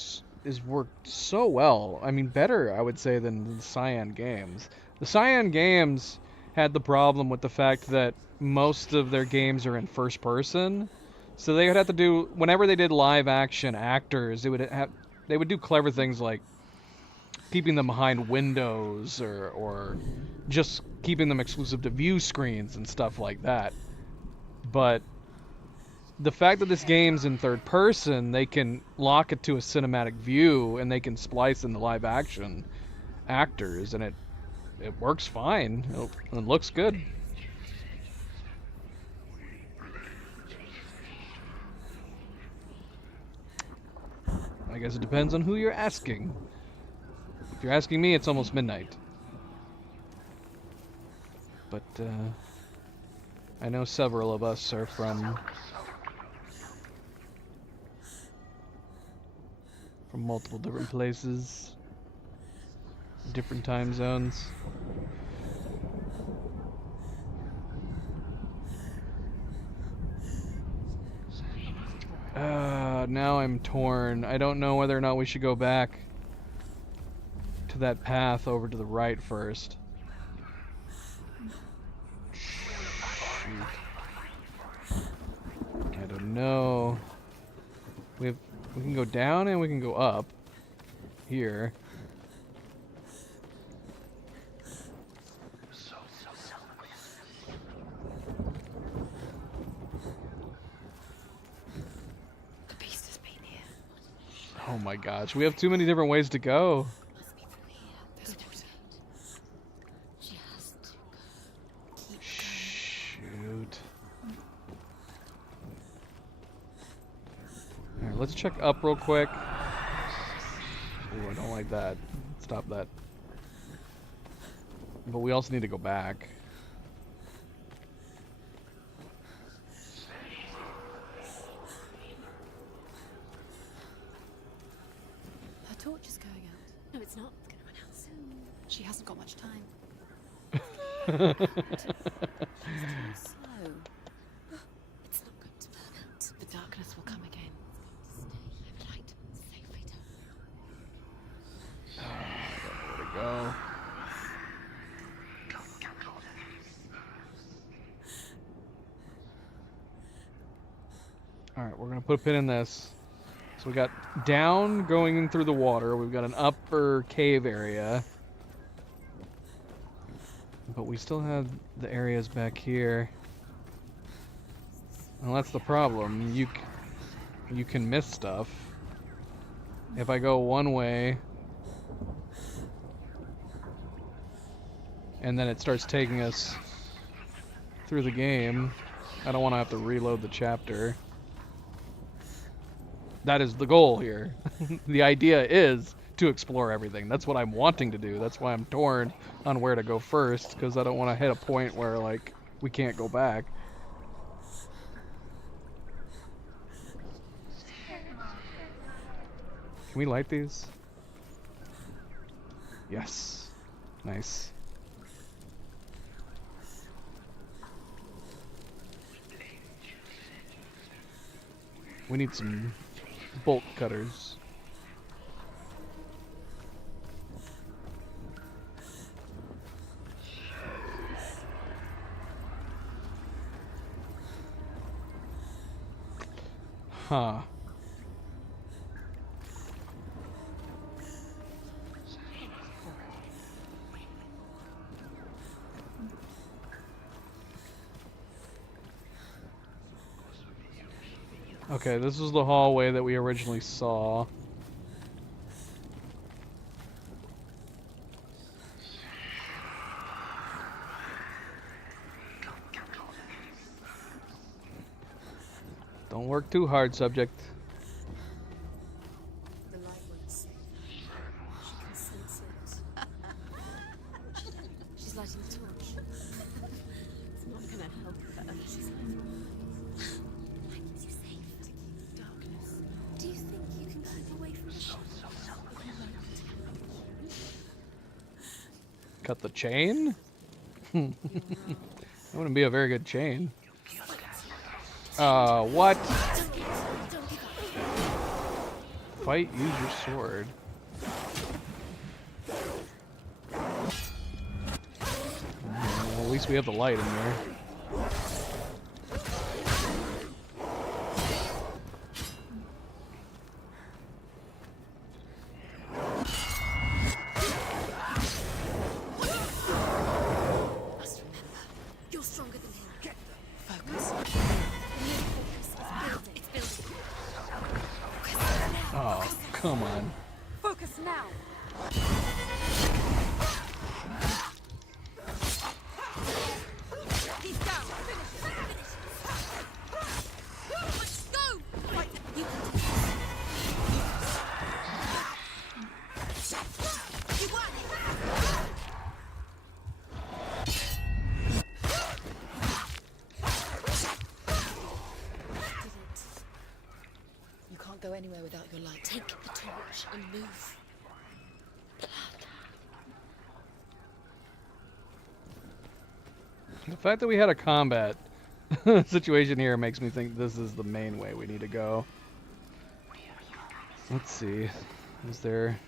so well. I mean, better, I would say, than the Cyan games. The Cyan games had the problem with the fact that most of their games are in first person. So they would have to do, whenever they did live action actors, they would do clever things like keeping them behind windows or just keeping them exclusive to view screens and stuff like that. But the fact that this game's in third person, they can lock it to a cinematic view and they can splice in the live action actors, and it works fine. It looks good. I guess it depends on who you're asking. If you're asking me, it's almost midnight. But I know several of us are from multiple different places, different time zones. Now I'm torn. I don't know whether or not we should go back. to that path over to the right first. Shoot. I don't know. We can go down and we can go up here. The beast has been here. Oh my gosh, we have too many different ways to go. Must be through here. There's no doubt. She has to go. Keep Shoot. Alright, let's check up real quick. Ooh, I don't like that. Stop that. But we also need to go back. Her torch is going out. No, it's not. It's gonna run out soon. She hasn't got much time. She's too slow. It's not going to burn out. The darkness will come again. It's going to stay. I'm light. Safely down. Where to go? Alright, we're gonna put a pin in this. So we got down going in through the water. We've got an upper cave area. But we still have the areas back here. Well, that's the problem. You can miss stuff. If I go one way, and then it starts taking us through the game, I don't want to have to reload the chapter. That is the goal here. The idea is to explore everything. That's what I'm wanting to do. That's why I'm torn on where to go first, because I don't want to hit a point where, like, we can't go back. Can we light these? Yes. Nice. We need some bolt cutters. Huh. Okay, this is the hallway that we originally saw. Don't work too hard, subject. The light won't save her. She can sense it. She's lighting the torch. It's not gonna help her. She's light keeps you safe to keep darkness. Do you think you can keep away from the shadow? Cut the chain? That wouldn't be a very good chain. What? Fight, use your sword. Well, at least we have the light in there. Must remember, you're stronger than him. Focus. It's building. Oh, come on. Focus now. He's down. Finish it. Let's go. Right, you can do this. You won. You can't go anywhere without your light. Take the torch and move. The fact that we had a combat situation here makes me think this is the main way we need to go. Let's see. Is there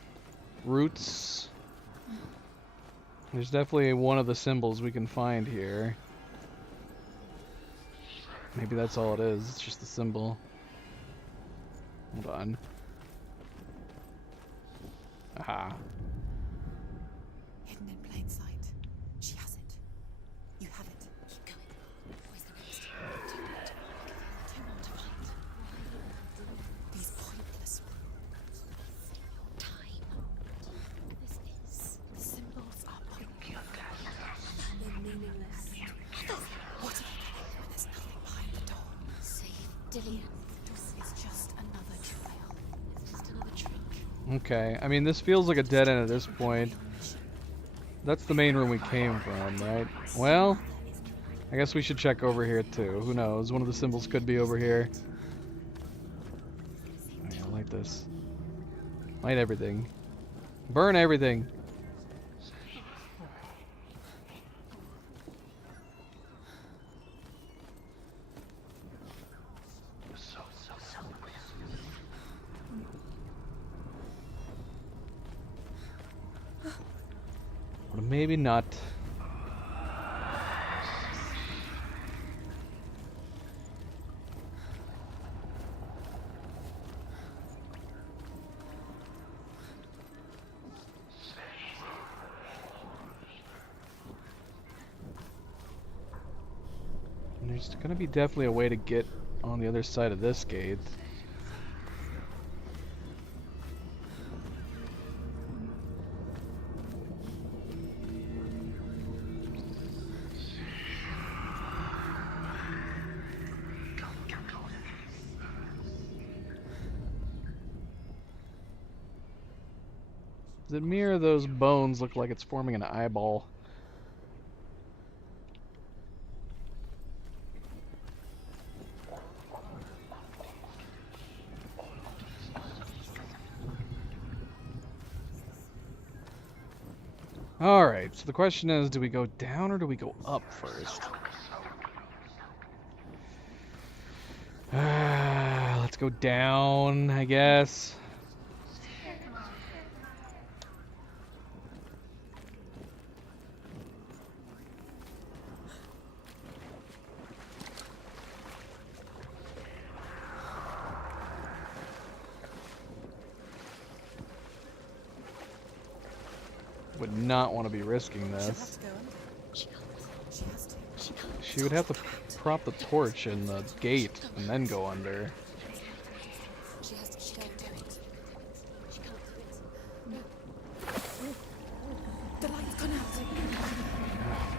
roots? There's definitely one of the symbols we can find here. Maybe that's all it is. It's just the symbol. Hold on. Aha. Hidden in plain sight. She has it. You have it. Keep going. Where's the next? Two more to find. These pointless time. This is. The symbols are pointless. They're meaningless. What are they getting when there's nothing behind the door? Save Dillian. It's just another trial. It's just another trick. Okay, I mean, this feels like a dead end at this point. That's the main room we came from, right? Well, I guess we should check over here too. Who knows? One of the symbols could be over here. Okay, I like this. Light everything. Burn everything. Or maybe not. And there's gonna be definitely a way to get on the other side of this gate. Does it mirror those bones look like it's forming an eyeball? Alright, so the question is, do we go down or do we go up first? Let's go down, I guess. Would not want to be risking this. She would have to prop the torch in the gate and then go under. She has to. She can't do it. She can't do it. No. The light's gone out.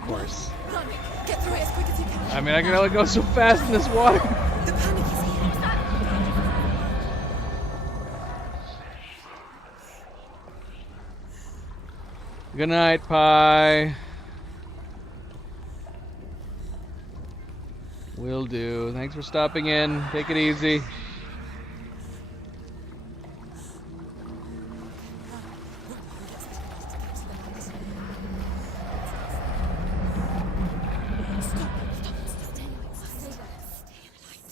Of course. Run! Get through it as quick as you can. I mean, I can only go so fast in this water. The panic is here. Good night, Pie. Will do. Thanks for stopping in. Take it easy.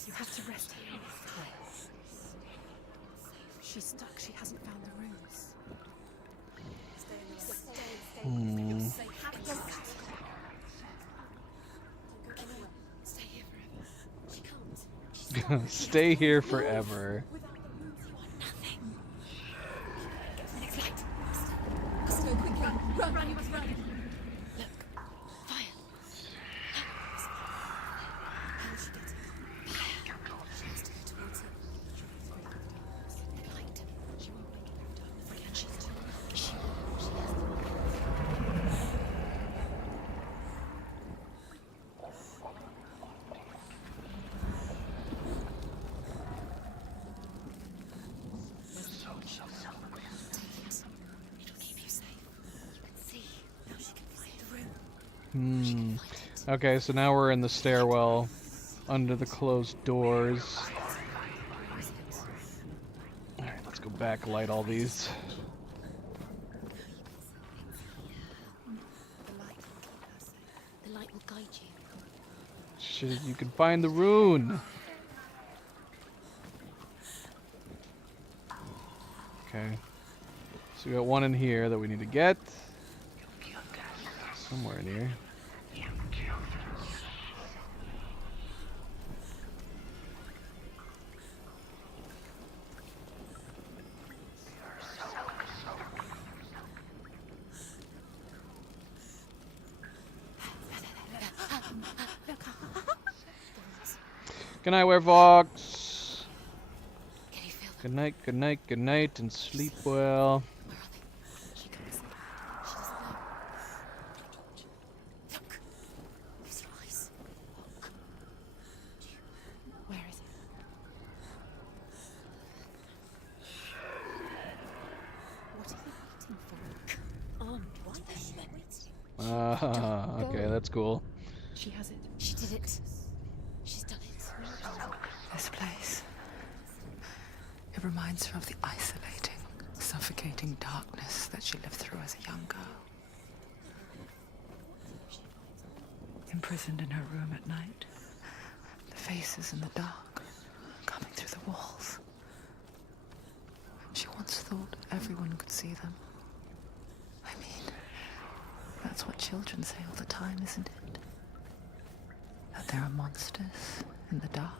You have to rest here. She's stuck. She hasn't found the rooms. Stay here forever. Next light. Let's go quickly. Run, you must run. Look, fire. How is she getting? Fire. She has to go towards it. The light. She won't make it through time. Forget she's too. She has to. It'll keep you safe. You can see how she can find the room. Okay, so now we're in the stairwell under the closed doors. Alright, let's go back, light all these. The light will guide you. Shit, you can find the rune. Okay. So we got one in here that we need to get. somewhere in here. Good night, Werewolves. Good night, good night, good night, and sleep well. She doesn't know. Look. Close your eyes. Look. Where is it? What are you waiting for? What are you waiting? Okay, that's cool. She has it. She did it. She's done it. This place. It reminds her of the isolating, suffocating darkness that she lived through as a young girl. Imprisoned in her room at night, the faces in the dark, coming through the walls. She once thought everyone could see them. I mean, that's what children say all the time, isn't it? That there are monsters in the dark.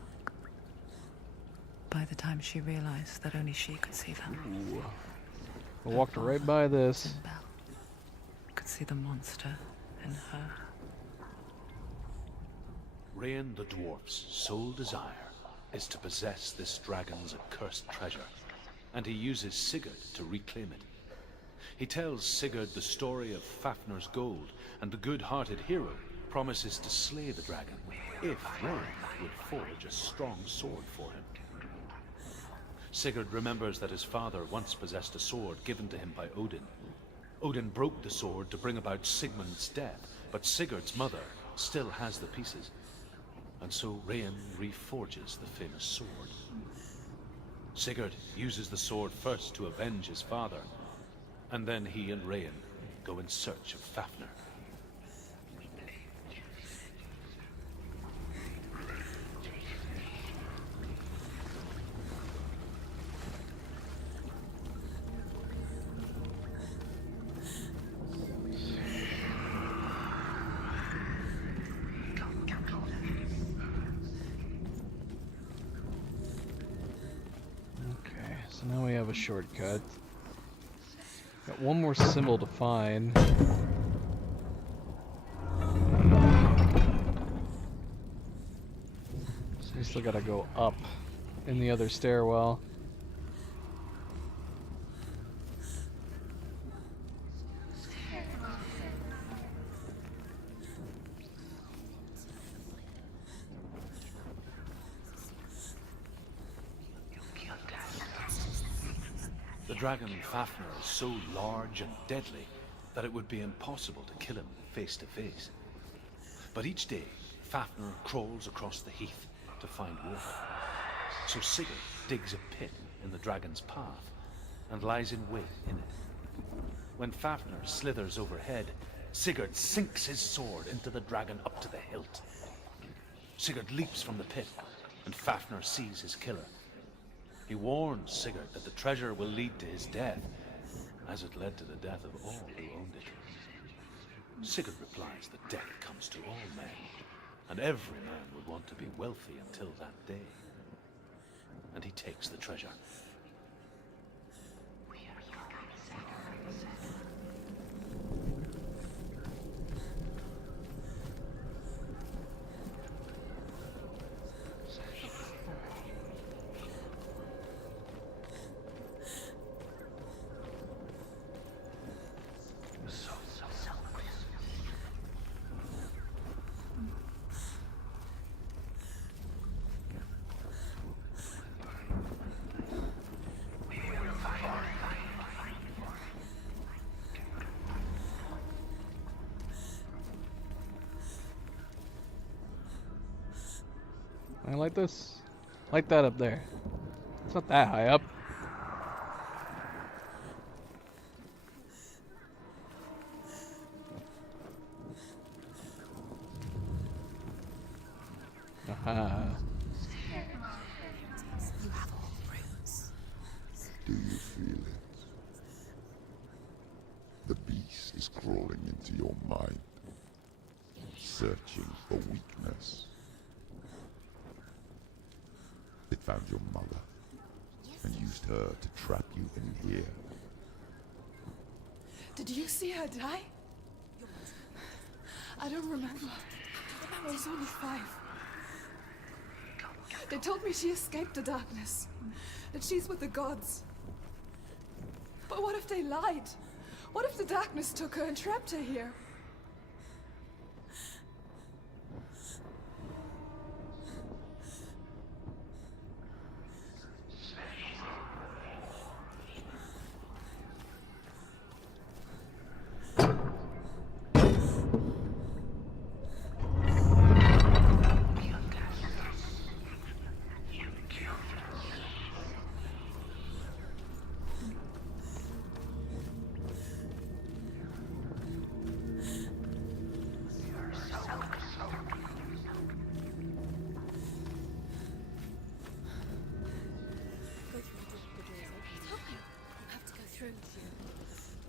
By the time she realized that only she could see them. Ooh. I walked right by this. Bell could see the monster in her. Rain the dwarf's sole desire is to possess this dragon's accursed treasure, and he uses Sigurd to reclaim it. He tells Sigurd the story of Fafnir's gold, and the good-hearted hero promises to slay the dragon if Rain would forge a strong sword for him. Sigurd remembers that his father once possessed a sword given to him by Odin. Odin broke the sword to bring about Sigmund's death, but Sigurd's mother still has the pieces. And so Rain reforges the famous sword. Sigurd uses the sword first to avenge his father, and then he and Rain go in search of Fafnir. So now we have a shortcut. Got one more symbol to find. So we still gotta go up in the other stairwell. The dragon Fafnir is so large and deadly that it would be impossible to kill him face to face. But each day, Fafnir crawls across the heath to find water. So Sigurd digs a pit in the dragon's path and lies in wait in it. When Fafnir slithers overhead, Sigurd sinks his sword into the dragon up to the hilt. Sigurd leaps from the pit, and Fafnir sees his killer. He warns Sigurd that the treasure will lead to his death, as it led to the death of all who owned it. Sigurd replies that death comes to all men, and every man would want to be wealthy until that day. And he takes the treasure. I like this. I like that up there. It's not that high up. Aha. You have all the roots. Do you feel it? The beast is crawling into your mind searching for weakness. It found your mother and used her to trap you in here. Did you see her die? I don't remember. I was only 5. They told me she escaped the darkness, that she's with the gods. But what if they lied? What if the darkness took her and trapped her here?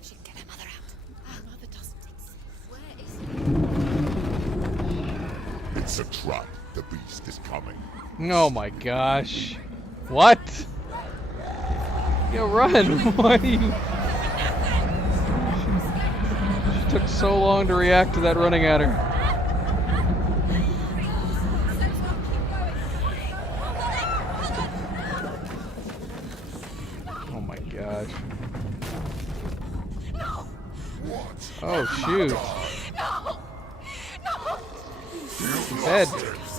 She can get her mother out. Her mother doesn't exist. Where is It's a trap. The beast is coming. Oh my gosh. What? Yo, run! Why are you... She took so long to react to that running at her. Oh my gosh. Oh shoot. No! No! He's dead.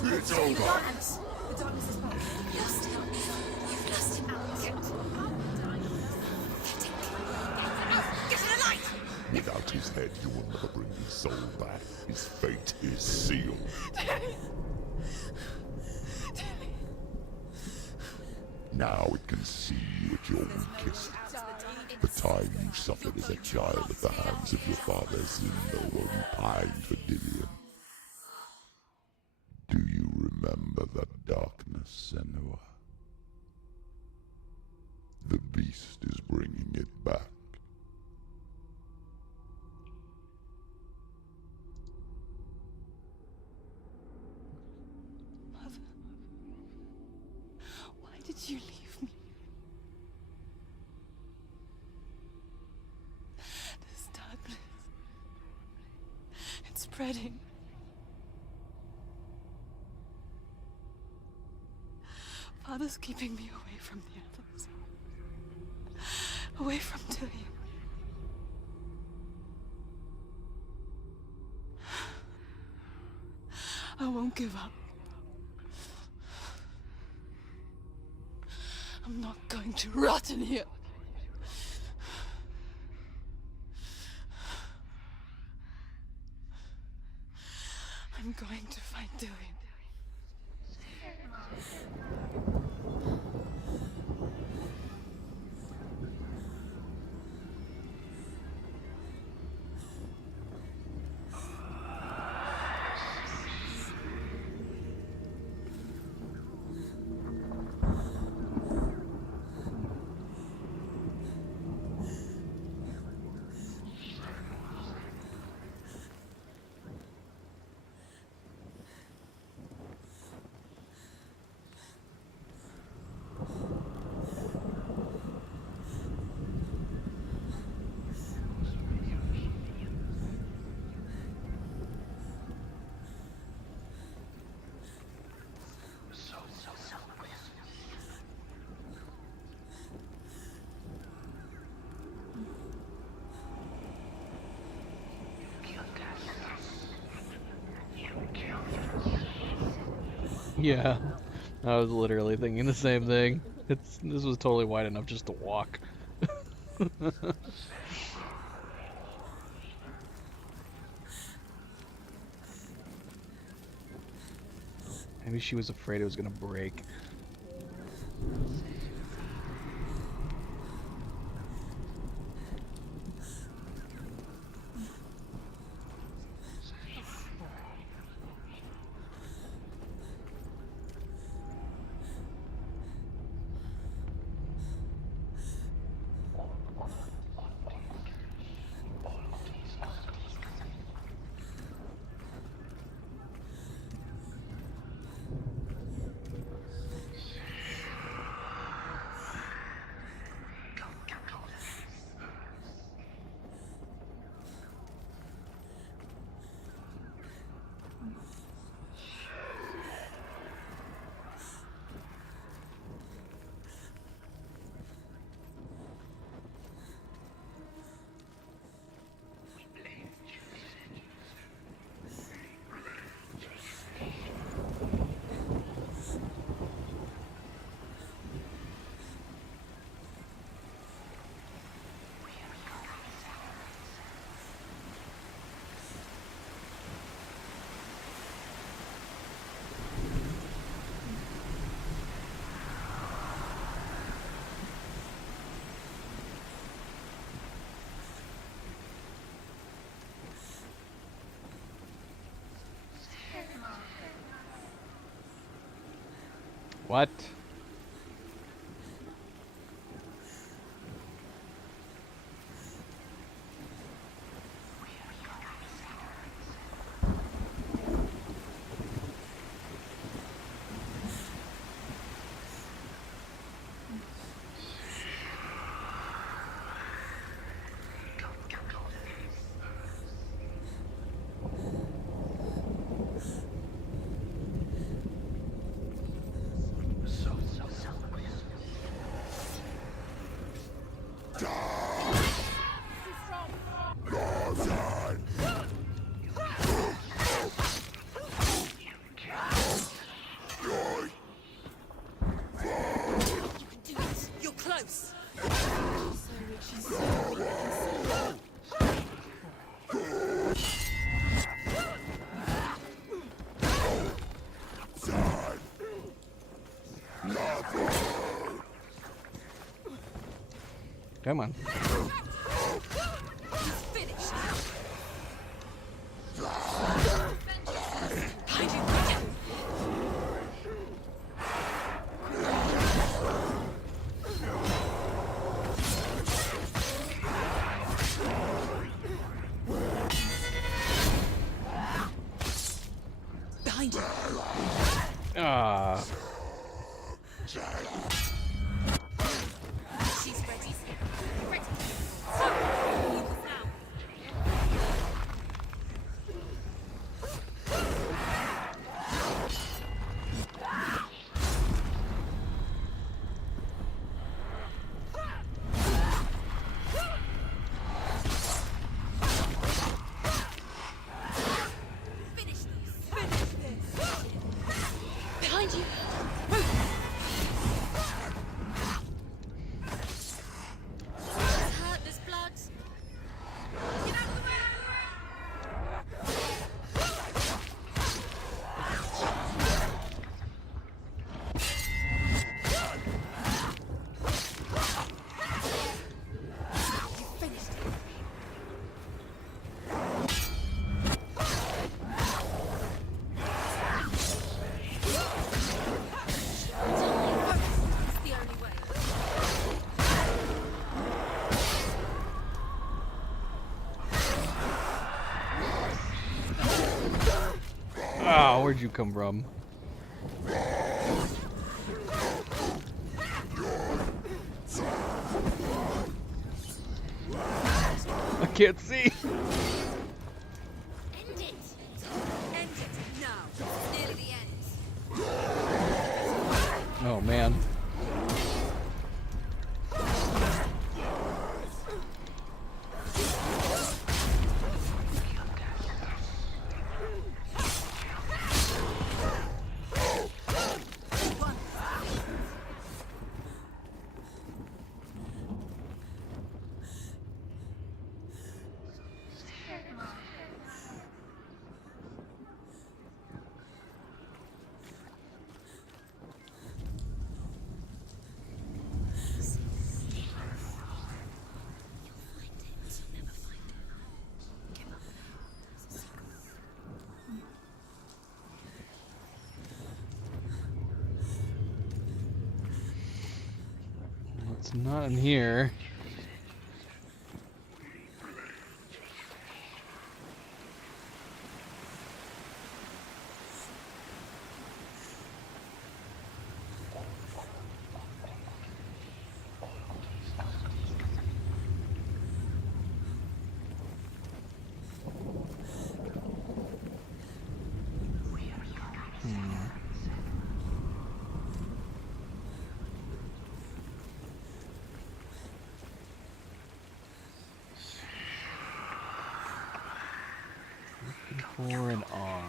It's over. The darkness is back. You've lost him. You've lost him. Get to the light! Without his head, you will never bring his soul back. His fate is sealed. Now it can see you at your weakest. The time you suffered as a child at the hands of your father Zindo while you pined for Dillion. Do you remember that darkness, Senua? The beast is bringing it back. Mother, why did you leave me? This darkness, it's spreading. Father's keeping me away from the others. Away from Dillion. I won't give up. I'm not going to rot in here. I'm going to find Dillion. Yeah, I was literally thinking the same thing. This was totally wide enough just to walk. Maybe she was afraid it was gonna break. What? You're close. Come on. Finished. Behind you. Ah. She's ready. Ready. Finish this. Finish this. Behind you. She's hurt. There's blood. Get out of the way. You finished it. It's the only way. Ah, where'd you come from? I can't see. End it. End it now. It's nearly the end. Oh man. It's not in here. For an R.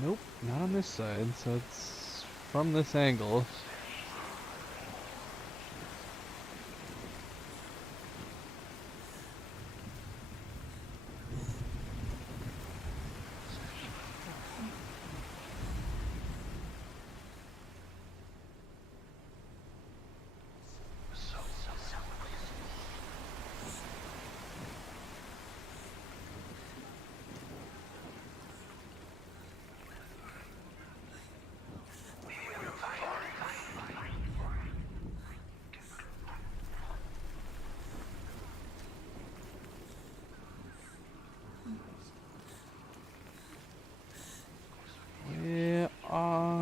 Nope, not on this side, so it's from this angle.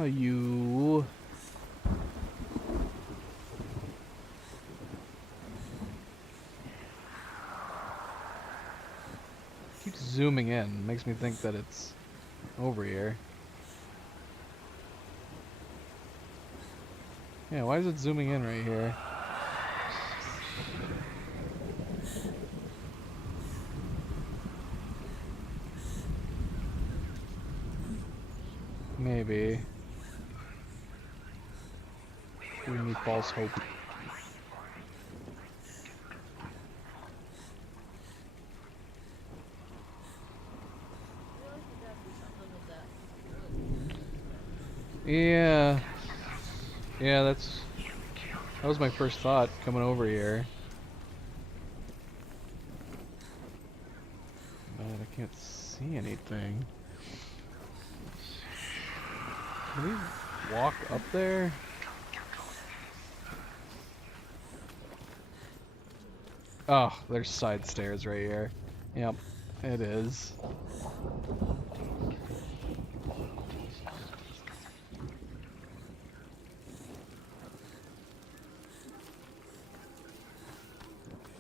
You. Keeps zooming in. Makes me think that it's over here. Yeah, why is it zooming in right here? Maybe. Giving me false hope. Yeah. Yeah, that was my first thought coming over here. But I can't see anything. Can we walk up there? Oh, there's side stairs right here. Yep, it is.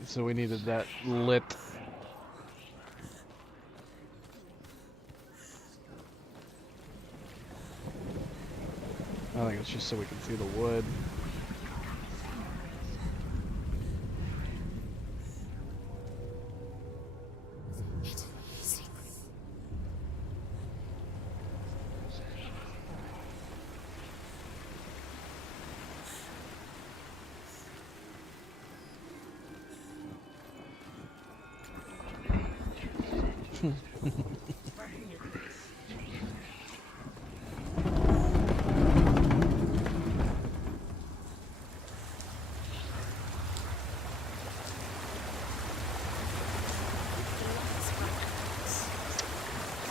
So we needed that lit. I think it's just so we can see the wood.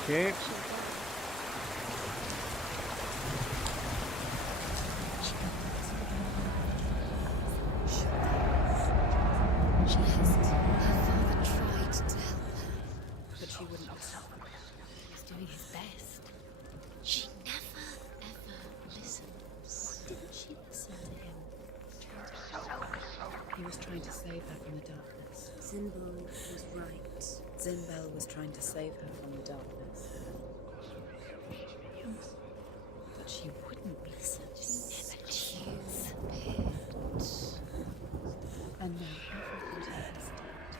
Okay. Zinbel was right. Zinbel was trying to save her from the darkness. But she wouldn't listen. She never choose. And now everything is dead.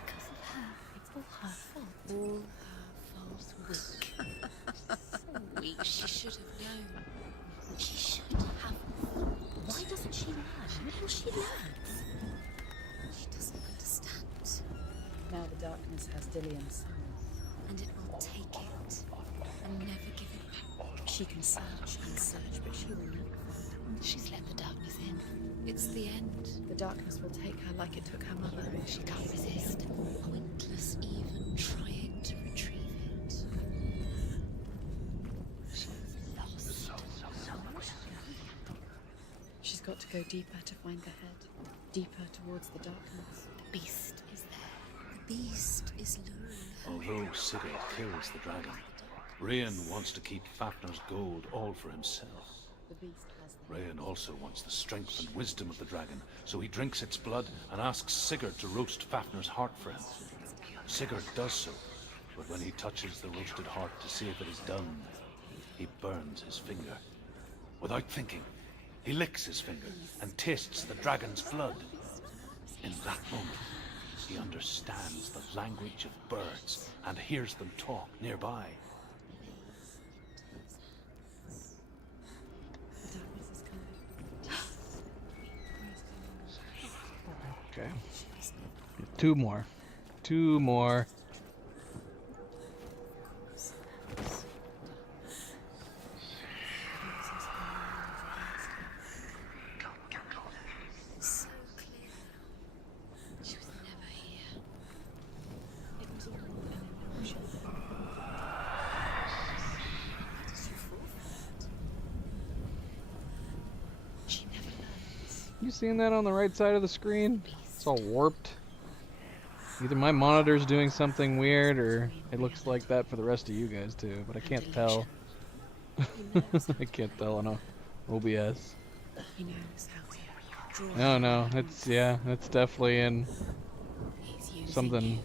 Because of her. It's all her fault. All her fault. So weak. She should have known. She should have. Why doesn't she learn? When will she learn? She doesn't understand. Now the darkness has Dillian's soul. And it will take it. And never give it back. She can search and search, but she will never find it. She's let the darkness in. It's the end. The darkness will take her like it took her mother. She can't resist. Pointless even trying to retrieve it. She's lost. She's got to go deeper to find the head. Deeper towards the darkness. The beast is there. The beast is luring her. Although Sigurd kills the dragon, Rian wants to keep Fafnir's gold all for himself. The beast has the Rian also wants the strength and wisdom of the dragon, so he drinks its blood and asks Sigurd to roast Fafnir's heart for him. Sigurd does so, but when he touches the roasted heart to see if it is done, he burns his finger. Without thinking, he licks his finger and tastes the dragon's blood. In that moment, he understands the language of birds and hears them talk nearby. Okay. Two more. Two more. So clear. She was never here. It was all an illusion. Why did you fall for it? She never learns. You seeing that on the right side of the screen? It's all warped. Either my monitor's doing something weird, or it looks like that for the rest of you guys too, but I can't tell. I can't tell on OBS. He knows how to draw. No, no, it's definitely in something.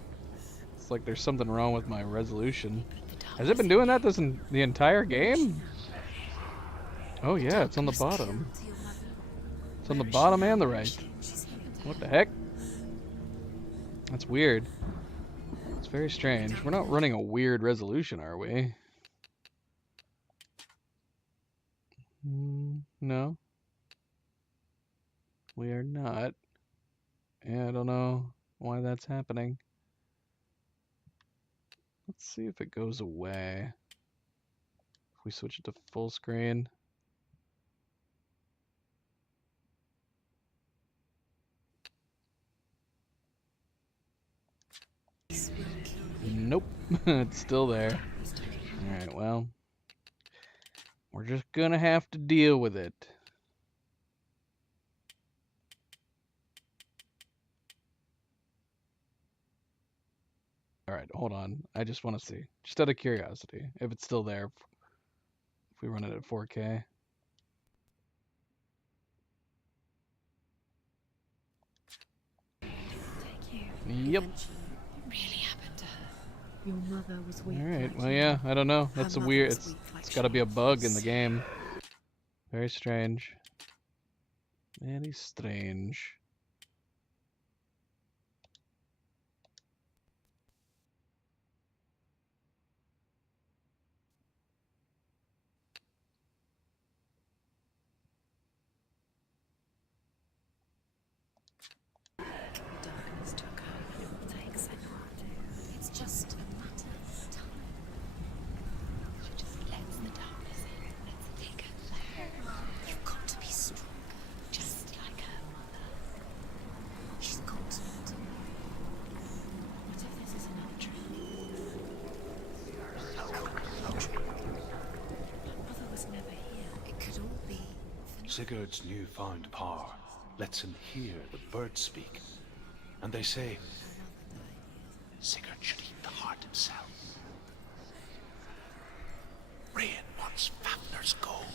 It's like there's something wrong with my resolution. Has it been doing that the entire game? Oh yeah, it's on the bottom. It's on the bottom and the right. What the heck? That's weird. It's very strange. We're not running a weird resolution, are we? No. We are not. Yeah, I don't know why that's happening. Let's see if it goes away. If we switch it to full screen. Nope, it's still there. Alright, well, we're just gonna have to deal with it. Alright, hold on. I just want to see, just out of curiosity, if it's still there. If we run it at 4K. Yep. Really happened to her. Your mother was weak. Alright, well yeah, I don't know. That's a weird, it's gotta be a bug in the game. Very strange. Very strange. Darkness took her, and it will take Senua too. It's just a matter of time. She just lets the darkness in, lets it take her there. You've got to be stronger. Just like her mother. She's got to. What if this is another trap? My mother was never here. It could all be. Sigurd's newfound power lets him hear the birds speak. And they say, Sigurd should eat the heart himself. Rain wants Fafnir's gold.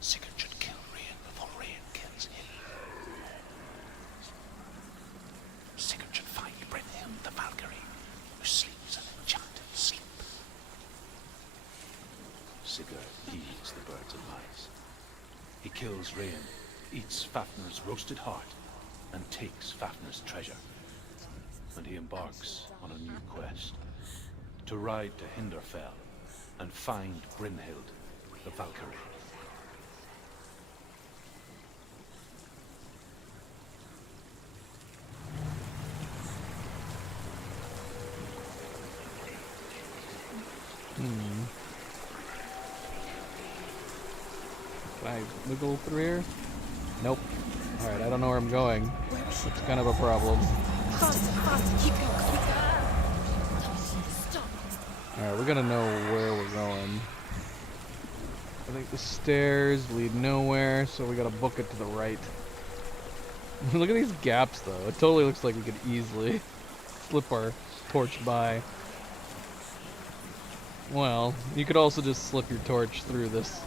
Sigurd should kill Rain before Rain kills him. Sigurd should find Brynhild the Valkyrie, who sleeps an enchanted sleep. Sigurd heeds the bird's advice. He kills Rain, eats Fafnir's roasted heart, and takes Fafnir's treasure. And he embarks on a new quest, to ride to Hinderfell and find Brynhild, the Valkyrie. Can I wiggle through here? Nope. Alright, I don't know where I'm going. It's kind of a problem. Faster, keep going. Stop. Alright, we're gonna know where we're going. I think the stairs lead nowhere, so we gotta book it to the right. Look at these gaps, though. It totally looks like we could easily slip our torch by. Well, you could also just slip your torch through this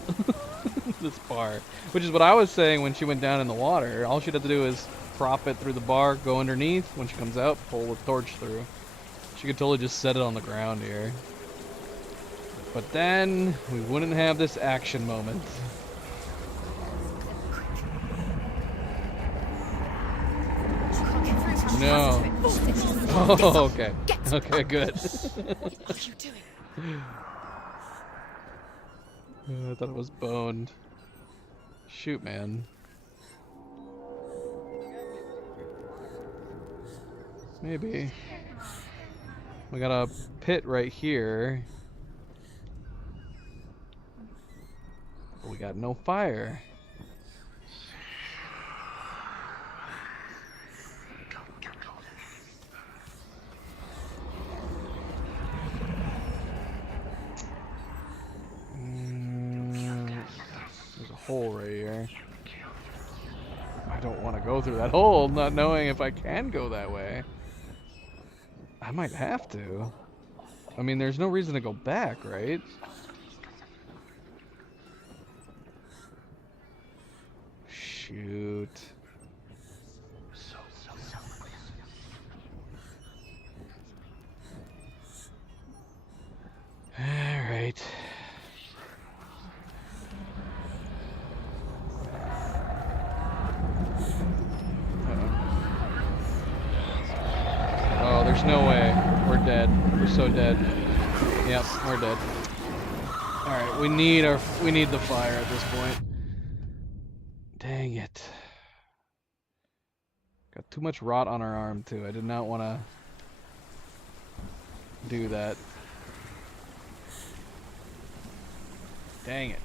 this bar, which is what I was saying when she went down in the water. All she'd have to do is prop it through the bar, go underneath. When she comes out, pull the torch through. She could totally just set it on the ground here. But then we wouldn't have this action moment. No. Oh, okay. Okay, good. What are you doing? I thought it was boned. Shoot, man. Maybe. We got a pit right here. But we got no fire. There's a hole right here. I don't want to go through that hole, not knowing if I can go that way. I might have to. I mean, there's no reason to go back, right? shoot. All right. Oh, there's no way. We're dead. We're so dead. Yep, we're dead. All right, we need the fire at this point. Dang it. Got too much rot on our arm too. I did not want to do that. Dang it.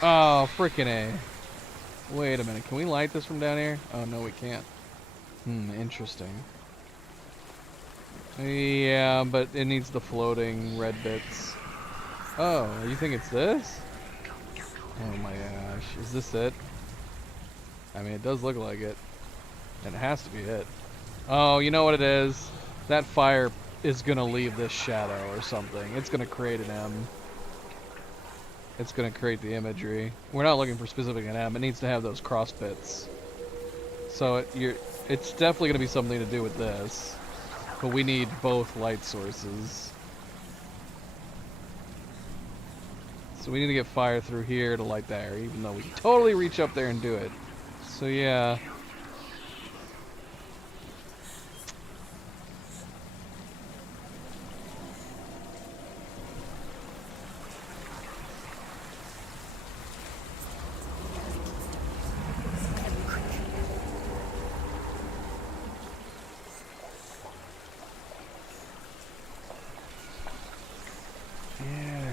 Oh, frickin' A. Wait a minute, can we light this from down here? Oh, no, we can't. Interesting. Yeah, but it needs the floating red bits. Oh, you think it's this? Oh my gosh, is this it? I mean, it does look like it. And it has to be it. Oh, you know what it is? That fire is gonna leave this shadow or something. It's gonna create an M. It's gonna create the imagery. We're not looking for specific an M. It needs to have those cross bits. So it's definitely gonna be something to do with this. But we need both light sources. So we need to get fire through here to light that area, even though we can totally reach up there and do it. So yeah.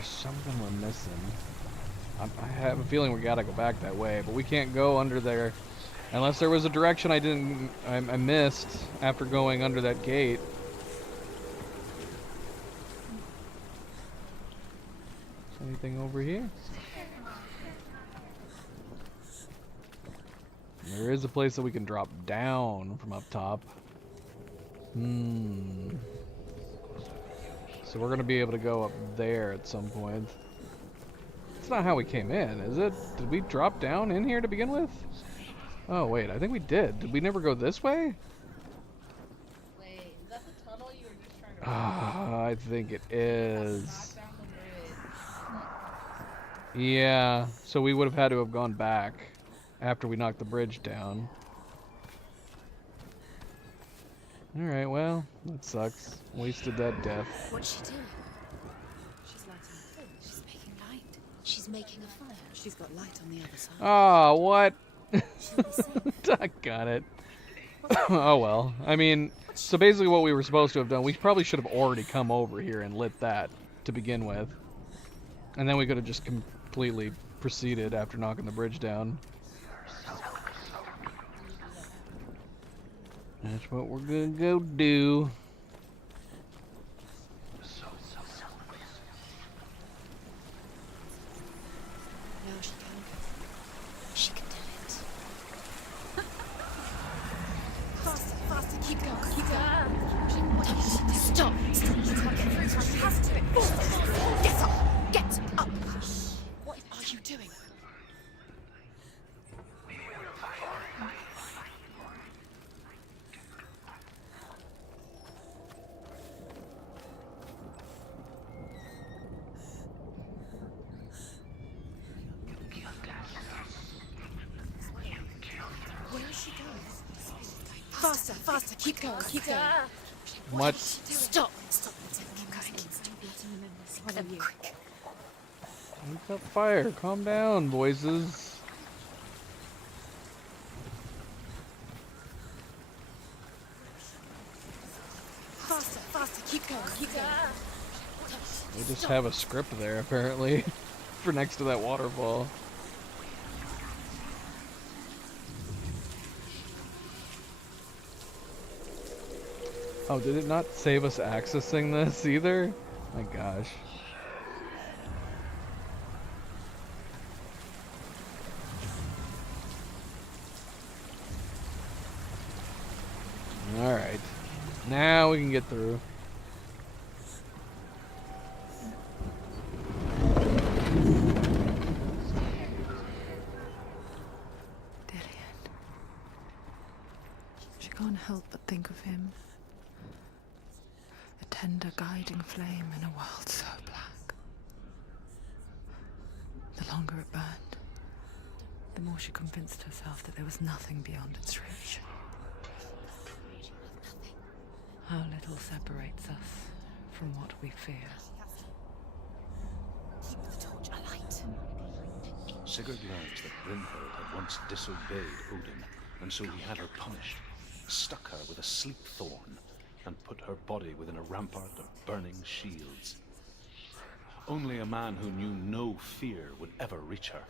Something we're missing. I have a feeling we gotta go back that way, but we can't go under there unless there was a direction I missed after going under that gate. Is anything over here? There is a place that we can drop down from up top. So we're going to be able to go up there at some point. That's not how we came in, is it? Did we drop down in here to begin with? Oh, wait, I think we did. Did we never go this way? Wait, is that the tunnel you were just trying to I think it is. Yeah, so we would have had to have gone back after we knocked the bridge down. Alright, well, that sucks. Wasted that death. What's she doing? She's lighting. She's making light. She's making a fire. She's got light on the other side. Oh, what? I got it. Oh well. I mean, so basically what we were supposed to have done, we probably should have already come over here and lit that to begin with. And then we could have just completely proceeded after knocking the bridge down. That's what we're gonna go do. No, she can. She can do it. Faster, faster, keep going, keep going. Stop! She has to. Get up! Get up! What are you doing? Faster, faster, keep going, keep going. What? Stop! Stop! Keep going, keep going. Quick. We've got fire. Calm down, voices. Faster, faster, keep going, keep going. We just have a script there, apparently, for next to that waterfall. Oh, did it not save us accessing this either? My gosh. Alright. Now we can get through. hiding flame in a world so black. The longer it burned, the more she convinced herself that there was nothing beyond its reach. How little separates us from what we fear. Sigurd learns that Brynhild had once disobeyed Odin, and so he had her punished, stuck her with a sleep thorn, and put her body within a rampart of burning shields. Only a man who knew no fear would ever reach her.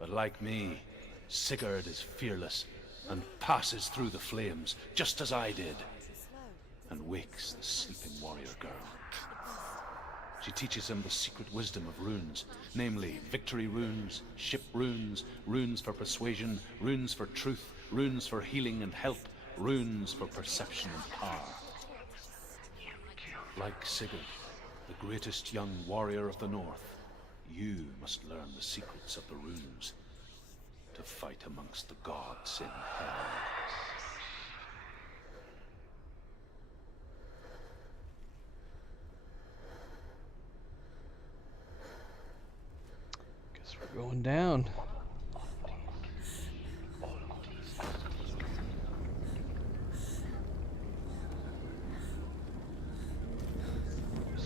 But like me, Sigurd is fearless and passes through the flames, just as I did, and wakes the sleeping warrior girl. She teaches him the secret wisdom of runes, namely victory runes, ship runes, runes for persuasion, runes for truth, runes for healing and help, runes for perception and power. Like Sigurd, the greatest young warrior of the North, you must learn the secrets of the runes to fight amongst the gods in hell. Guess we're going down.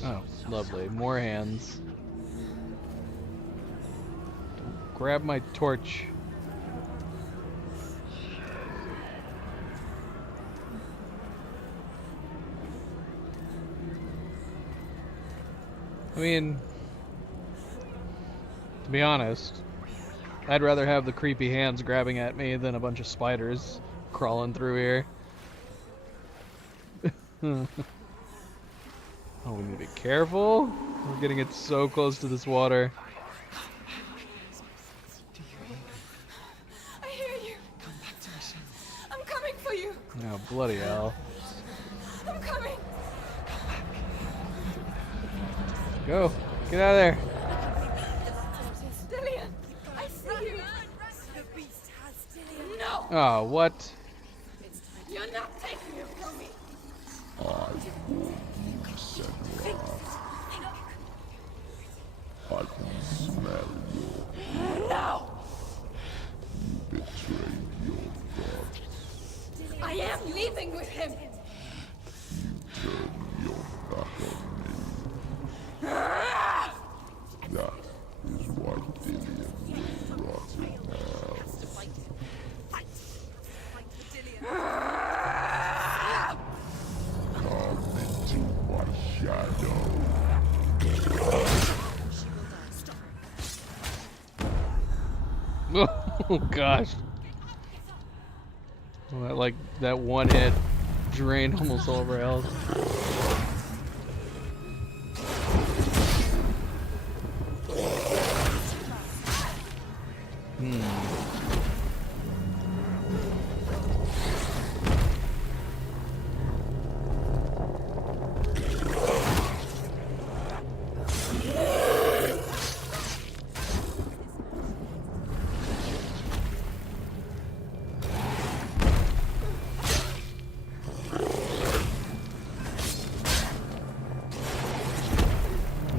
Oh, lovely. More hands. Don't grab my torch. I mean, to be honest, I'd rather have the creepy hands grabbing at me than a bunch of spiders crawling through here. Oh, we need to be careful. We're getting it so close to this water. I hear you. Come back to us. I'm coming for you. Oh, bloody hell. I'm coming. Go. Get out of there. Dillian, I see you. The beast has Dillian. No. Oh, what? You're not taking it from me. I can smell your... No. You betrayed your god. I am leaving with him. You turned your back on me. That is why Dillian will rot in hell. Come into my shadow. Oh gosh. Well, like that one hit drained almost all of our health.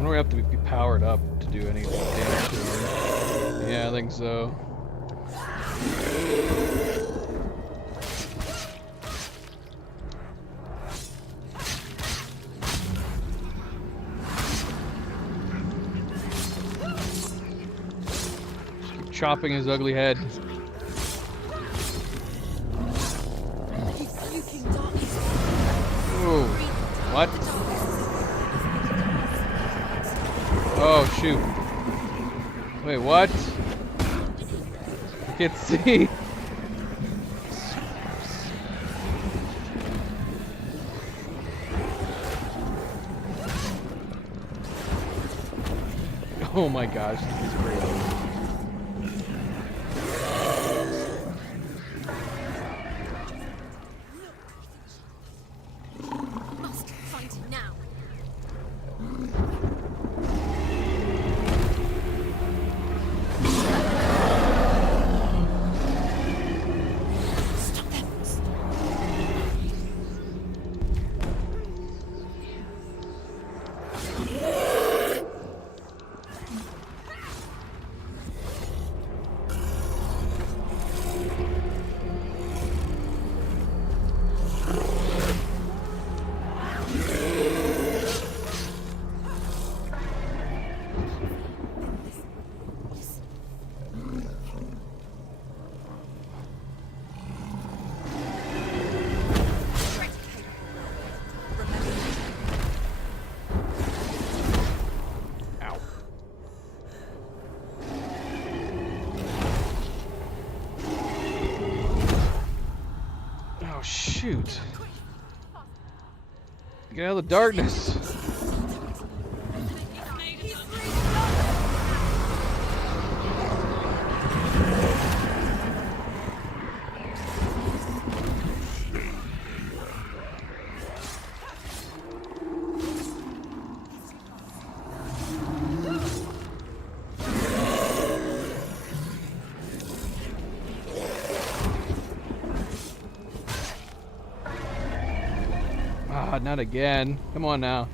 We have to be powered up to do any damage to them. Yeah, I think so. Just keep chopping his ugly head. Ooh, what? Oh, shoot. Wait, what? I can't see. Oh my gosh, this is crazy. Must find him now. shoot. Get out of the darkness. Ah, not again. Come on now.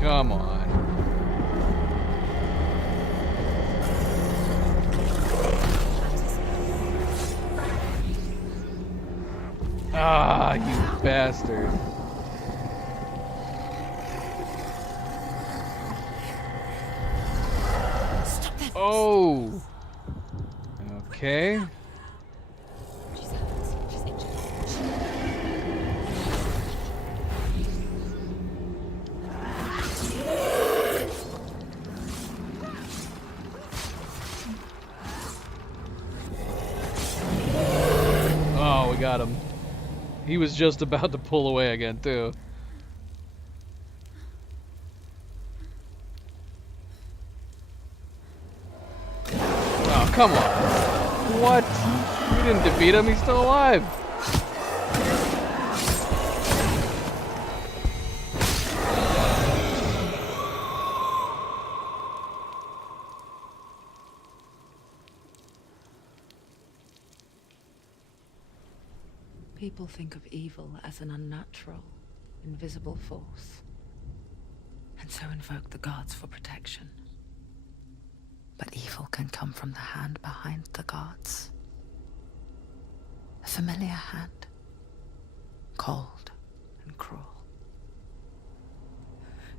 Come on. Ah, you bastard. Oh. Okay. Oh, we got him. He was just about to pull away again, too. Oh, come on. What? We didn't defeat him, he's still alive. People think of evil as an unnatural, invisible force, and so invoke the gods for protection. But evil can come from the hand behind the gods. A familiar hand, cold and cruel.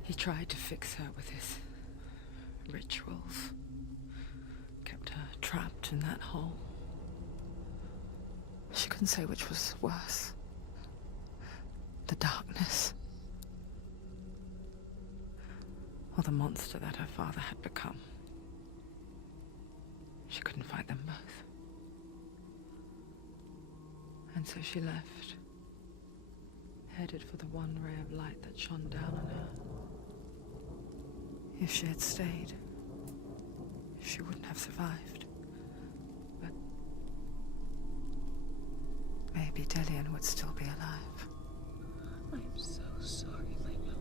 He tried to fix her with his rituals, kept her trapped in that hole. She couldn't say which was worse. The darkness. Or the monster that her father had become. She couldn't fight them both. And so she left, headed for the one ray of light that shone down on her. If she had stayed, she wouldn't have survived. But maybe Delian would still be alive. I'm so sorry, my love.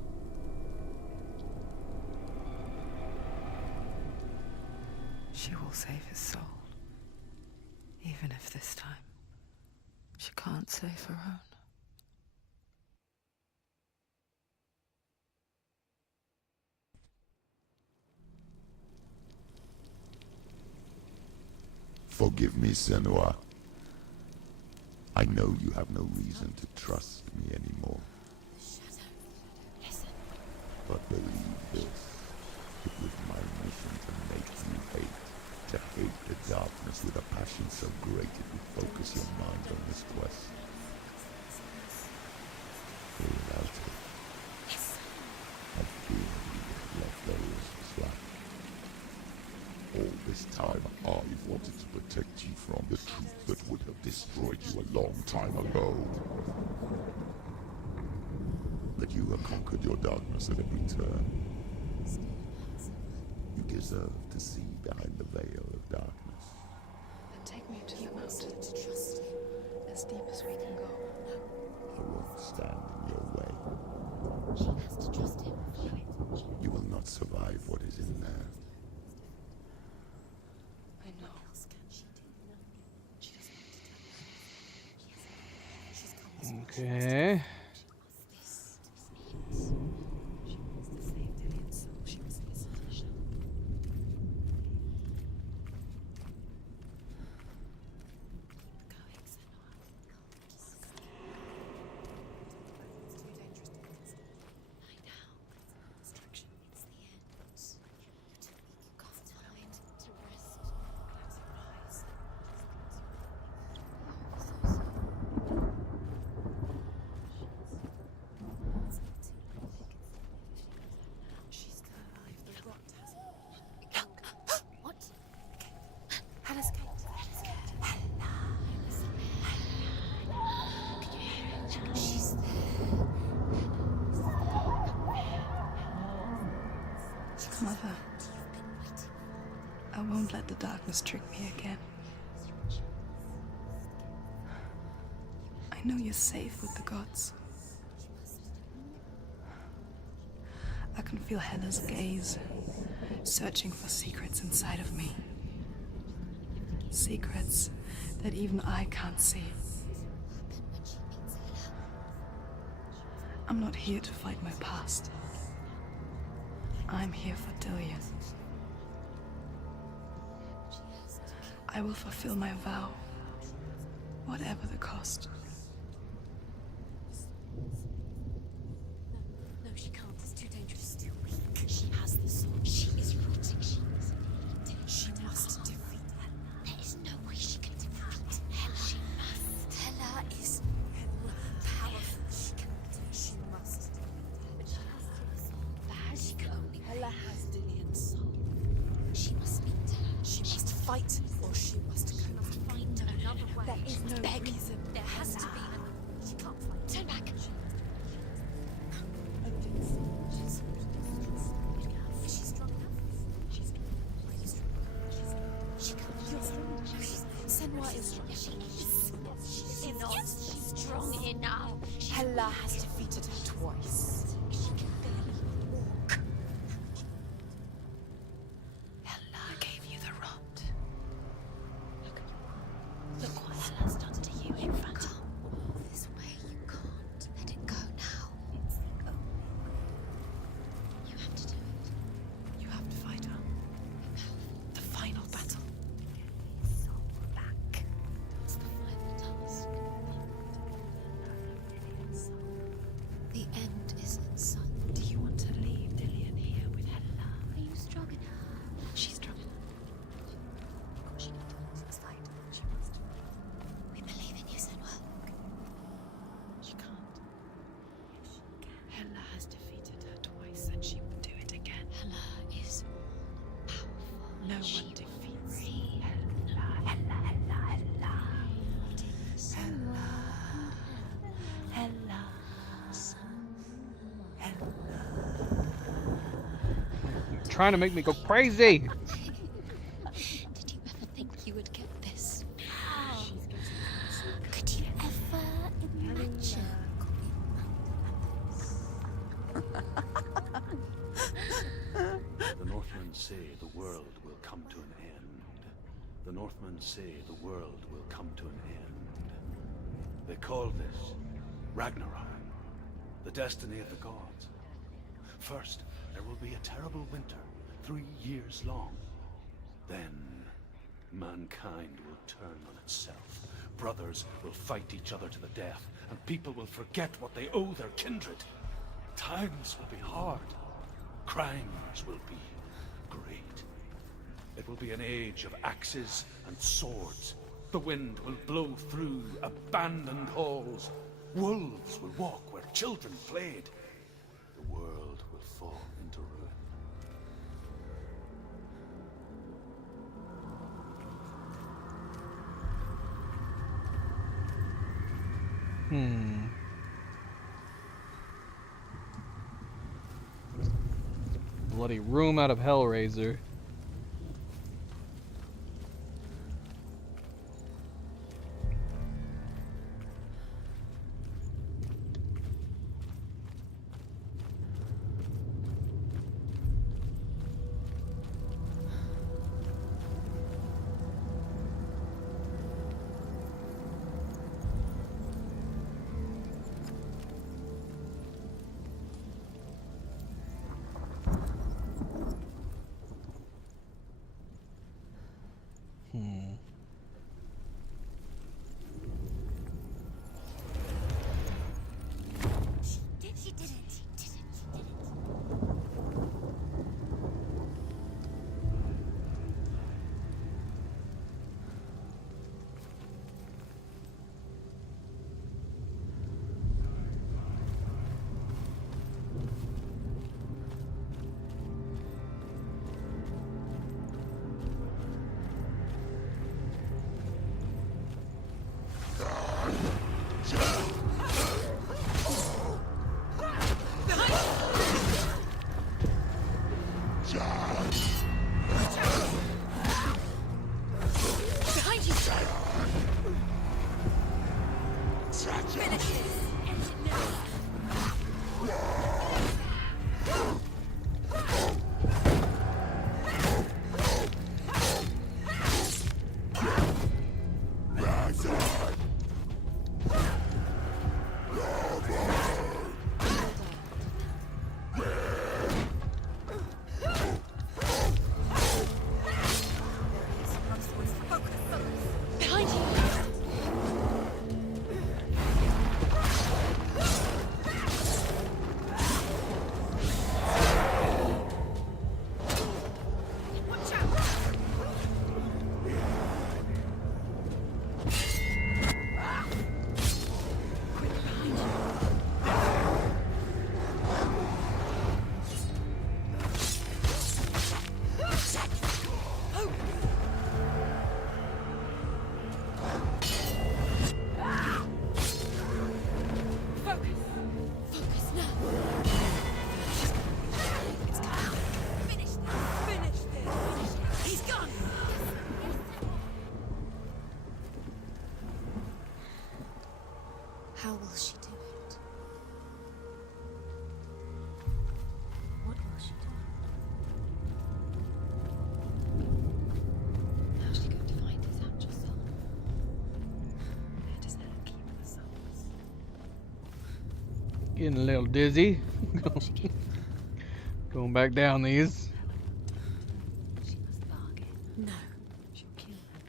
She will save his soul. Even if this time she can't save her own. Forgive me, Senua. I know you have no reason to trust me anymore. But believe this, it was my mission to make you hate. To hate the darkness with a passion so great it would focus your mind on this quest. For without it, I fear you would have left those slack. All this time, I've wanted to protect you from the truth that would have destroyed you a long time ago. But you have conquered your darkness at every turn. You deserve to see behind the veil of darkness. Then take me to the mountain, to trust you, as deep as we can go. I won't stand in your way. She has to trust him. You will not survive what is in there. I know. What else can she do? She doesn't want to tell me. She's come this way. Okay. This means she wants to save Delian's soul. She was his pleasure. Going, Senua. It's too dangerous to consider. I know. Destruction means the end. You're too weak. Mother, I won't let the darkness trick me again. I know you're safe with the gods. I can feel Hela's gaze, searching for secrets inside of me. Secrets that even I can't see. I'm not here to fight my past. I'm here for Dillion. I will fulfill my vow, whatever the cost. No, she can't. It's too dangerous. Too weak. She has the sword. She is rotting. She must defeat her. There is no way she can defeat Hela. She must. Hela is powerful. She must defeat her. But she has to resolve that. She can only. Hela has Dillion's soul. She must speak to her. She must fight, or she must find another way. There is no reason. There has to be. She can't fight. Turn back. She's strong enough. She's really strong enough. She can't. You're strong enough. Senwa is strong. She is not. She's strong enough. Hela has defeated her twice. She can barely walk. Hela gave you the rot. Look what Hela's done to you in front of this way. You can't let it go now. It's the only way. You have to do it. You have to fight her. The final battle. So back. That's the final task. The end is in sight. Do you want to leave Dillion here with Hela? Are you strong enough? She's strong enough. She can do it. Let's fight. She must. We believe in you, Senwa. She can't. Hela has defeated her twice, and she will do it again. Hela is powerful. No one defeats free. Hela. Hela, Hela, Hela. Hela. Hela. You're trying to make me go crazy. Did you ever think you would get this? How? Could you ever imagine? The Northmen say the world will come to an end. The Northmen say the world will come to an end. They call this Ragnarok, the destiny of the gods. First, there will be a terrible winter, 3 years long. Then, mankind will turn on itself. Brothers will fight each other to the death, and people will forget what they owe their kindred. Times will be hard. Crimes will be great. It will be an age of axes and swords. The wind will blow through abandoned halls. Wolves will walk where children played. The world will fall into ruin. Bloody room out of Hellraiser. Behind you! Focus now. It's coming. Finish this. He's gone. How will she do it? What will she do? How's she going to find his actual soul? Where does that keep the souls? Getting a little dizzy. Going back down these. She must bargain. No. She'll kill her.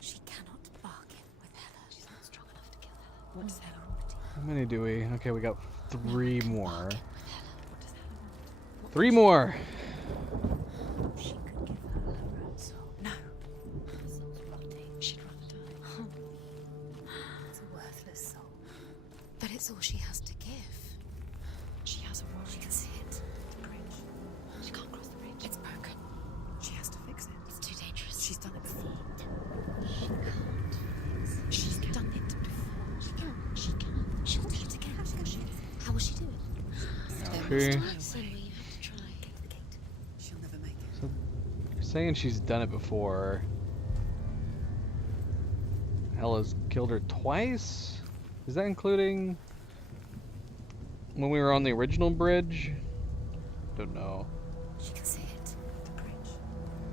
She cannot bargain with Hela. She's not strong enough to kill Hela. What does Hela want? How many do we? Okay, we got 3 more. 3 more. She could give her her own soul. No. Her soul's rotting. She'd rather die. It's a worthless soul. But it's all she has to give. She has a warrior. She can see it. The bridge. She can't cross the bridge. It's broken. She has to fix it. It's too dangerous. She's done it before. She can't. She's done it before. She can. She can. She'll do it again. How will she do it? Okay. So we have to try. Get to the gate. She'll never make it. So you're saying she's done it before. Hela's killed her twice? Is that including when we were on the original bridge? Don't know. She can see it. The bridge.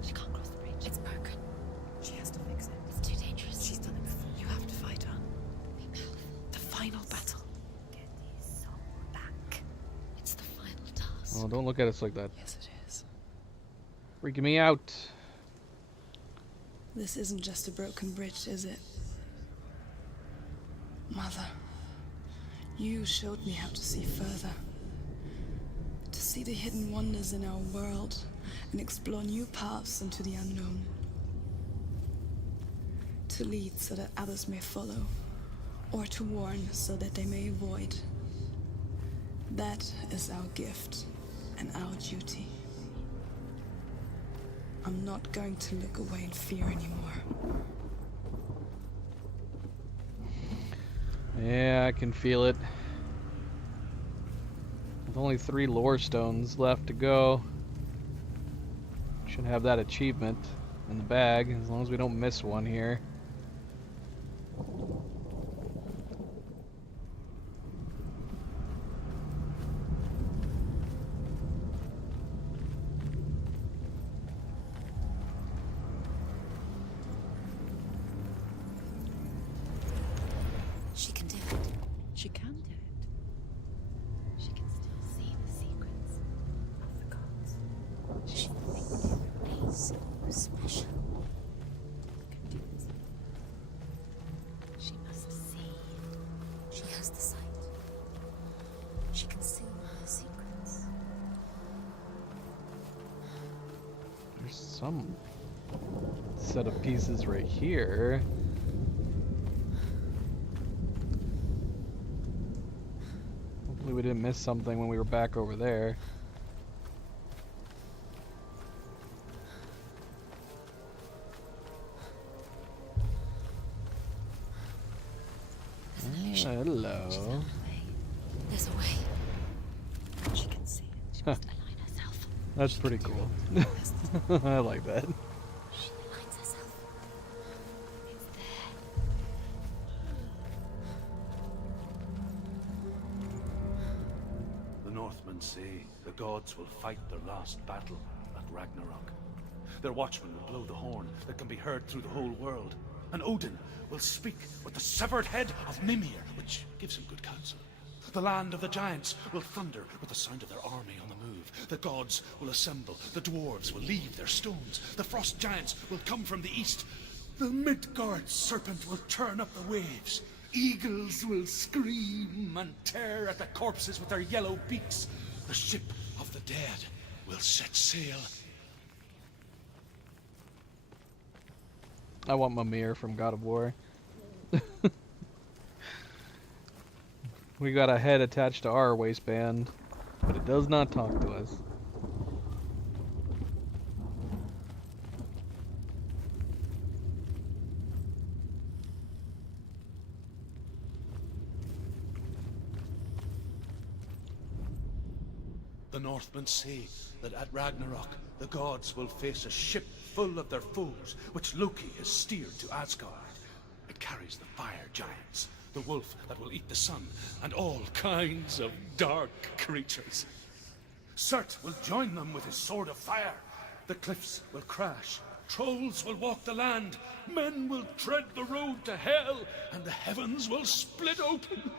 She can't cross the bridge. It's broken. She has to fix it. It's too dangerous. She's done it before. You have to fight her. Be powerful. The final battle. Get his soul back. It's the final task. Oh, don't look at us like that. Yes, it is. Freaking me out. This isn't just a broken bridge, is it? Mother, you showed me how to see further. To see the hidden wonders in our world and explore new paths into the unknown. To lead so that others may follow, or to warn so that they may avoid. That is our gift and our duty. I'm not going to look away in fear anymore. Yeah, I can feel it. With only 3 lore stones left to go. Should have that achievement in the bag, as long as we don't miss one here. She can do it. She can do it. She can still see the secrets of the gods. She thinks everybody so special. Can do it. She must see. She has the sight. She can seal her secrets. There's some set of pieces right here. Hopefully we didn't miss something when we were back over there. Hello. There's a way. She can see it. She Huh. must align herself. That's pretty cool. I like that. She aligns herself. It's there. Northmen say the gods will fight their last battle at Ragnarok. Their watchmen will blow the horn that can be heard through the whole world, and Odin will speak with the severed head of Mimir, which gives him good counsel. The land of the giants will thunder with the sound of their army on the move. The gods will assemble, the dwarves will leave their stones, the frost giants will come from the east, the Midgard serpent will turn up the waves, eagles will scream and tear at the corpses with their yellow beaks, the ship of the dead will set sail. I want Mimir from God of War. We got a head attached to our waistband, but it does not talk to us. The Northmen say that at Ragnarok, the gods will face a ship full of their foes, which Loki has steered to Asgard. It carries the fire giants, the wolf that will eat the sun, and all kinds of dark creatures. Surt will join them with his sword of fire. The cliffs will crash, trolls will walk the land, men will tread the road to hell, and the heavens will split open.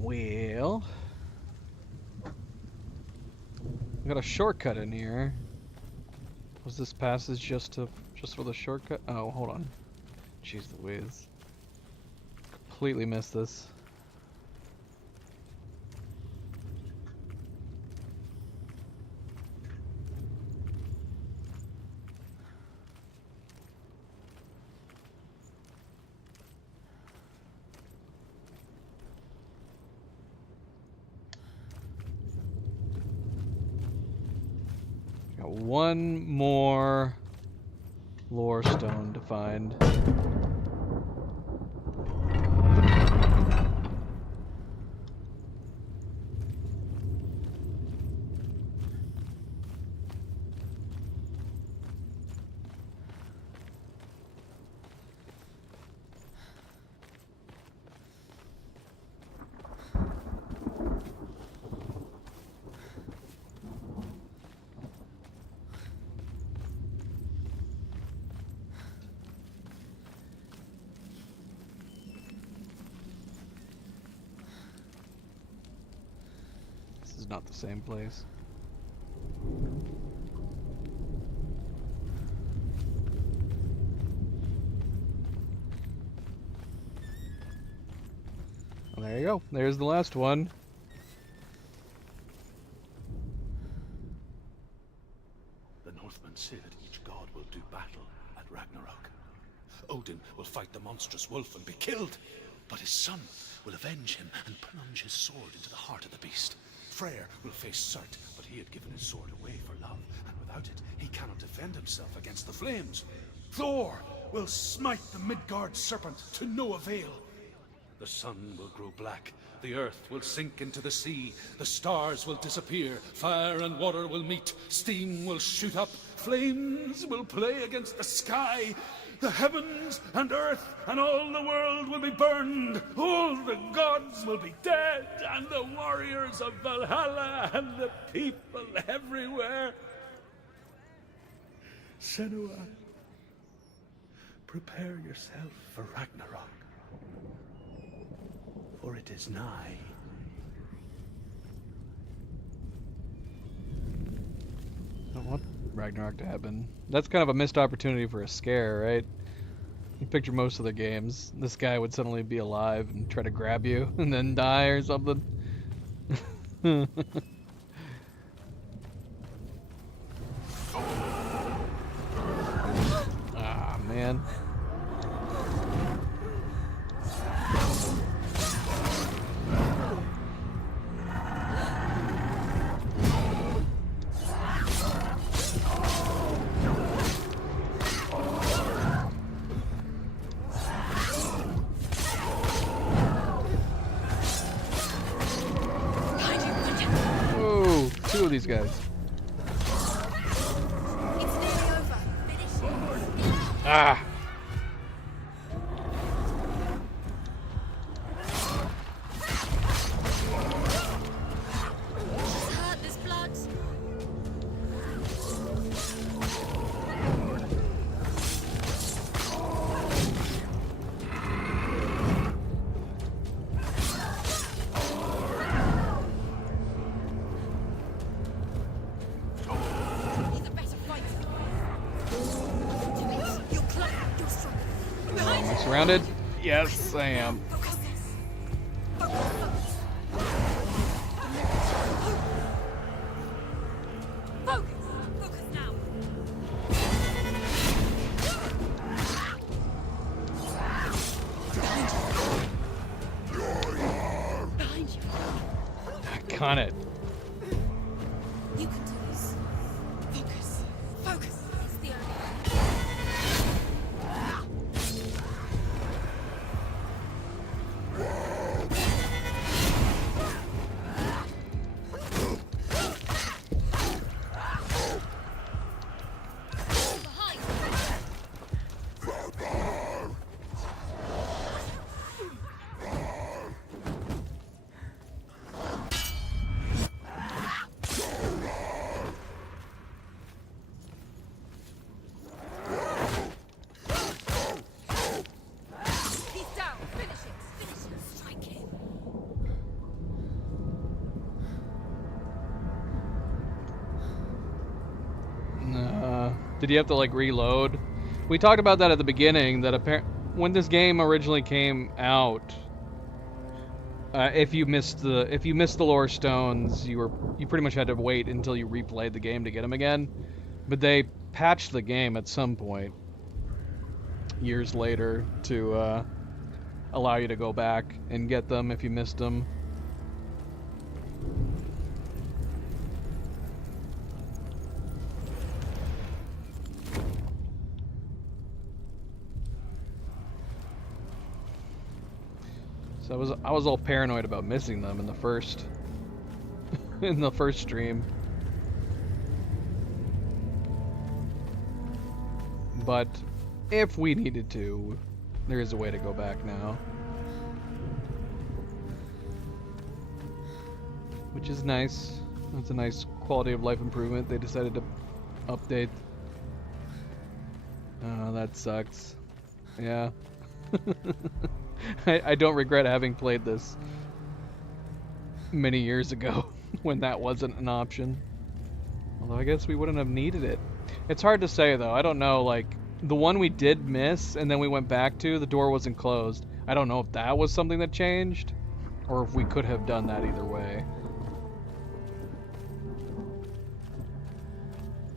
Well, I got a shortcut in here. Was this passage just for the shortcut? Oh, hold on. Jeez Louise. Completely missed this. Got one more lore stone to find. Not the same place. Well, there you go. There's the last one. The Northmen say that each god will do battle at Ragnarok. Odin will fight the monstrous wolf and be killed, but his son will avenge him and plunge his sword into the heart of the beast. Freyr will face Surt, but he had given his sword away for love, and without it, he cannot defend himself against the flames. Thor will smite the Midgard serpent to no avail. The sun will grow black, the earth will sink into the sea, the stars will disappear, fire and water will meet, steam will shoot up, flames will play against the sky. The heavens and earth and all the world will be burned. All the gods will be dead, and the warriors of Valhalla and the people everywhere. Senua, prepare yourself for Ragnarok, for it is nigh. I want Ragnarok to happen. That's kind of a missed opportunity for a scare, right? You picture most of the games. This guy would suddenly be alive and try to grab you and then die or something. Ah, man. two of these guys. Ah! Am I surrounded? Yes, I am. Got it. You can do this. Focus. Focus. It's the only Did you have to like reload? We talked about that at the beginning. That when this game originally came out, if you missed the lore stones, you pretty much had to wait until you replayed the game to get them again. But they patched the game at some point years later to allow you to go back and get them if you missed them. So I was all paranoid about missing them in the first stream. But if we needed to, there is a way to go back now. Which is nice. That's a nice quality of life improvement they decided to update. Oh, that sucks. Yeah. I don't regret having played this many years ago when that wasn't an option. Although I guess we wouldn't have needed it. It's hard to say though. I don't know, like the one we did miss and then we went back to, the door wasn't closed. I don't know if that was something that changed or if we could have done that either way.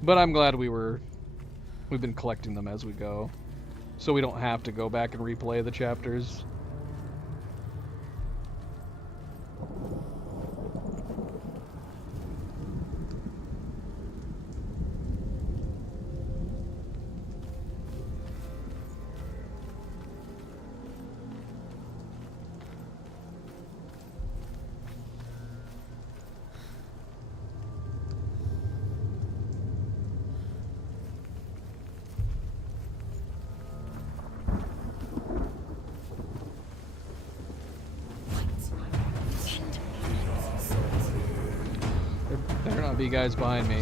But I'm glad we've been collecting them as we go, so we don't have to go back and replay the chapters. Better not be guys behind me.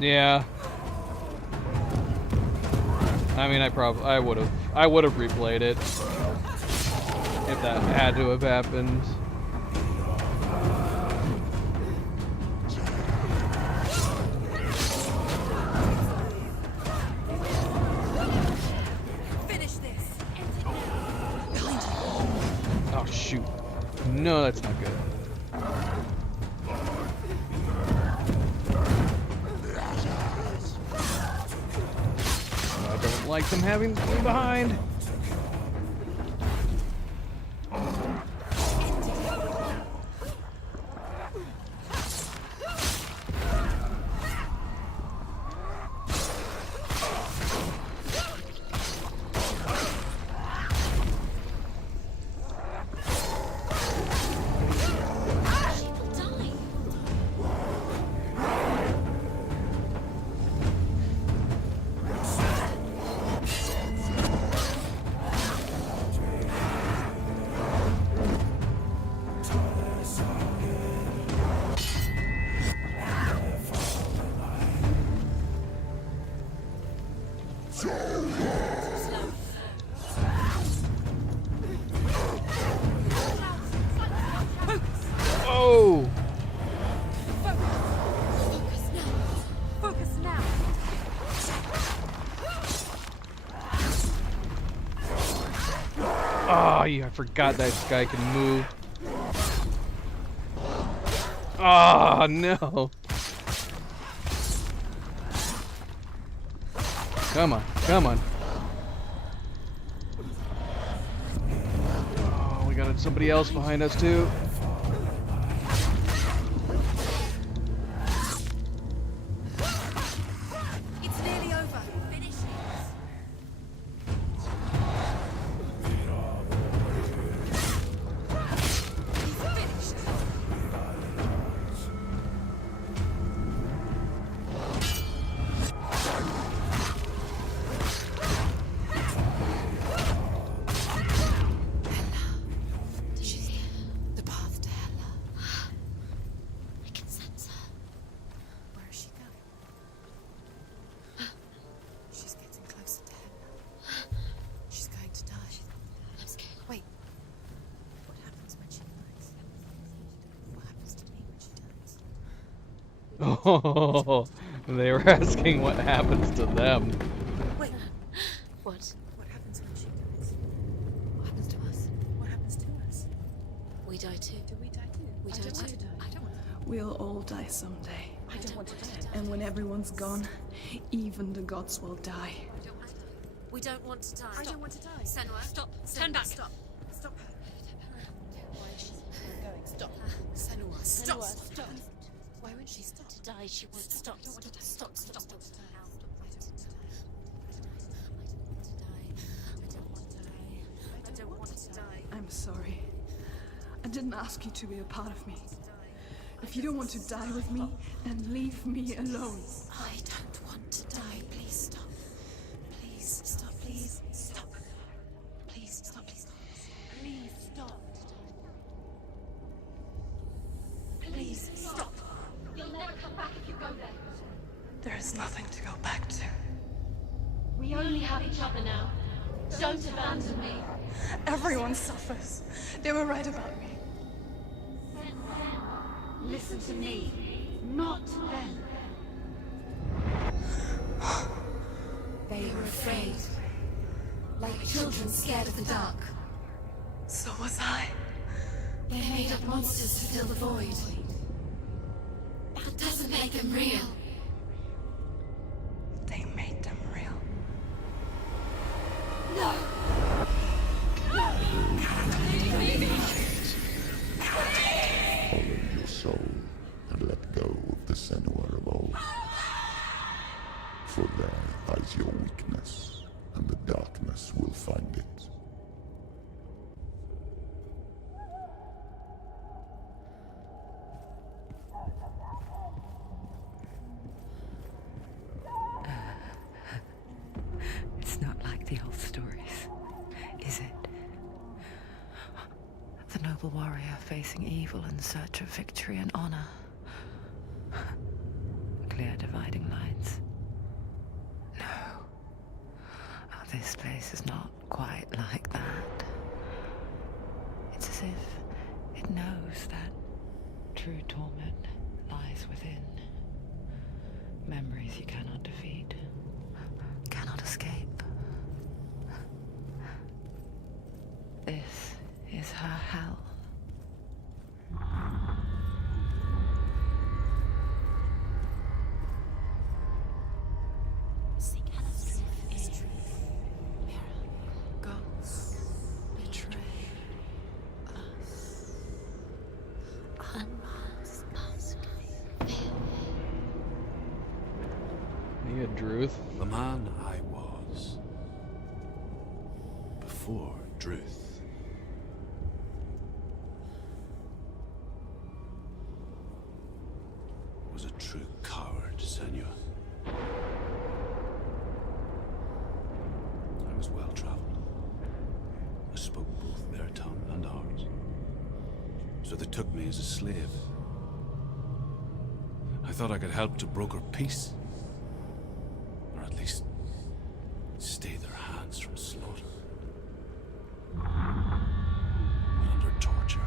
Yeah. I mean, I would have replayed it. if that had to have happened. Finish this. Oh shoot. No, that's not good. I don't like them having me behind. Oh! Focus now. Oh, yeah, I forgot that guy can move. Oh, no. Come on, come on. Oh, we got somebody else behind us, too. It's nearly over. Finish it. He's finished. She's here. The path to Hela. I can sense her. Where is she going? She's getting closer to Hela. She's going to die. I'm scared. Wait. What happens when she dies? What happens to me when she dies? Oh, they were asking what happens to them. Wait. What? What happens when she dies? What happens to us? What happens to us? We die too. Do we die too? We I die don't want too. to die. I don't want to die. We'll all die someday. I don't want to die. And when everyone's gone, even the gods will die. We don't want to die. I don't want to die. Senua, stop. Senua, Turn back. Stop. Stop her. Why is she going? Stop. Senua, Stop. stop. Why won't she stop? To die, she won't stop. I don't want to die. Stop. Stop. Stop. I don't want to die. I'm sorry. I didn't ask you to be a part of me. If you don't want to die with me, then leave me alone. I don't want to die. Please stop. Please stop. Please stop. Please stop. Please stop. Please stop. Please stop. You'll never come back if you go there. There is nothing to go back to. We only have each other now. Don't abandon me. Everyone suffers. They were right about me. Listen to me, not them. They were afraid. Like children scared of the dark. So was I. They made up monsters to fill the void. That doesn't make them real. They made them real. No! Follow your soul and let go of the Senua of old. For there lies your weakness, and the darkness will find it. It's not like the old stories, is it? The noble warrior facing evil in search of victory and honor. Clear dividing lines. No. Oh, this place is not quite like that. true torment lies within. Memories you cannot defeat, cannot escape. This is her hell. Gods betray us. Unmask Yeah, Druth. The man I was before Druth was a true coward, Senua. I was well traveled. I spoke both their tongue and ours. So they took me as a slave. I thought I could help to broker peace. Or at least stay their hands from slaughter. But under torture,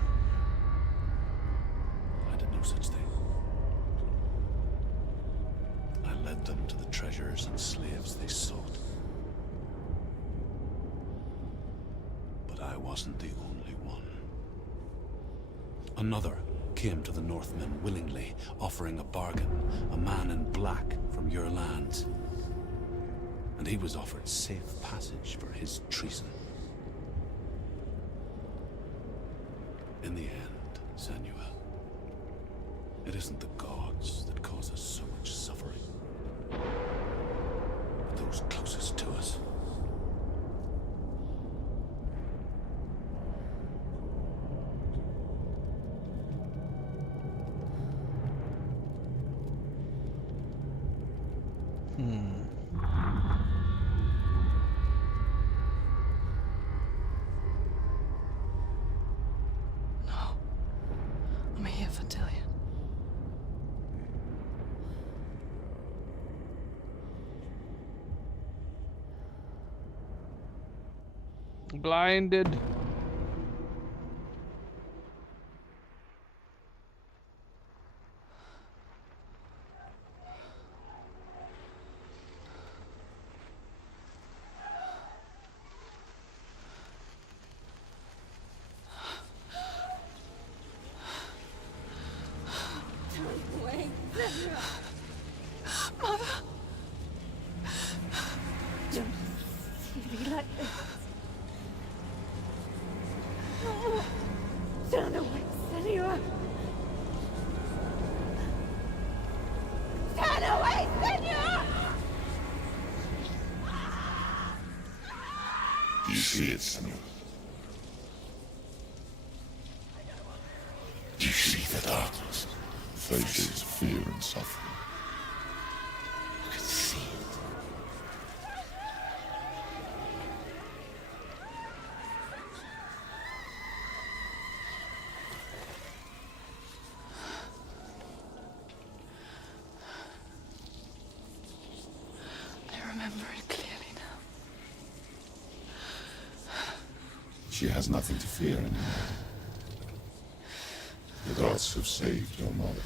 I did no such thing. I led them to the treasures and slaves they sought. But I wasn't the only one. Another came to the Northmen willingly, offering a bargain, a man in black from your lands. And he was offered safe passage for his treason. In the end, Senua, it isn't the gods that cause us so much suffering, but those closest to us. No. I'm here for Dillion. Blinded. Wait, Mother! Don't see me like this. Turn away, Senua! Turn away, Senua! Do you see it, Senua? Do you see the darkness? Faces of fear and suffering. You can see it. I remember it clearly now. She has nothing to fear anymore. The gods have saved your mother.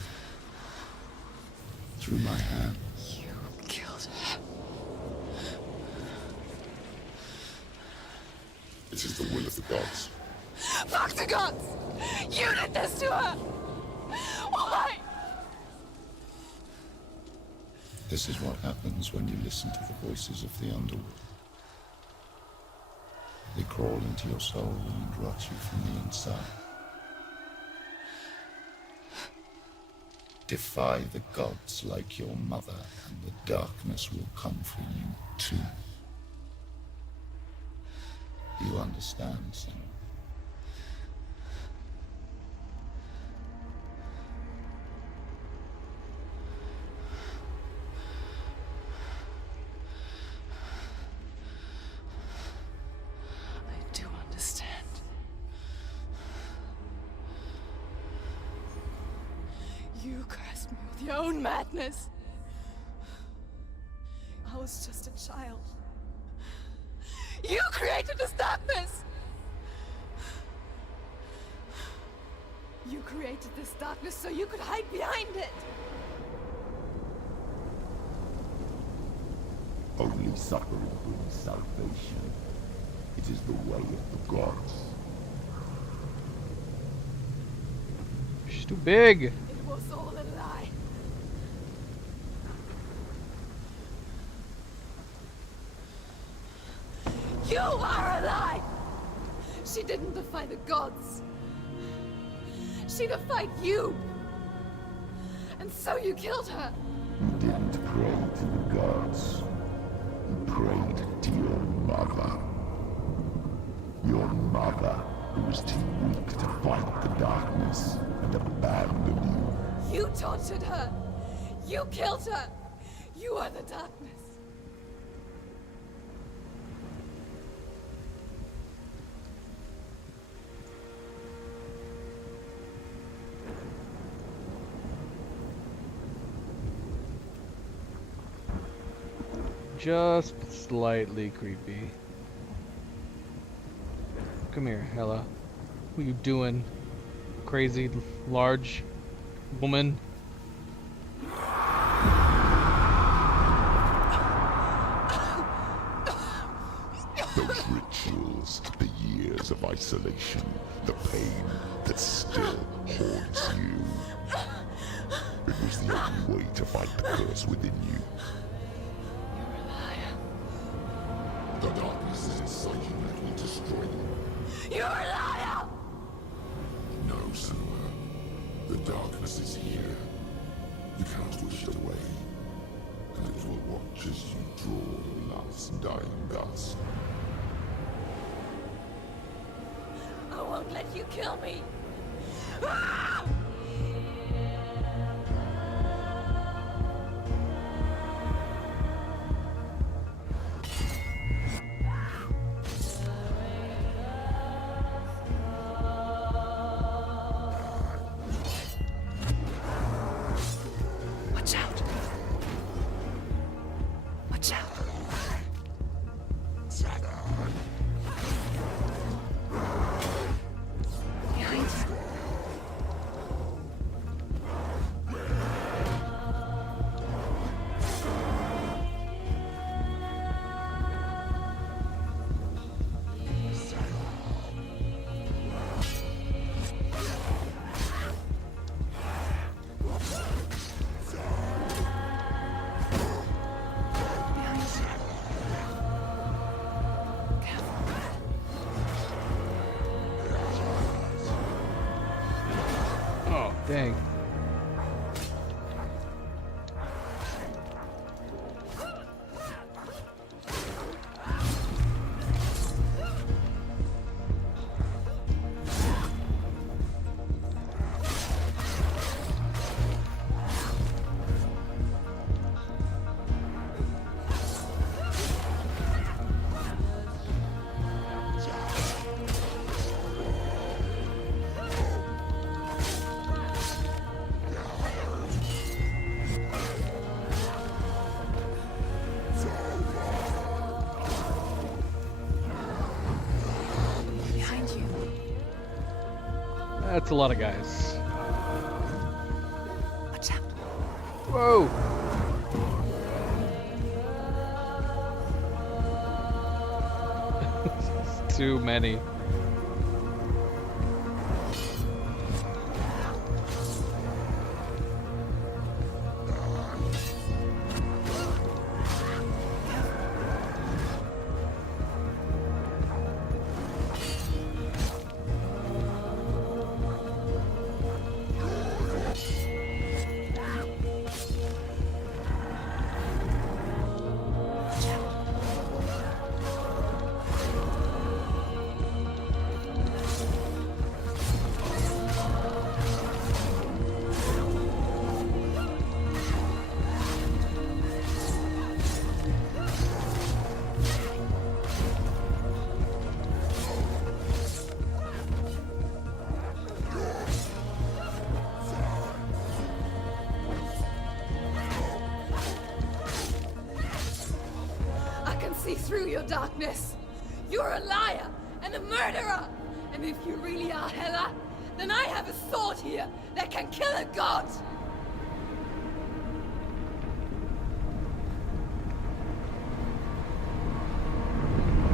Through my hand. You killed her. It is the will of the gods. Fuck the gods! You did this to her! Why? This is what happens when you listen to the voices of the underworld. They crawl into your soul and rot you from the inside. Defy the gods like your mother, and the darkness will come for you too. You understand, Senua? I do understand. You cursed me with your own madness. I was just a child. You created this darkness! You created created this darkness so you could hide behind it. Only suffering brings salvation. It is the way of the gods. She's too big. It was all a lie. You are a lie! She didn't defy the gods. She defied you. And so you killed her. You didn't pray to the gods. You prayed to your mother. Your mother, who was too weak to fight the darkness and abandoned you. You tortured her. You killed her. You are the darkness. Just slightly creepy. Come here, Hela. What are you doing? Crazy, large woman. Those rituals, the years of isolation, the pain that still haunts you. It was the only way to fight the curse within you. The darkness is inside you that will destroy you. You're a liar! No, Senua. The darkness is here. You cannot wish it away. And it will watch as you draw the last dying gasp. I won't let you kill me. Ah! Watch out! Watch out! Behind you. Oh, dang. Behind you. That's a lot of guys. Watch out. Whoa! Too many. I can see through your darkness. You're a liar and a murderer. And if you really are Hela, then I have a sword here that can kill a god!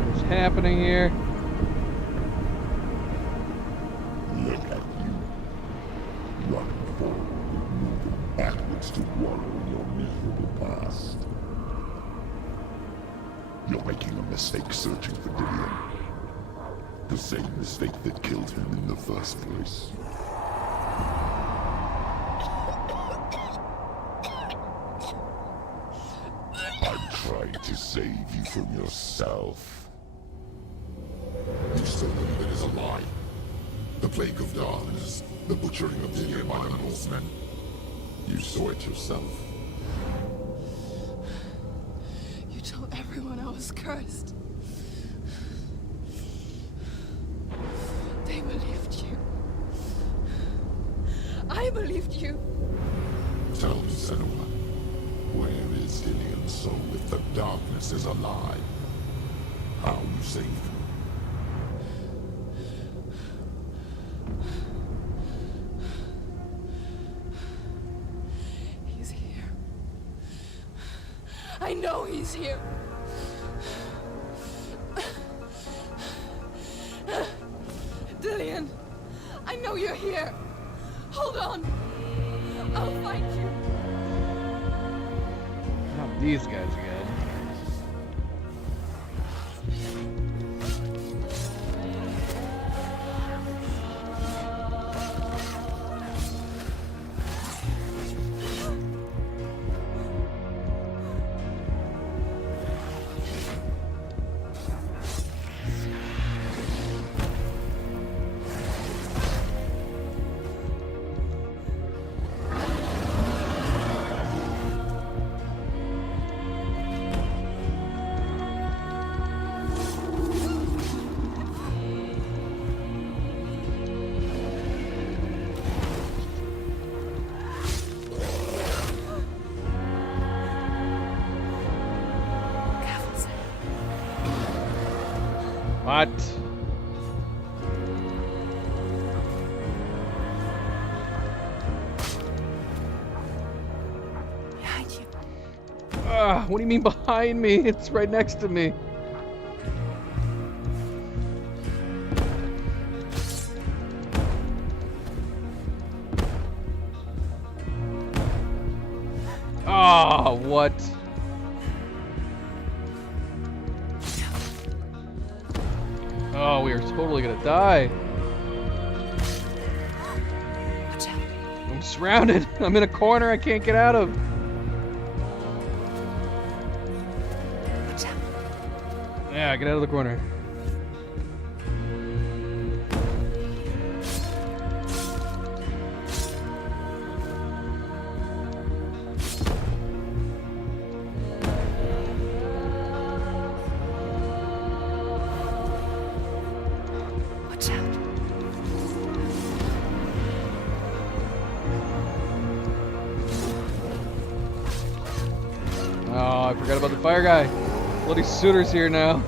What's happening here? Look at you. Running forward, moving backwards to wallow in your miserable past. You're making a mistake searching for Dillion. The same mistake that killed him in the first place. I'm trying to save you from yourself. You still believe it is a lie? The plague of darkness, the butchering of Dillion by the Northmen. You saw it yourself. You told everyone I was cursed. They believed you. I believed you. Tell me, Senua, where is Dillion's soul if the darkness is a lie? How you saved him? He's here. I know he's here. Dillion, I know you're here. Hold on. I'll find you. Not these guys again. What? Behind you. What do you mean behind me? It's right next to me. Ah, what? Oh, we are totally gonna die. Watch out. I'm surrounded. I'm in a corner I can't get out of. Watch out. Yeah, get out of the corner. Watch out. Oh, I forgot about the fire guy. Bloody Suitor's here now.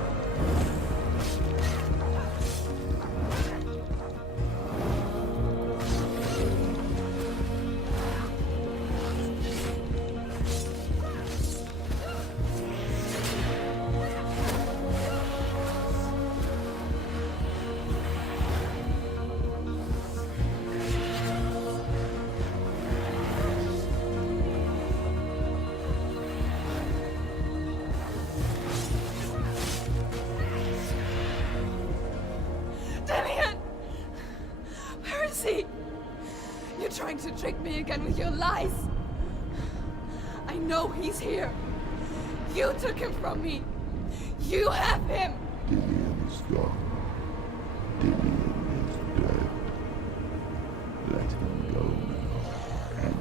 Dillion! Where is he? You're trying to trick me again with your lies. I know he's here. You took him from me. You have him. Dillion is gone. Dillion is dead. Let him go now. And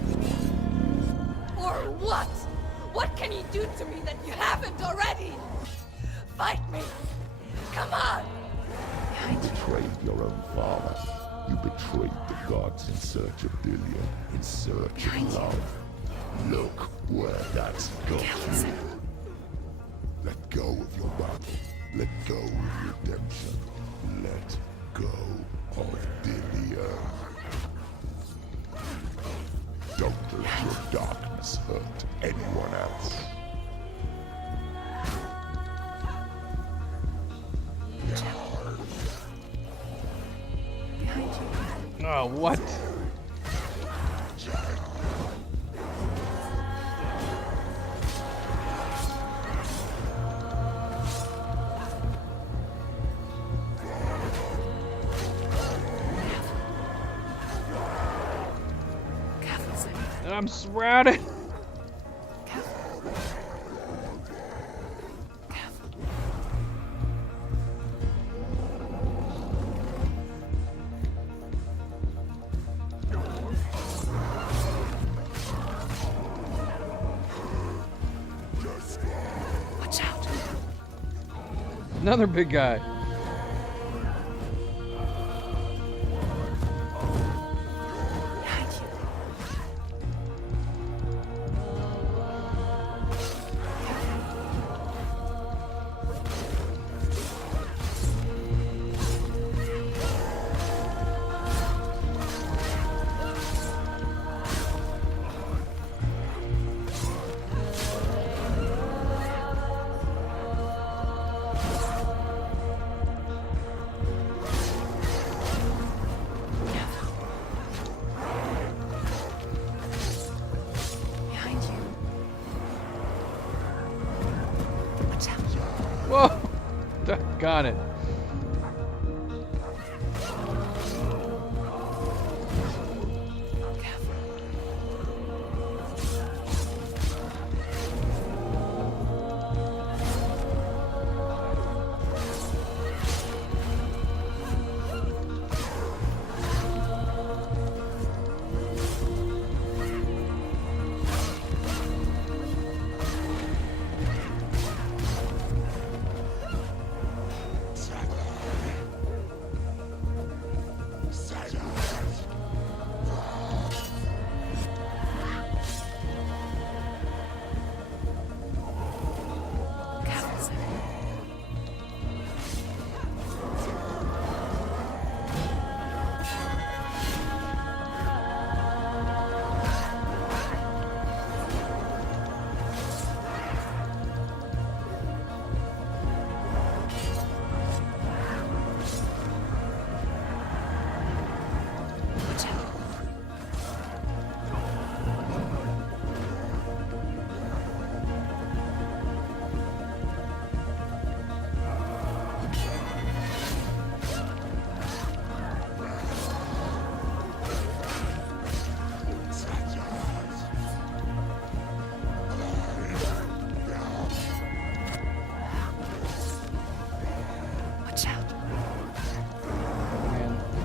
warning Or what? What can he do to me that you haven't already? Fight me. Come on. you betrayed your own father. You betrayed the gods in search of Dillion, in search of love. Look where that's got you. Let go of your battle. Let go of redemption. Let go of Dillion. Oh, what? I'm surrounded. Watch out. Another big guy. Whoa! Got it.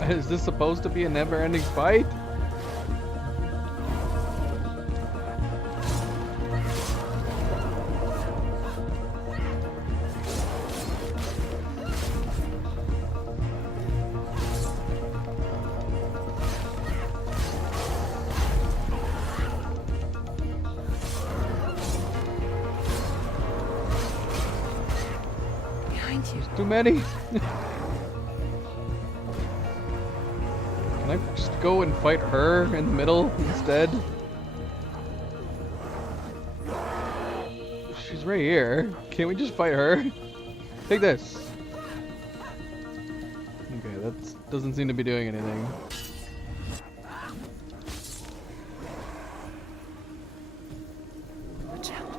Is this supposed to be a never-ending fight? Behind you. Too many? Can I just go and fight her in the middle instead? She's right here. Can't we just fight her? Take this. Okay, that doesn't seem to be doing anything. Watch out.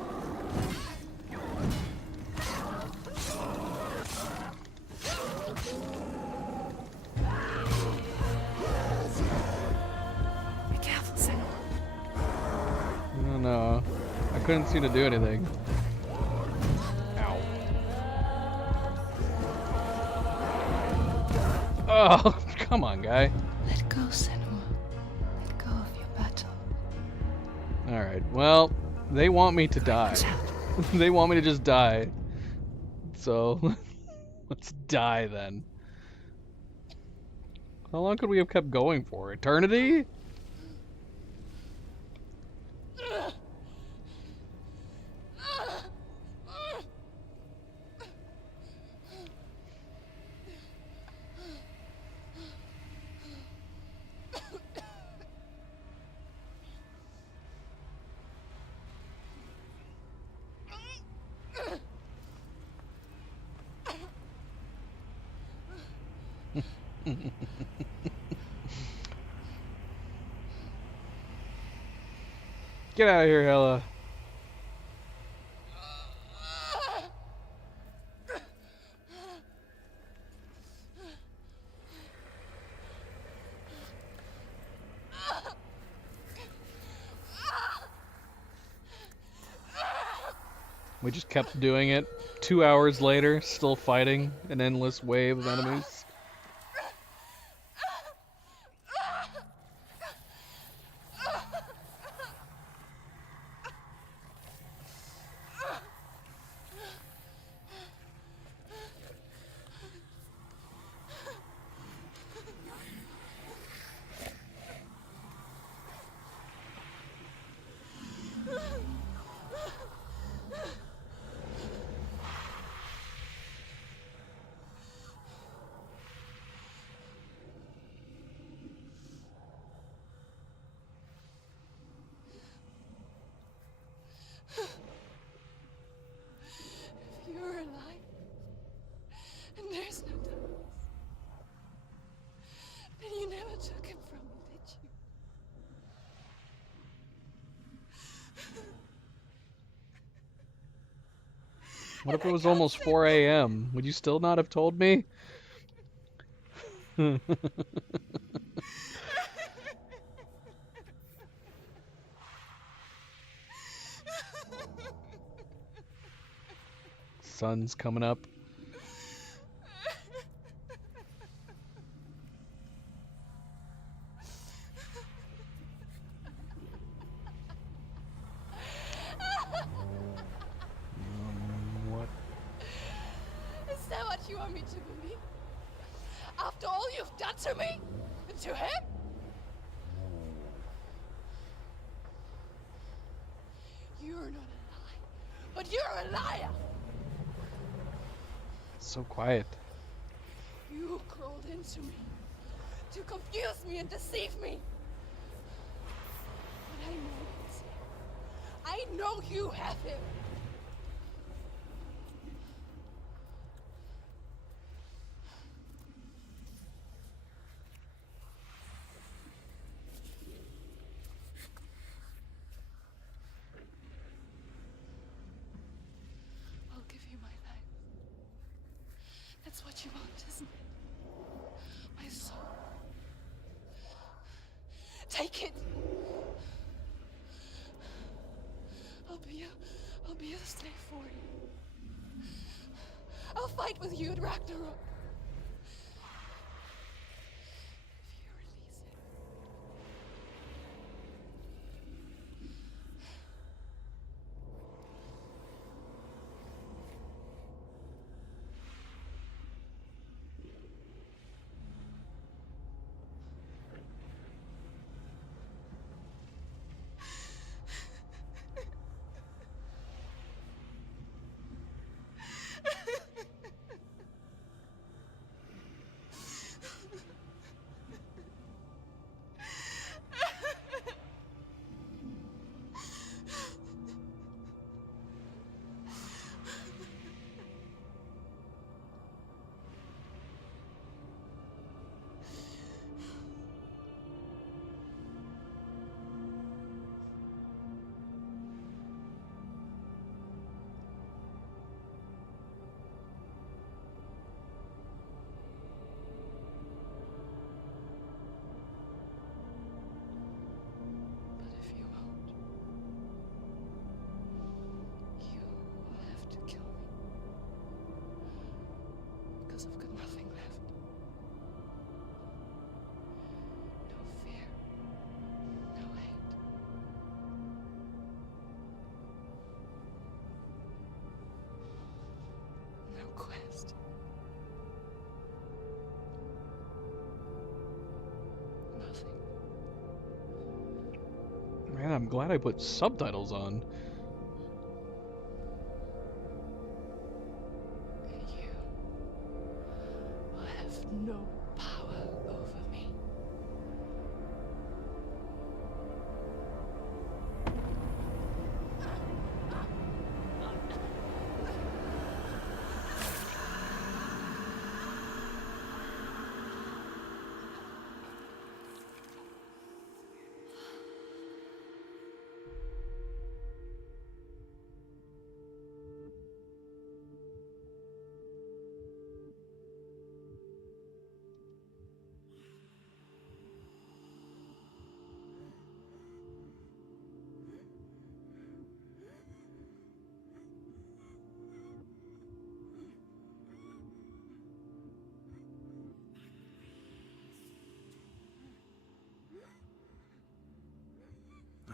Be careful, Senua. I don't know. I couldn't seem to do anything. Ow. Oh, come on, guy. Let go, Senua. Let go of your battle. Alright, well, they want me to die. They want me to just die. So, let's die then. How long could we have kept going for? Eternity? Get out of here, Hela. We just kept doing it. 2 hours later, still fighting an endless wave of enemies. If you're alive, and there's no darkness, then you never took him from me, did you? What if it was almost 4 a.m.? Would you still not have told me? Sun's coming up. What? Is that what you want me to believe? After all you've done to me? And to him? You're not a lie, but you're a liar! So quiet. You crawled into me to confuse me and deceive me. But I know it's him. I know you have him. I'll give you my life. That's what you want, isn't it? My soul. Take it. I'll be a slave for you. I'll fight with you at Ragnarok. If you release it. But if you won't, you will have to kill me. Because I've got nothing left. No fear. No hate. No quest. Nothing. Man, I'm glad I put subtitles on. You will have no power over me.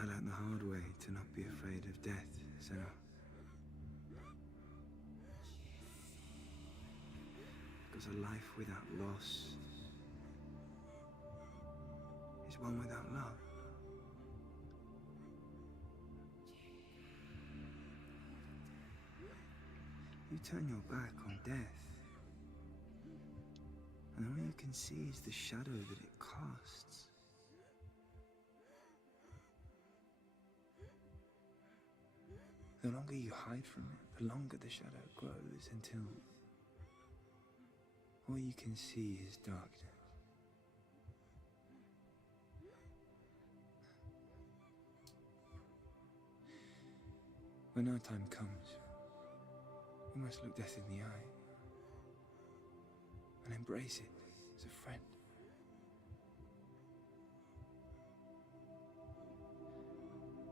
I learned the hard way to not be afraid of death, Sarah. Because a life without loss is one without love. You turn your back on death, and all you can see is the shadow that it casts. The longer you hide from it, the longer the shadow grows until all you can see is darkness. When our time comes, we must look death in the eye and embrace it as a friend.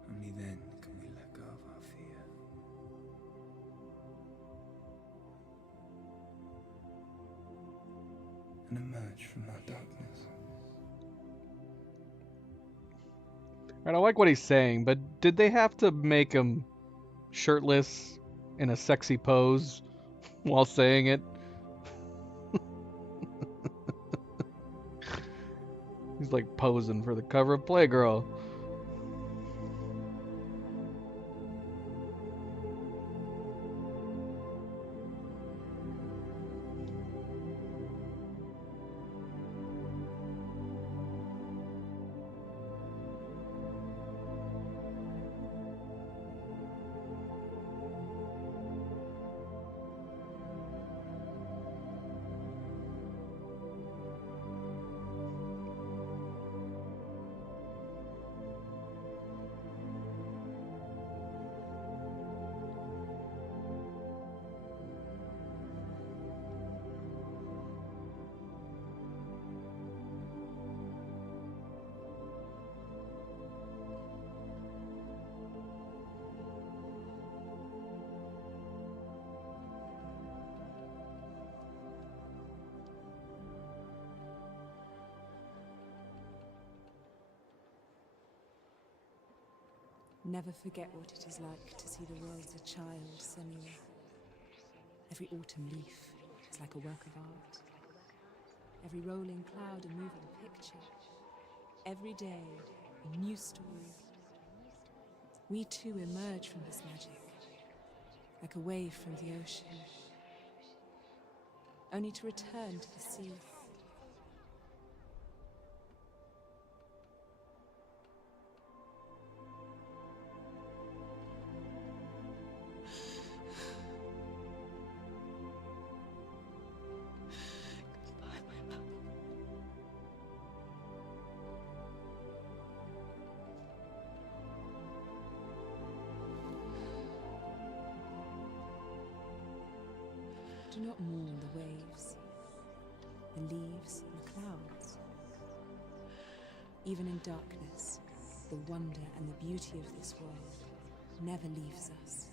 Only then can we let go of our fear. And emerge from our darkness. And I like what he's saying, but did they have to make him shirtless in a sexy pose while saying it? He's like posing for the cover of Playgirl. Never forget what it is like to see the world as a child, Senua. Every autumn leaf is like a work of art. Every rolling cloud a moving picture. Every day a new story. We too emerge from this magic, like a wave from the ocean, only to return to the sea. Do not mourn the waves, the leaves, and the clouds. Even in darkness, the wonder and the beauty of this world never leaves us.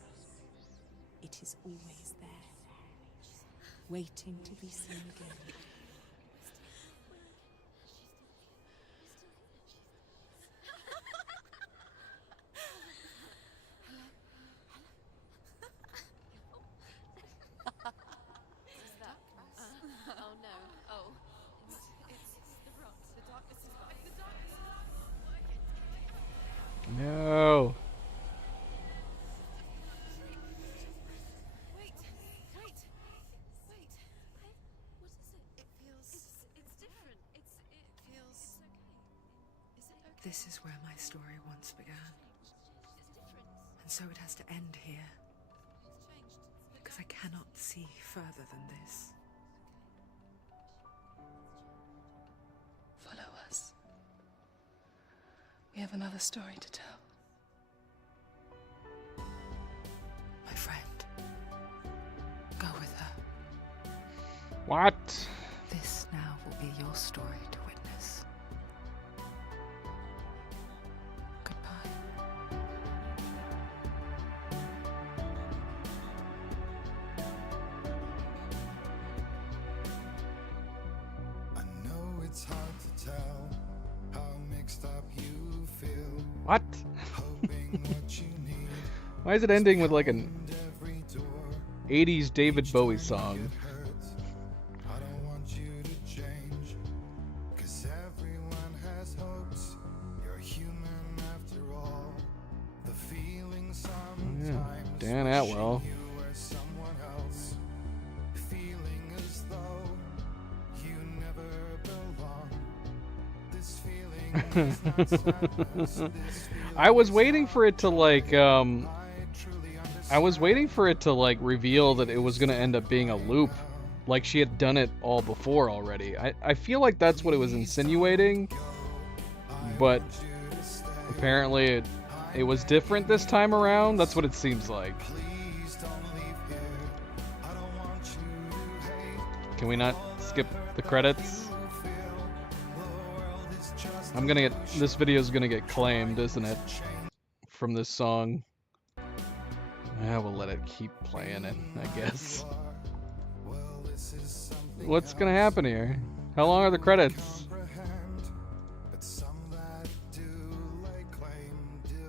It is always there, waiting to be seen again. No. Wait. What is it? It feels... It's different. It feels... Is it okay? This is where my story once began. And so it has to end here. Because I cannot see further than this. Follow us. We have another story to tell. My friend, go with her. What? This now will be your story to witness. Goodbye. I know it's hard to tell how mixed up you What? Why is it ending with like an 80s David Bowie song? Yeah, Dan Atwell. I was waiting for it to like reveal that it was gonna end up being a loop, like she had done it all before already. I feel like that's what it was insinuating, but apparently it was different this time around. That's what it seems like. Can we not skip the credits? This video's gonna get claimed, isn't it? From this song. Yeah, we'll let it keep playing it, I guess. What's gonna happen here? How long are the credits?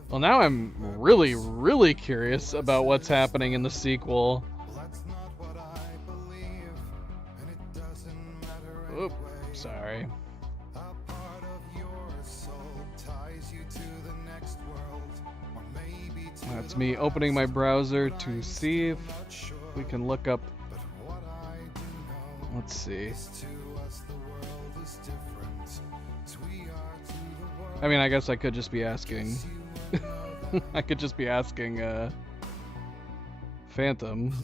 Well, now I'm really, really curious about what's happening in the sequel. Oop, sorry. That's me opening my browser to see if we can look up. Let's see. I mean, I guess I could just be asking. I could just be asking Phantom.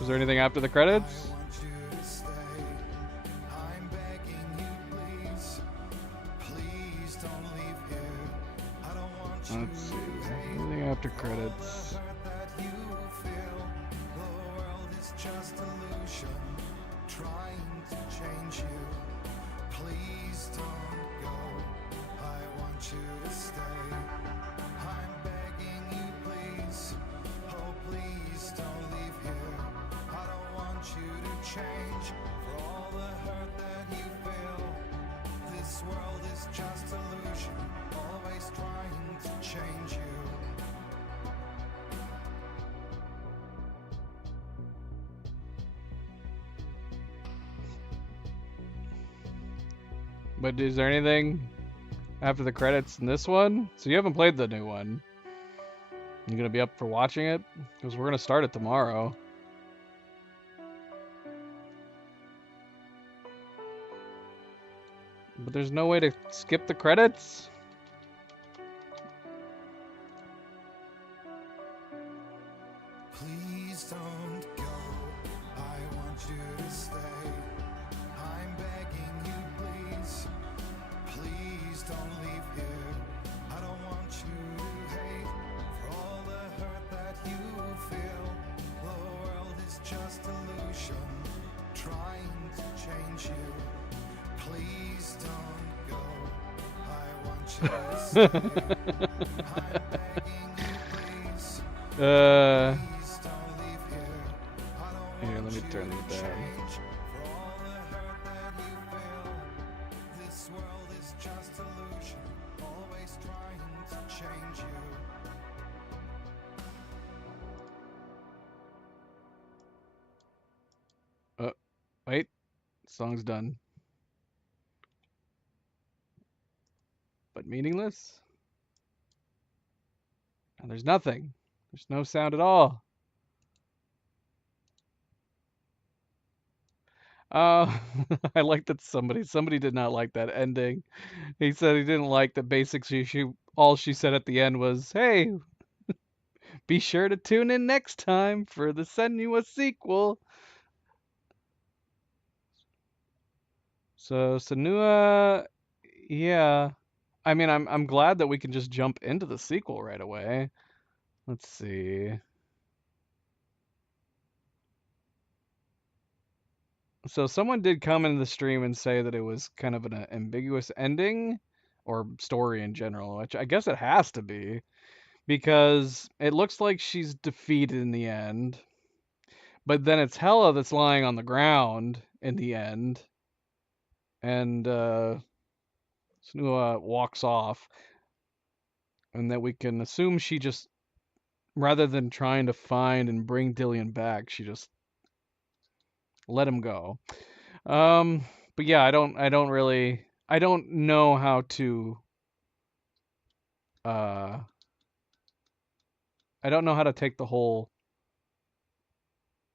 Is there anything after the credits? Let's see. Anything after credits? But is there anything after the credits in this one? So you haven't played the new one. You gonna be up for watching it? Because we're gonna start it tomorrow. But there's no way to skip the credits? Please don't go. I want you to stay. I'm begging you, please. Please don't leave here. I don't want you to hate for all the hurt that you feel. The world is just illusion, trying to change you. Please don't go. I want you to stay. I'm begging you, please. Please don't leave here. I don't Here, let me want turn you it to down. change for all the hurt that you feel. This world is just illusion, always trying to change you. Wait. Song's done. But meaningless? And there's nothing. There's no sound at all. I like that somebody did not like that ending. He said he didn't like that basically all she said at the end was, "Hey, be sure to tune in next time for the Senua sequel." So Senua, yeah. I mean, I'm glad that we can just jump into the sequel right away. Let's see. So someone did come into the stream and say that it was kind of an ambiguous ending or story in general, which I guess it has to be because it looks like she's defeated in the end. But then it's Hela that's lying on the ground in the end. And Senua walks off, and that we can assume she just, rather than trying to find and bring Dillion back, she just let him go. But yeah, I don't know how to I don't know how to take the whole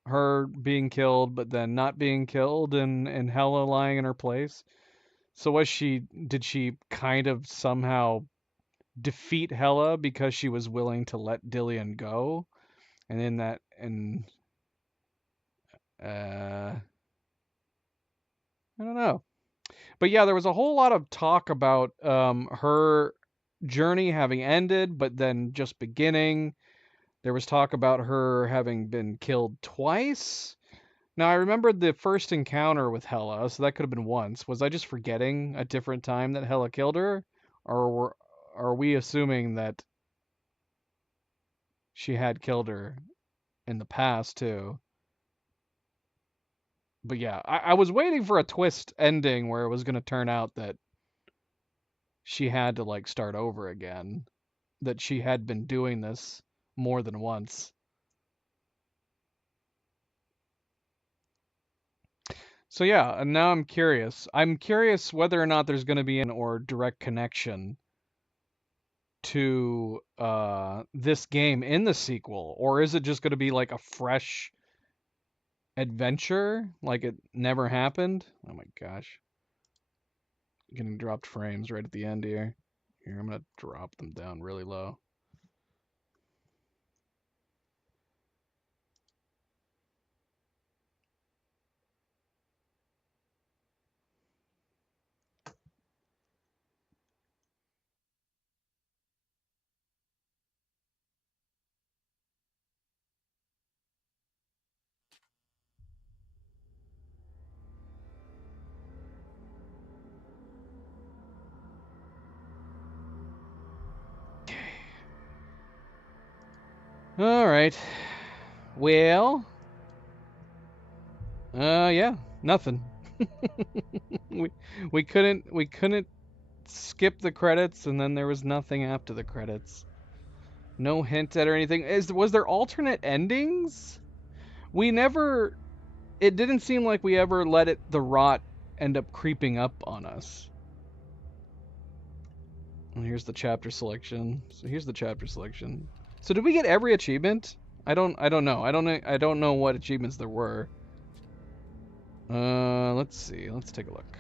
her being killed but then not being killed and Hela lying in her place. So did she kind of somehow defeat Hela because she was willing to let Dillion go? And in that I don't know. But yeah, there was a whole lot of talk about her journey having ended, but then just beginning. There was talk about her having been killed twice. Now, I remembered the first encounter with Hela, so that could have been once. Was I just forgetting a different time that Hela killed her? Or are we assuming that she had killed her in the past, too? But yeah, I was waiting for a twist ending where it was going to turn out that she had to, like, start over again. That she had been doing this more than once. So yeah, and now I'm curious. I'm curious whether or not there's going to be an or direct connection to this game in the sequel, or is it just going to be like a fresh adventure, like it never happened? Oh my gosh. Getting dropped frames right at the end here. Here, I'm going to drop them down really low. All right. Well, yeah, nothing. we couldn't skip the credits, and then there was nothing after the credits. No hint at or anything. Was there alternate endings? We never. It didn't seem like we ever let the rot end up creeping up on us. And here's the chapter selection. So here's the chapter selection. So did we get every achievement? I don't know. I don't know what achievements there were. Let's see. Let's take a look.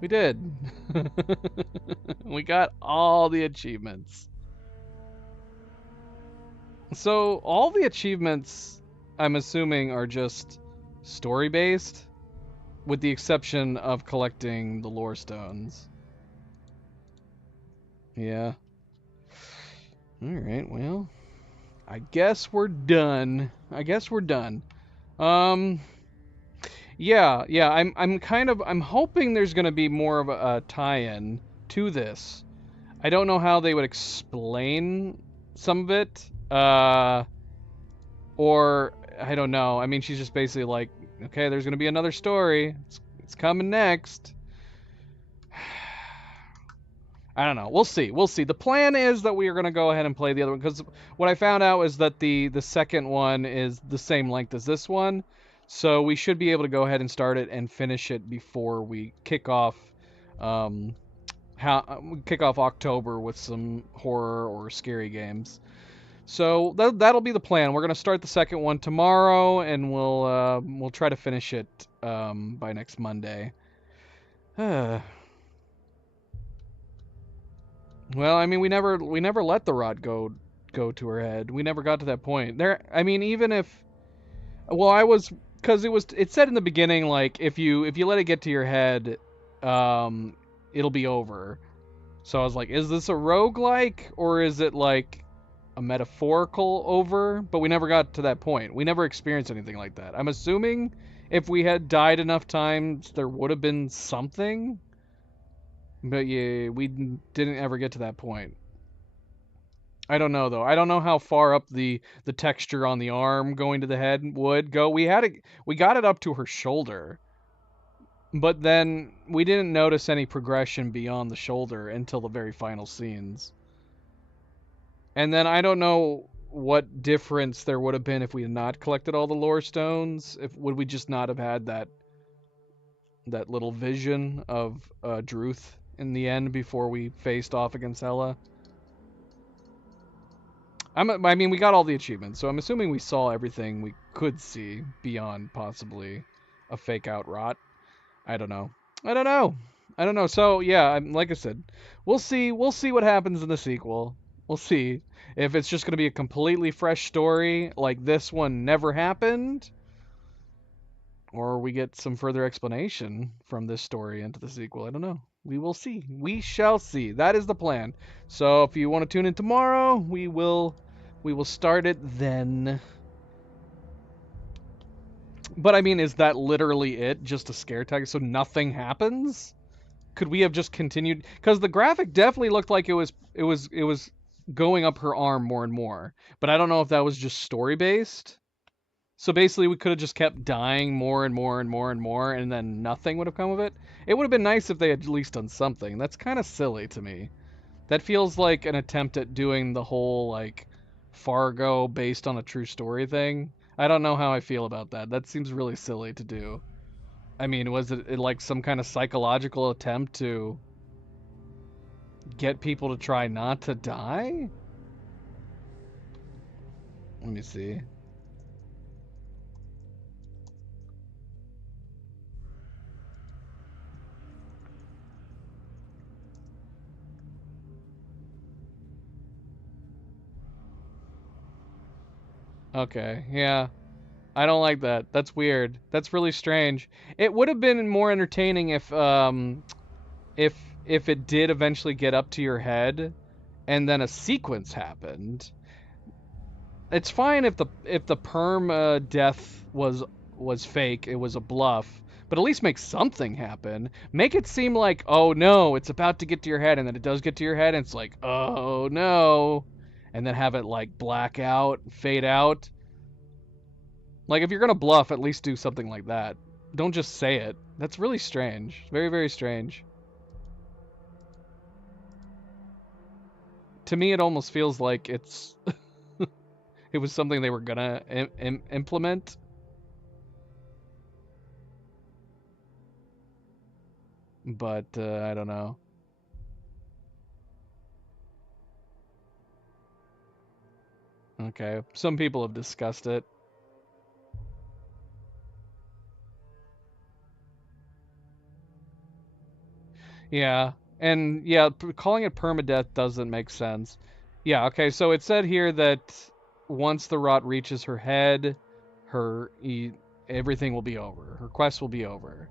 We did. We got all the achievements. So all the achievements, I'm assuming, are just story-based, with the exception of collecting the lore stones. Yeah. Alright, well, I guess we're done. Yeah, I'm hoping there's gonna be more of a tie-in to this. I don't know how they would explain some of it, or I don't know. I mean, she's just basically like, okay, there's gonna be another story. It's coming next. I don't know. We'll see. The plan is that we are going to go ahead and play the other one, because what I found out is that the second one is the same length as this one, so we should be able to go ahead and start it and finish it before we kick off October with some horror or scary games. So that'll be the plan. We're going to start the second one tomorrow, and we'll try to finish it by next Monday. Well, I mean, we never let the rod go to her head. We never got to that point. I mean, even if, well, because it said in the beginning, like, if you let it get to your head, it'll be over. So I was like, is this a roguelike, or is it like a metaphorical over? But we never got to that point. We never experienced anything like that. I'm assuming if we had died enough times, there would have been something. But yeah, we didn't ever get to that point. I don't know, though. I don't know how far up the texture on the arm going to the head would go. We got it up to her shoulder. But then we didn't notice any progression beyond the shoulder until the very final scenes. And then I don't know what difference there would have been if we had not collected all the lore stones. Would we just not have had that little vision of Druth in the end before we faced off against Hela? I mean, we got all the achievements, so I'm assuming we saw everything we could see beyond possibly a fake out rot. I don't know. So yeah, like I said, we'll see what happens in the sequel. We'll see if it's just going to be a completely fresh story, like this one never happened, or we get some further explanation from this story into the sequel. I don't know. We will see. We shall see. That is the plan. So if you want to tune in tomorrow, we will start it then. But I mean, is that literally it? Just a scare tag? So nothing happens? Could we have just continued? Because the graphic definitely looked like it was going up her arm more and more. But I don't know if that was just story based. So basically, we could have just kept dying more and more and more and more, and then nothing would have come of it. It would have been nice if they had at least done something. That's kind of silly to me. That feels like an attempt at doing the whole like Fargo based on a true story thing. I don't know how I feel about that. That seems really silly to do. I mean, was it like some kind of psychological attempt to get people to try not to die? Let me see. Okay, yeah. I don't like that. That's weird. That's really strange. It would have been more entertaining if it did eventually get up to your head and then a sequence happened. It's fine if the perm death was fake, it was a bluff, but at least make something happen. Make it seem like, oh no, it's about to get to your head, and then it does get to your head, and it's like, oh no, and then have it like black out, fade out. Like, if you're gonna bluff, at least do something like that. Don't just say it. That's really strange. Very, very strange. To me, it almost feels like it's... it was something they were gonna implement. But, I don't know. Okay, some people have discussed it. Yeah, and yeah, calling it permadeath doesn't make sense. Yeah, okay, so it said here that once the rot reaches her head, everything will be over. Her quest will be over.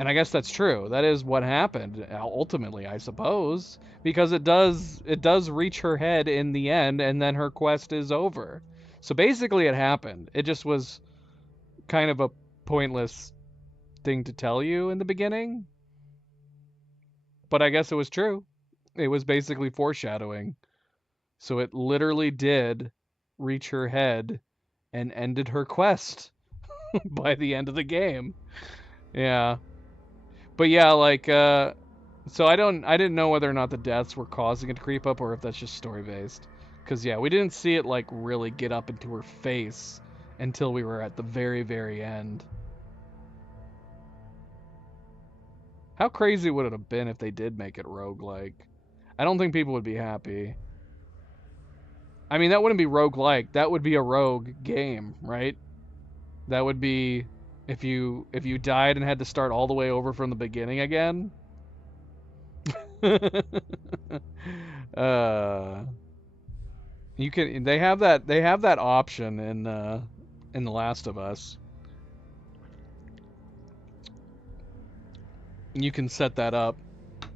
And I guess that's true. That is what happened ultimately, I suppose, because it does reach her head in the end, and then her quest is over. So basically, it happened. It just was kind of a pointless thing to tell you in the beginning. But I guess it was true. It was basically foreshadowing. So it literally did reach her head and ended her quest by the end of the game. Yeah. But yeah, like, so I didn't know whether or not the deaths were causing it to creep up or if that's just story-based. Because, yeah, we didn't see it, like, really get up into her face until we were at the very, very end. How crazy would it have been if they did make it roguelike? I don't think people would be happy. I mean, that wouldn't be roguelike. That would be a rogue game, right? That would be if you died and had to start all the way over from the beginning again. They have that option in The Last of Us. You can set that up.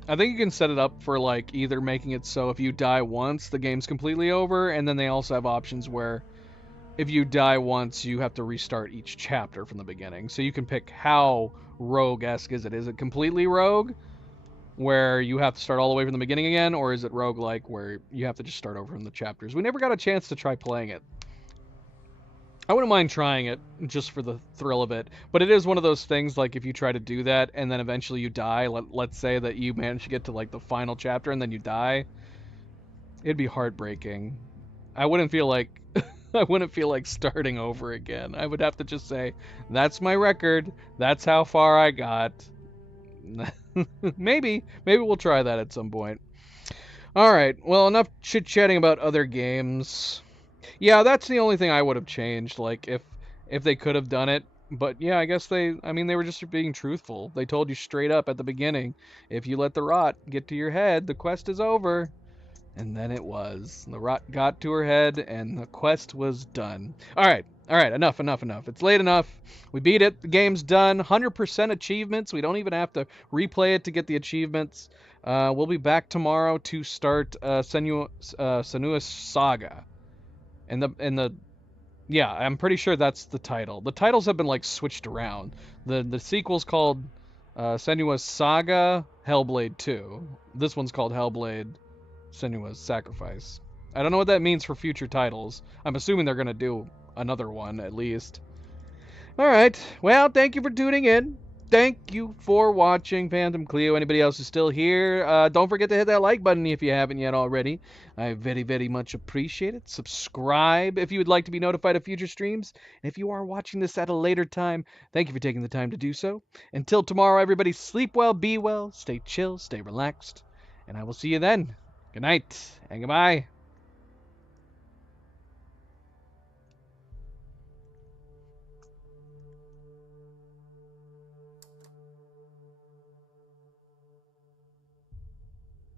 I think you can set it up for like either making it so if you die once, the game's completely over, and then they also have options where if you die once, you have to restart each chapter from the beginning. So you can pick how rogue-esque is it. Is it completely rogue, where you have to start all the way from the beginning again, or is it roguelike, where you have to just start over from the chapters? We never got a chance to try playing it. I wouldn't mind trying it just for the thrill of it, but it is one of those things like if you try to do that and then eventually you die, let's say that you manage to get to like the final chapter and then you die, it'd be heartbreaking. I wouldn't feel like I wouldn't feel like starting over again. I would have to just say, that's my record. That's how far I got. Maybe we'll try that at some point. All right. Well, enough chit-chatting about other games. Yeah, that's the only thing I would have changed, like if they could have done it. But yeah, I guess they were just being truthful. They told you straight up at the beginning, if you let the rot get to your head, the quest is over. And then it was. The rot got to her head and the quest was done. All right, enough. It's late enough. We beat it. The game's done. 100% achievements. We don't even have to replay it to get the achievements. We'll be back tomorrow to start Senua's Saga. Yeah, I'm pretty sure that's the title. The titles have been like switched around. The sequel's called Senua's Saga Hellblade 2. This one's called Hellblade Senua's Sacrifice. I don't know what that means for future titles. I'm assuming they're going to do another one at least. Alright, well, thank you for tuning in. Thank you for watching Phantom Cleo. Anybody else who's still here, don't forget to hit that like button if you haven't yet already. I very, very much appreciate it. Subscribe if you would like to be notified of future streams. And if you are watching this at a later time, thank you for taking the time to do so. Until tomorrow, everybody, sleep well, be well, stay chill, stay relaxed, and I will see you then. Good night, and goodbye.